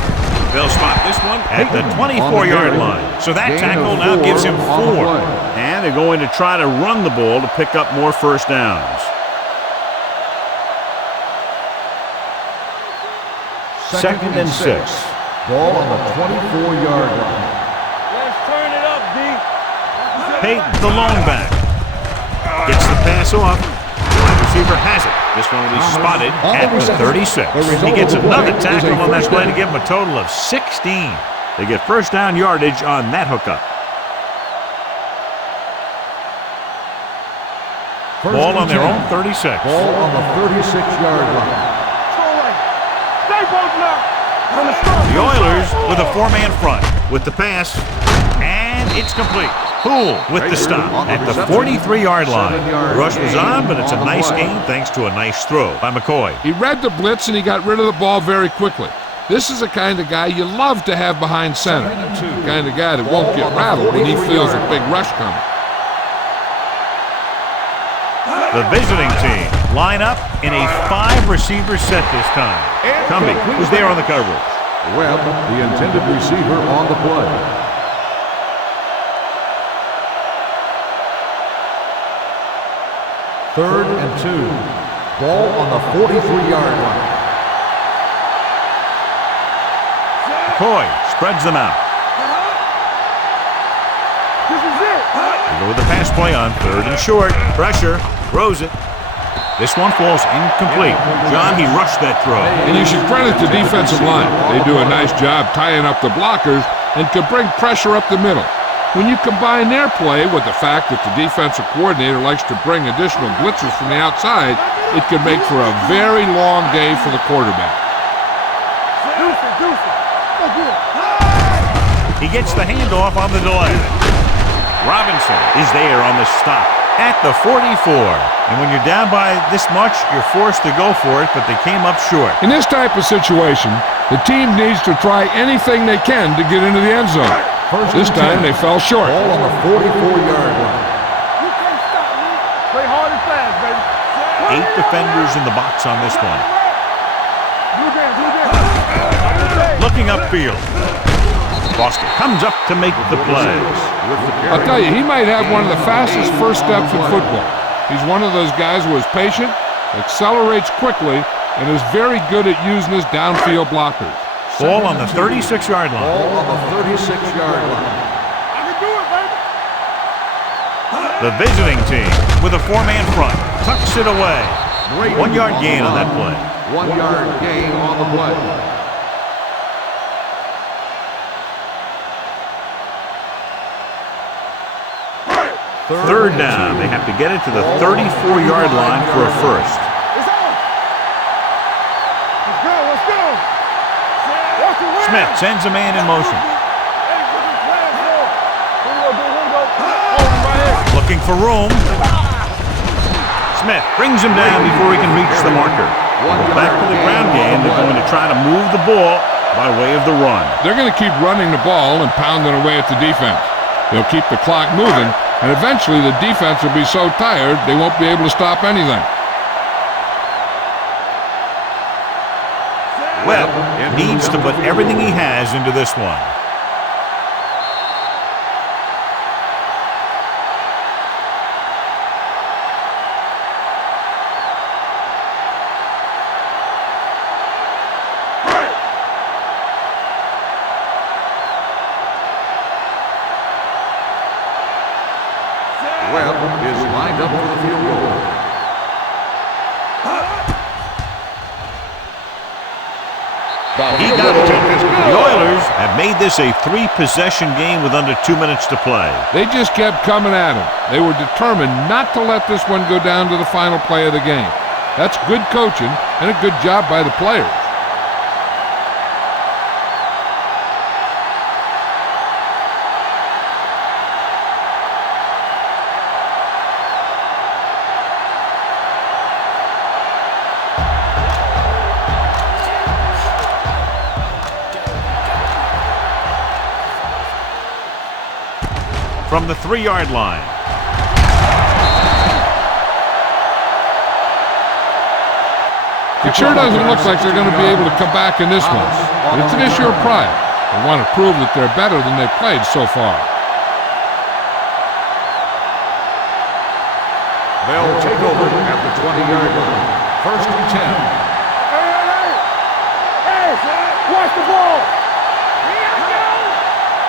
They'll spot this one at the 24-yard line. So that tackle now gives him 4. And they're going to try to run the ball to pick up more first downs. Second and 6. Ball on the 24-yard line. Let's turn it up, D. Peyton, the long back. Gets the pass off. Wide receiver has it. This one will be spotted at the 36. He gets another tackle on that play to give him a total of 16. They get first down yardage on that hookup. Ball on their own 36. Ball on the 36-yard line. The Oilers with a four-man front with the pass, and it's complete. Poole with the stop at the 43-yard line. The rush was on, but it's a nice gain thanks to a nice throw by McCoy. He read the blitz and he got rid of the ball very quickly. This is the kind of guy you love to have behind center. The kind of guy that won't get rattled when he feels a big rush coming. The visiting team line up in a 5-receiver set this time. Cumbie was there on the coverage. Webb, the intended receiver on the play. Third and 2. Ball on the 43-yard line. McCoy spreads them out. This is it. They go with the pass play on third and short. Pressure. Throws it. This one falls incomplete. John, he rushed that throw. And you should credit the defensive line. They do a nice job tying up the blockers and can bring pressure up the middle. When you combine their play with the fact that the defensive coordinator likes to bring additional blitzers from the outside, it can make for a very long day for the quarterback. He gets the handoff on the delay. Robinson is there on the stop at the 44. And when you're down by this much, you're forced to go for it, but they came up short. In this type of situation, the team needs to try anything they can to get into the end zone. This time they fell short. Ball on the 44-yard line. You can't stop me. Play hard and fast, baby. 8 defenders in the box on this one. Looking upfield. Foster comes up to make the plays. I'll tell you, he might have one of the fastest first steps in football. He's one of those guys who is patient, accelerates quickly, and is very good at using his downfield blockers. Ball on the 36-yard line. Ball on the 36-yard line. I can do it, baby. The visiting team with a 4-man front tucks it away. 1-yard gain on that play. 1-yard gain on the play. Third down. They have to get it to the 34-yard line for a first. It's on. Let's go. Let's go. Smith sends a man in motion. Looking for room. Smith brings him down before he can reach the marker. Back to the ground game. They're going to try to move the ball by way of the run. They're going to keep running the ball and pounding away at the defense. They'll keep the clock moving, and eventually the defense will be so tired they won't be able to stop anything. Webb needs to put everything he has into this one. lined up for the field goal. He got it. The Oilers have made this a 3-possession game with under 2 minutes to play. They just kept coming at him. They were determined not to let this one go down to the final play of the game. That's good coaching and a good job by the players. From the 3-yard line. It sure doesn't look like they're going to be able to come back in this one. But it's an issue of pride. They want to prove that they're better than they've played so far. They'll take over at the 20-yard line. First and 10. Hey, watch the ball.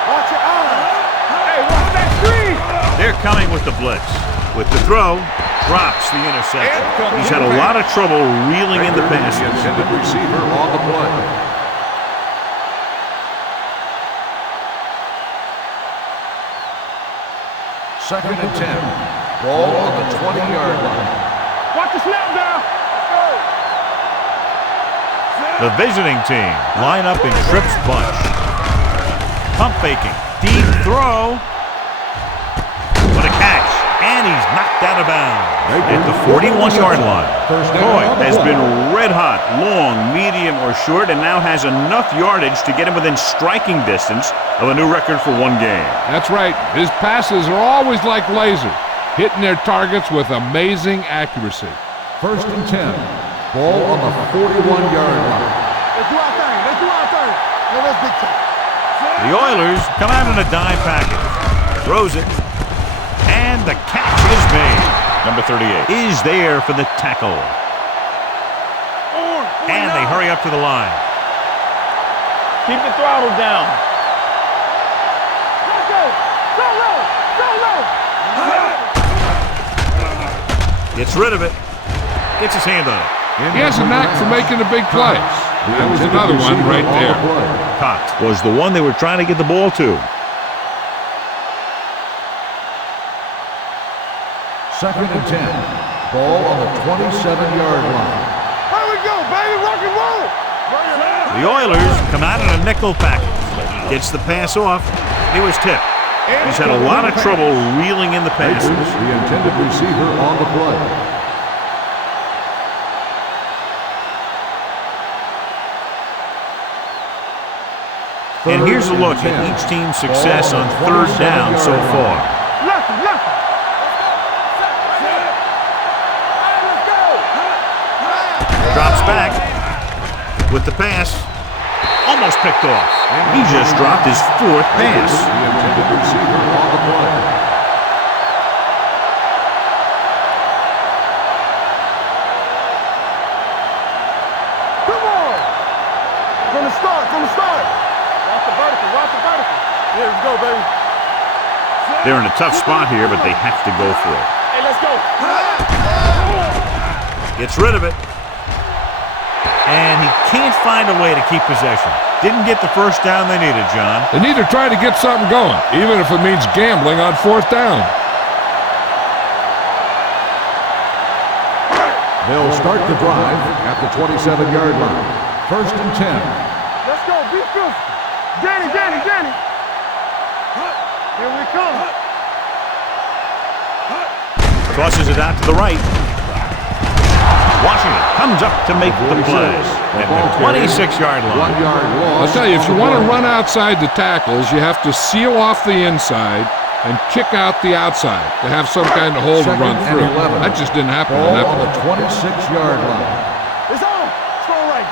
Watch your eyes. Hey, watch that screen. They're coming with the blitz. With the throw, drops the interception. He's had a lot of trouble reeling in the passes. The intended receiver on the play. Second and 10. Ball on the 20-yard line. Watch the snap down. The visiting team line up in trips bunch. Pump faking. Deep throw. What a catch. And he's knocked out of bounds at the 41-yard line. Coy has been red hot, long, medium, or short, and now has enough yardage to get him within striking distance of a new record for one game. That's right. His passes are always like lasers, hitting their targets with amazing accuracy. First and 10. Ball on the 41-yard line. Let's do our thing. Let's do our thing. No, that's big time. The Oilers come out in a dime package. Throws it. And the catch is made. Number 38 is there for the tackle. And they hurry up to the line. Keep the throttle down. Let's go. Go low. Go low. Gets rid of it. Gets his hand on it. He has a knack for making a big play. That was another one right there. Cox was the one they were trying to get the ball to. Second and 10. Ball on the 27-yard line. Here we go, baby. Rock and roll. The Oilers come out in a nickel package. Gets the pass off. He was tipped. He's had a lot of trouble reeling in the passes. The intended receiver on the play. And here's a look at each team's success on third down so far. Drops back with the pass. Almost picked off. He just dropped his 4th pass. The intended receiver on the play. Come on. From the start. Watch the vertical. Here we go, baby. They're in a tough spot here, but they have to go for it. Hey, let's go. Gets rid of it. And he can't find a way to keep possession. Didn't get the first down they needed, John. They need to try to get something going, even if it means gambling on 4th down. They'll start the drive at the 27-yard line. First and 10. Let's go. Be physical. Danny. Here we come. Tosses it out to the right. Washington comes up to make the play at the 26-yard line. 1 yard loss. I'll tell you, if you want to run outside the tackles, you have to seal off the inside and kick out the outside to have some kind of hole to run through. That just didn't happen on that Ball on one. the 26-yard line. It's on. Throw right.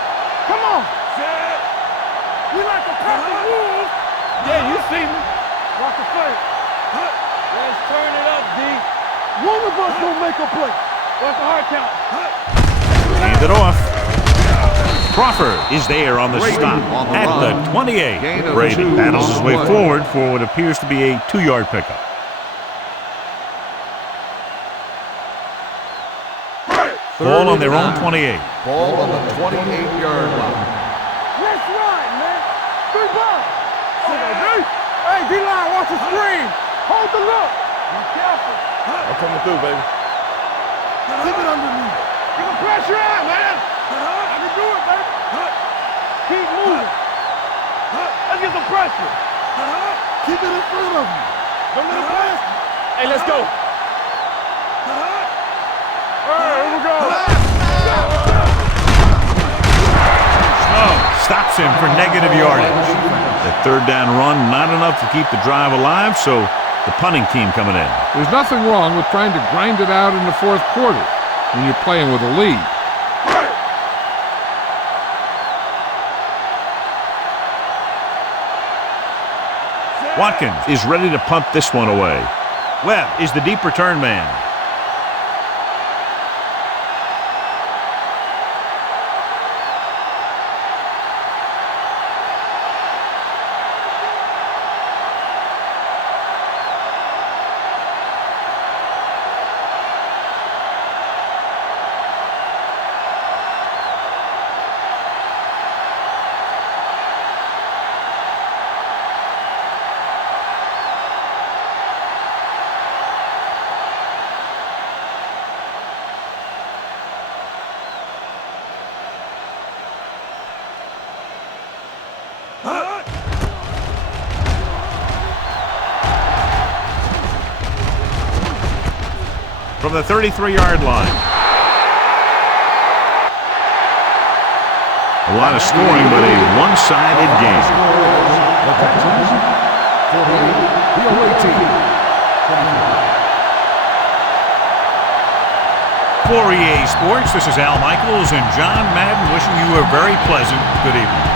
Come on. We like a perfect move. Yeah, you see me. Watch the play. Let's turn it up, D. One of us will make a play. Watch the hard count. Hand it off. Crawford is there on the stop at the 28. Brady battles his way forward for what appears to be a 2-yard pickup. Ball on their own 28. Ball on the 28-yard line. Let's run, man. 3 balls. Hey, D-line, watch the screen. Hold the look. Be careful. I'm coming through, baby. Keep it underneath. Get the pressure out, man. I can do it, baby. Keep moving. Let's get some pressure. Keep it in front of you. Don't let it pass. Hey, let's go. All right, here we go. Snow stops him for negative yardage. The third down run, not enough to keep the drive alive, so the punting team coming in. There's nothing wrong with trying to grind it out in the fourth quarter when you're playing with a lead. Watkins is ready to punt this one away. Webb is the deep return man. From the 33-yard line. A lot of scoring, but a one-sided game. The Texans, 48, the away team, 25. For EA Sports, this is Al Michaels and John Madden wishing you a very pleasant good evening.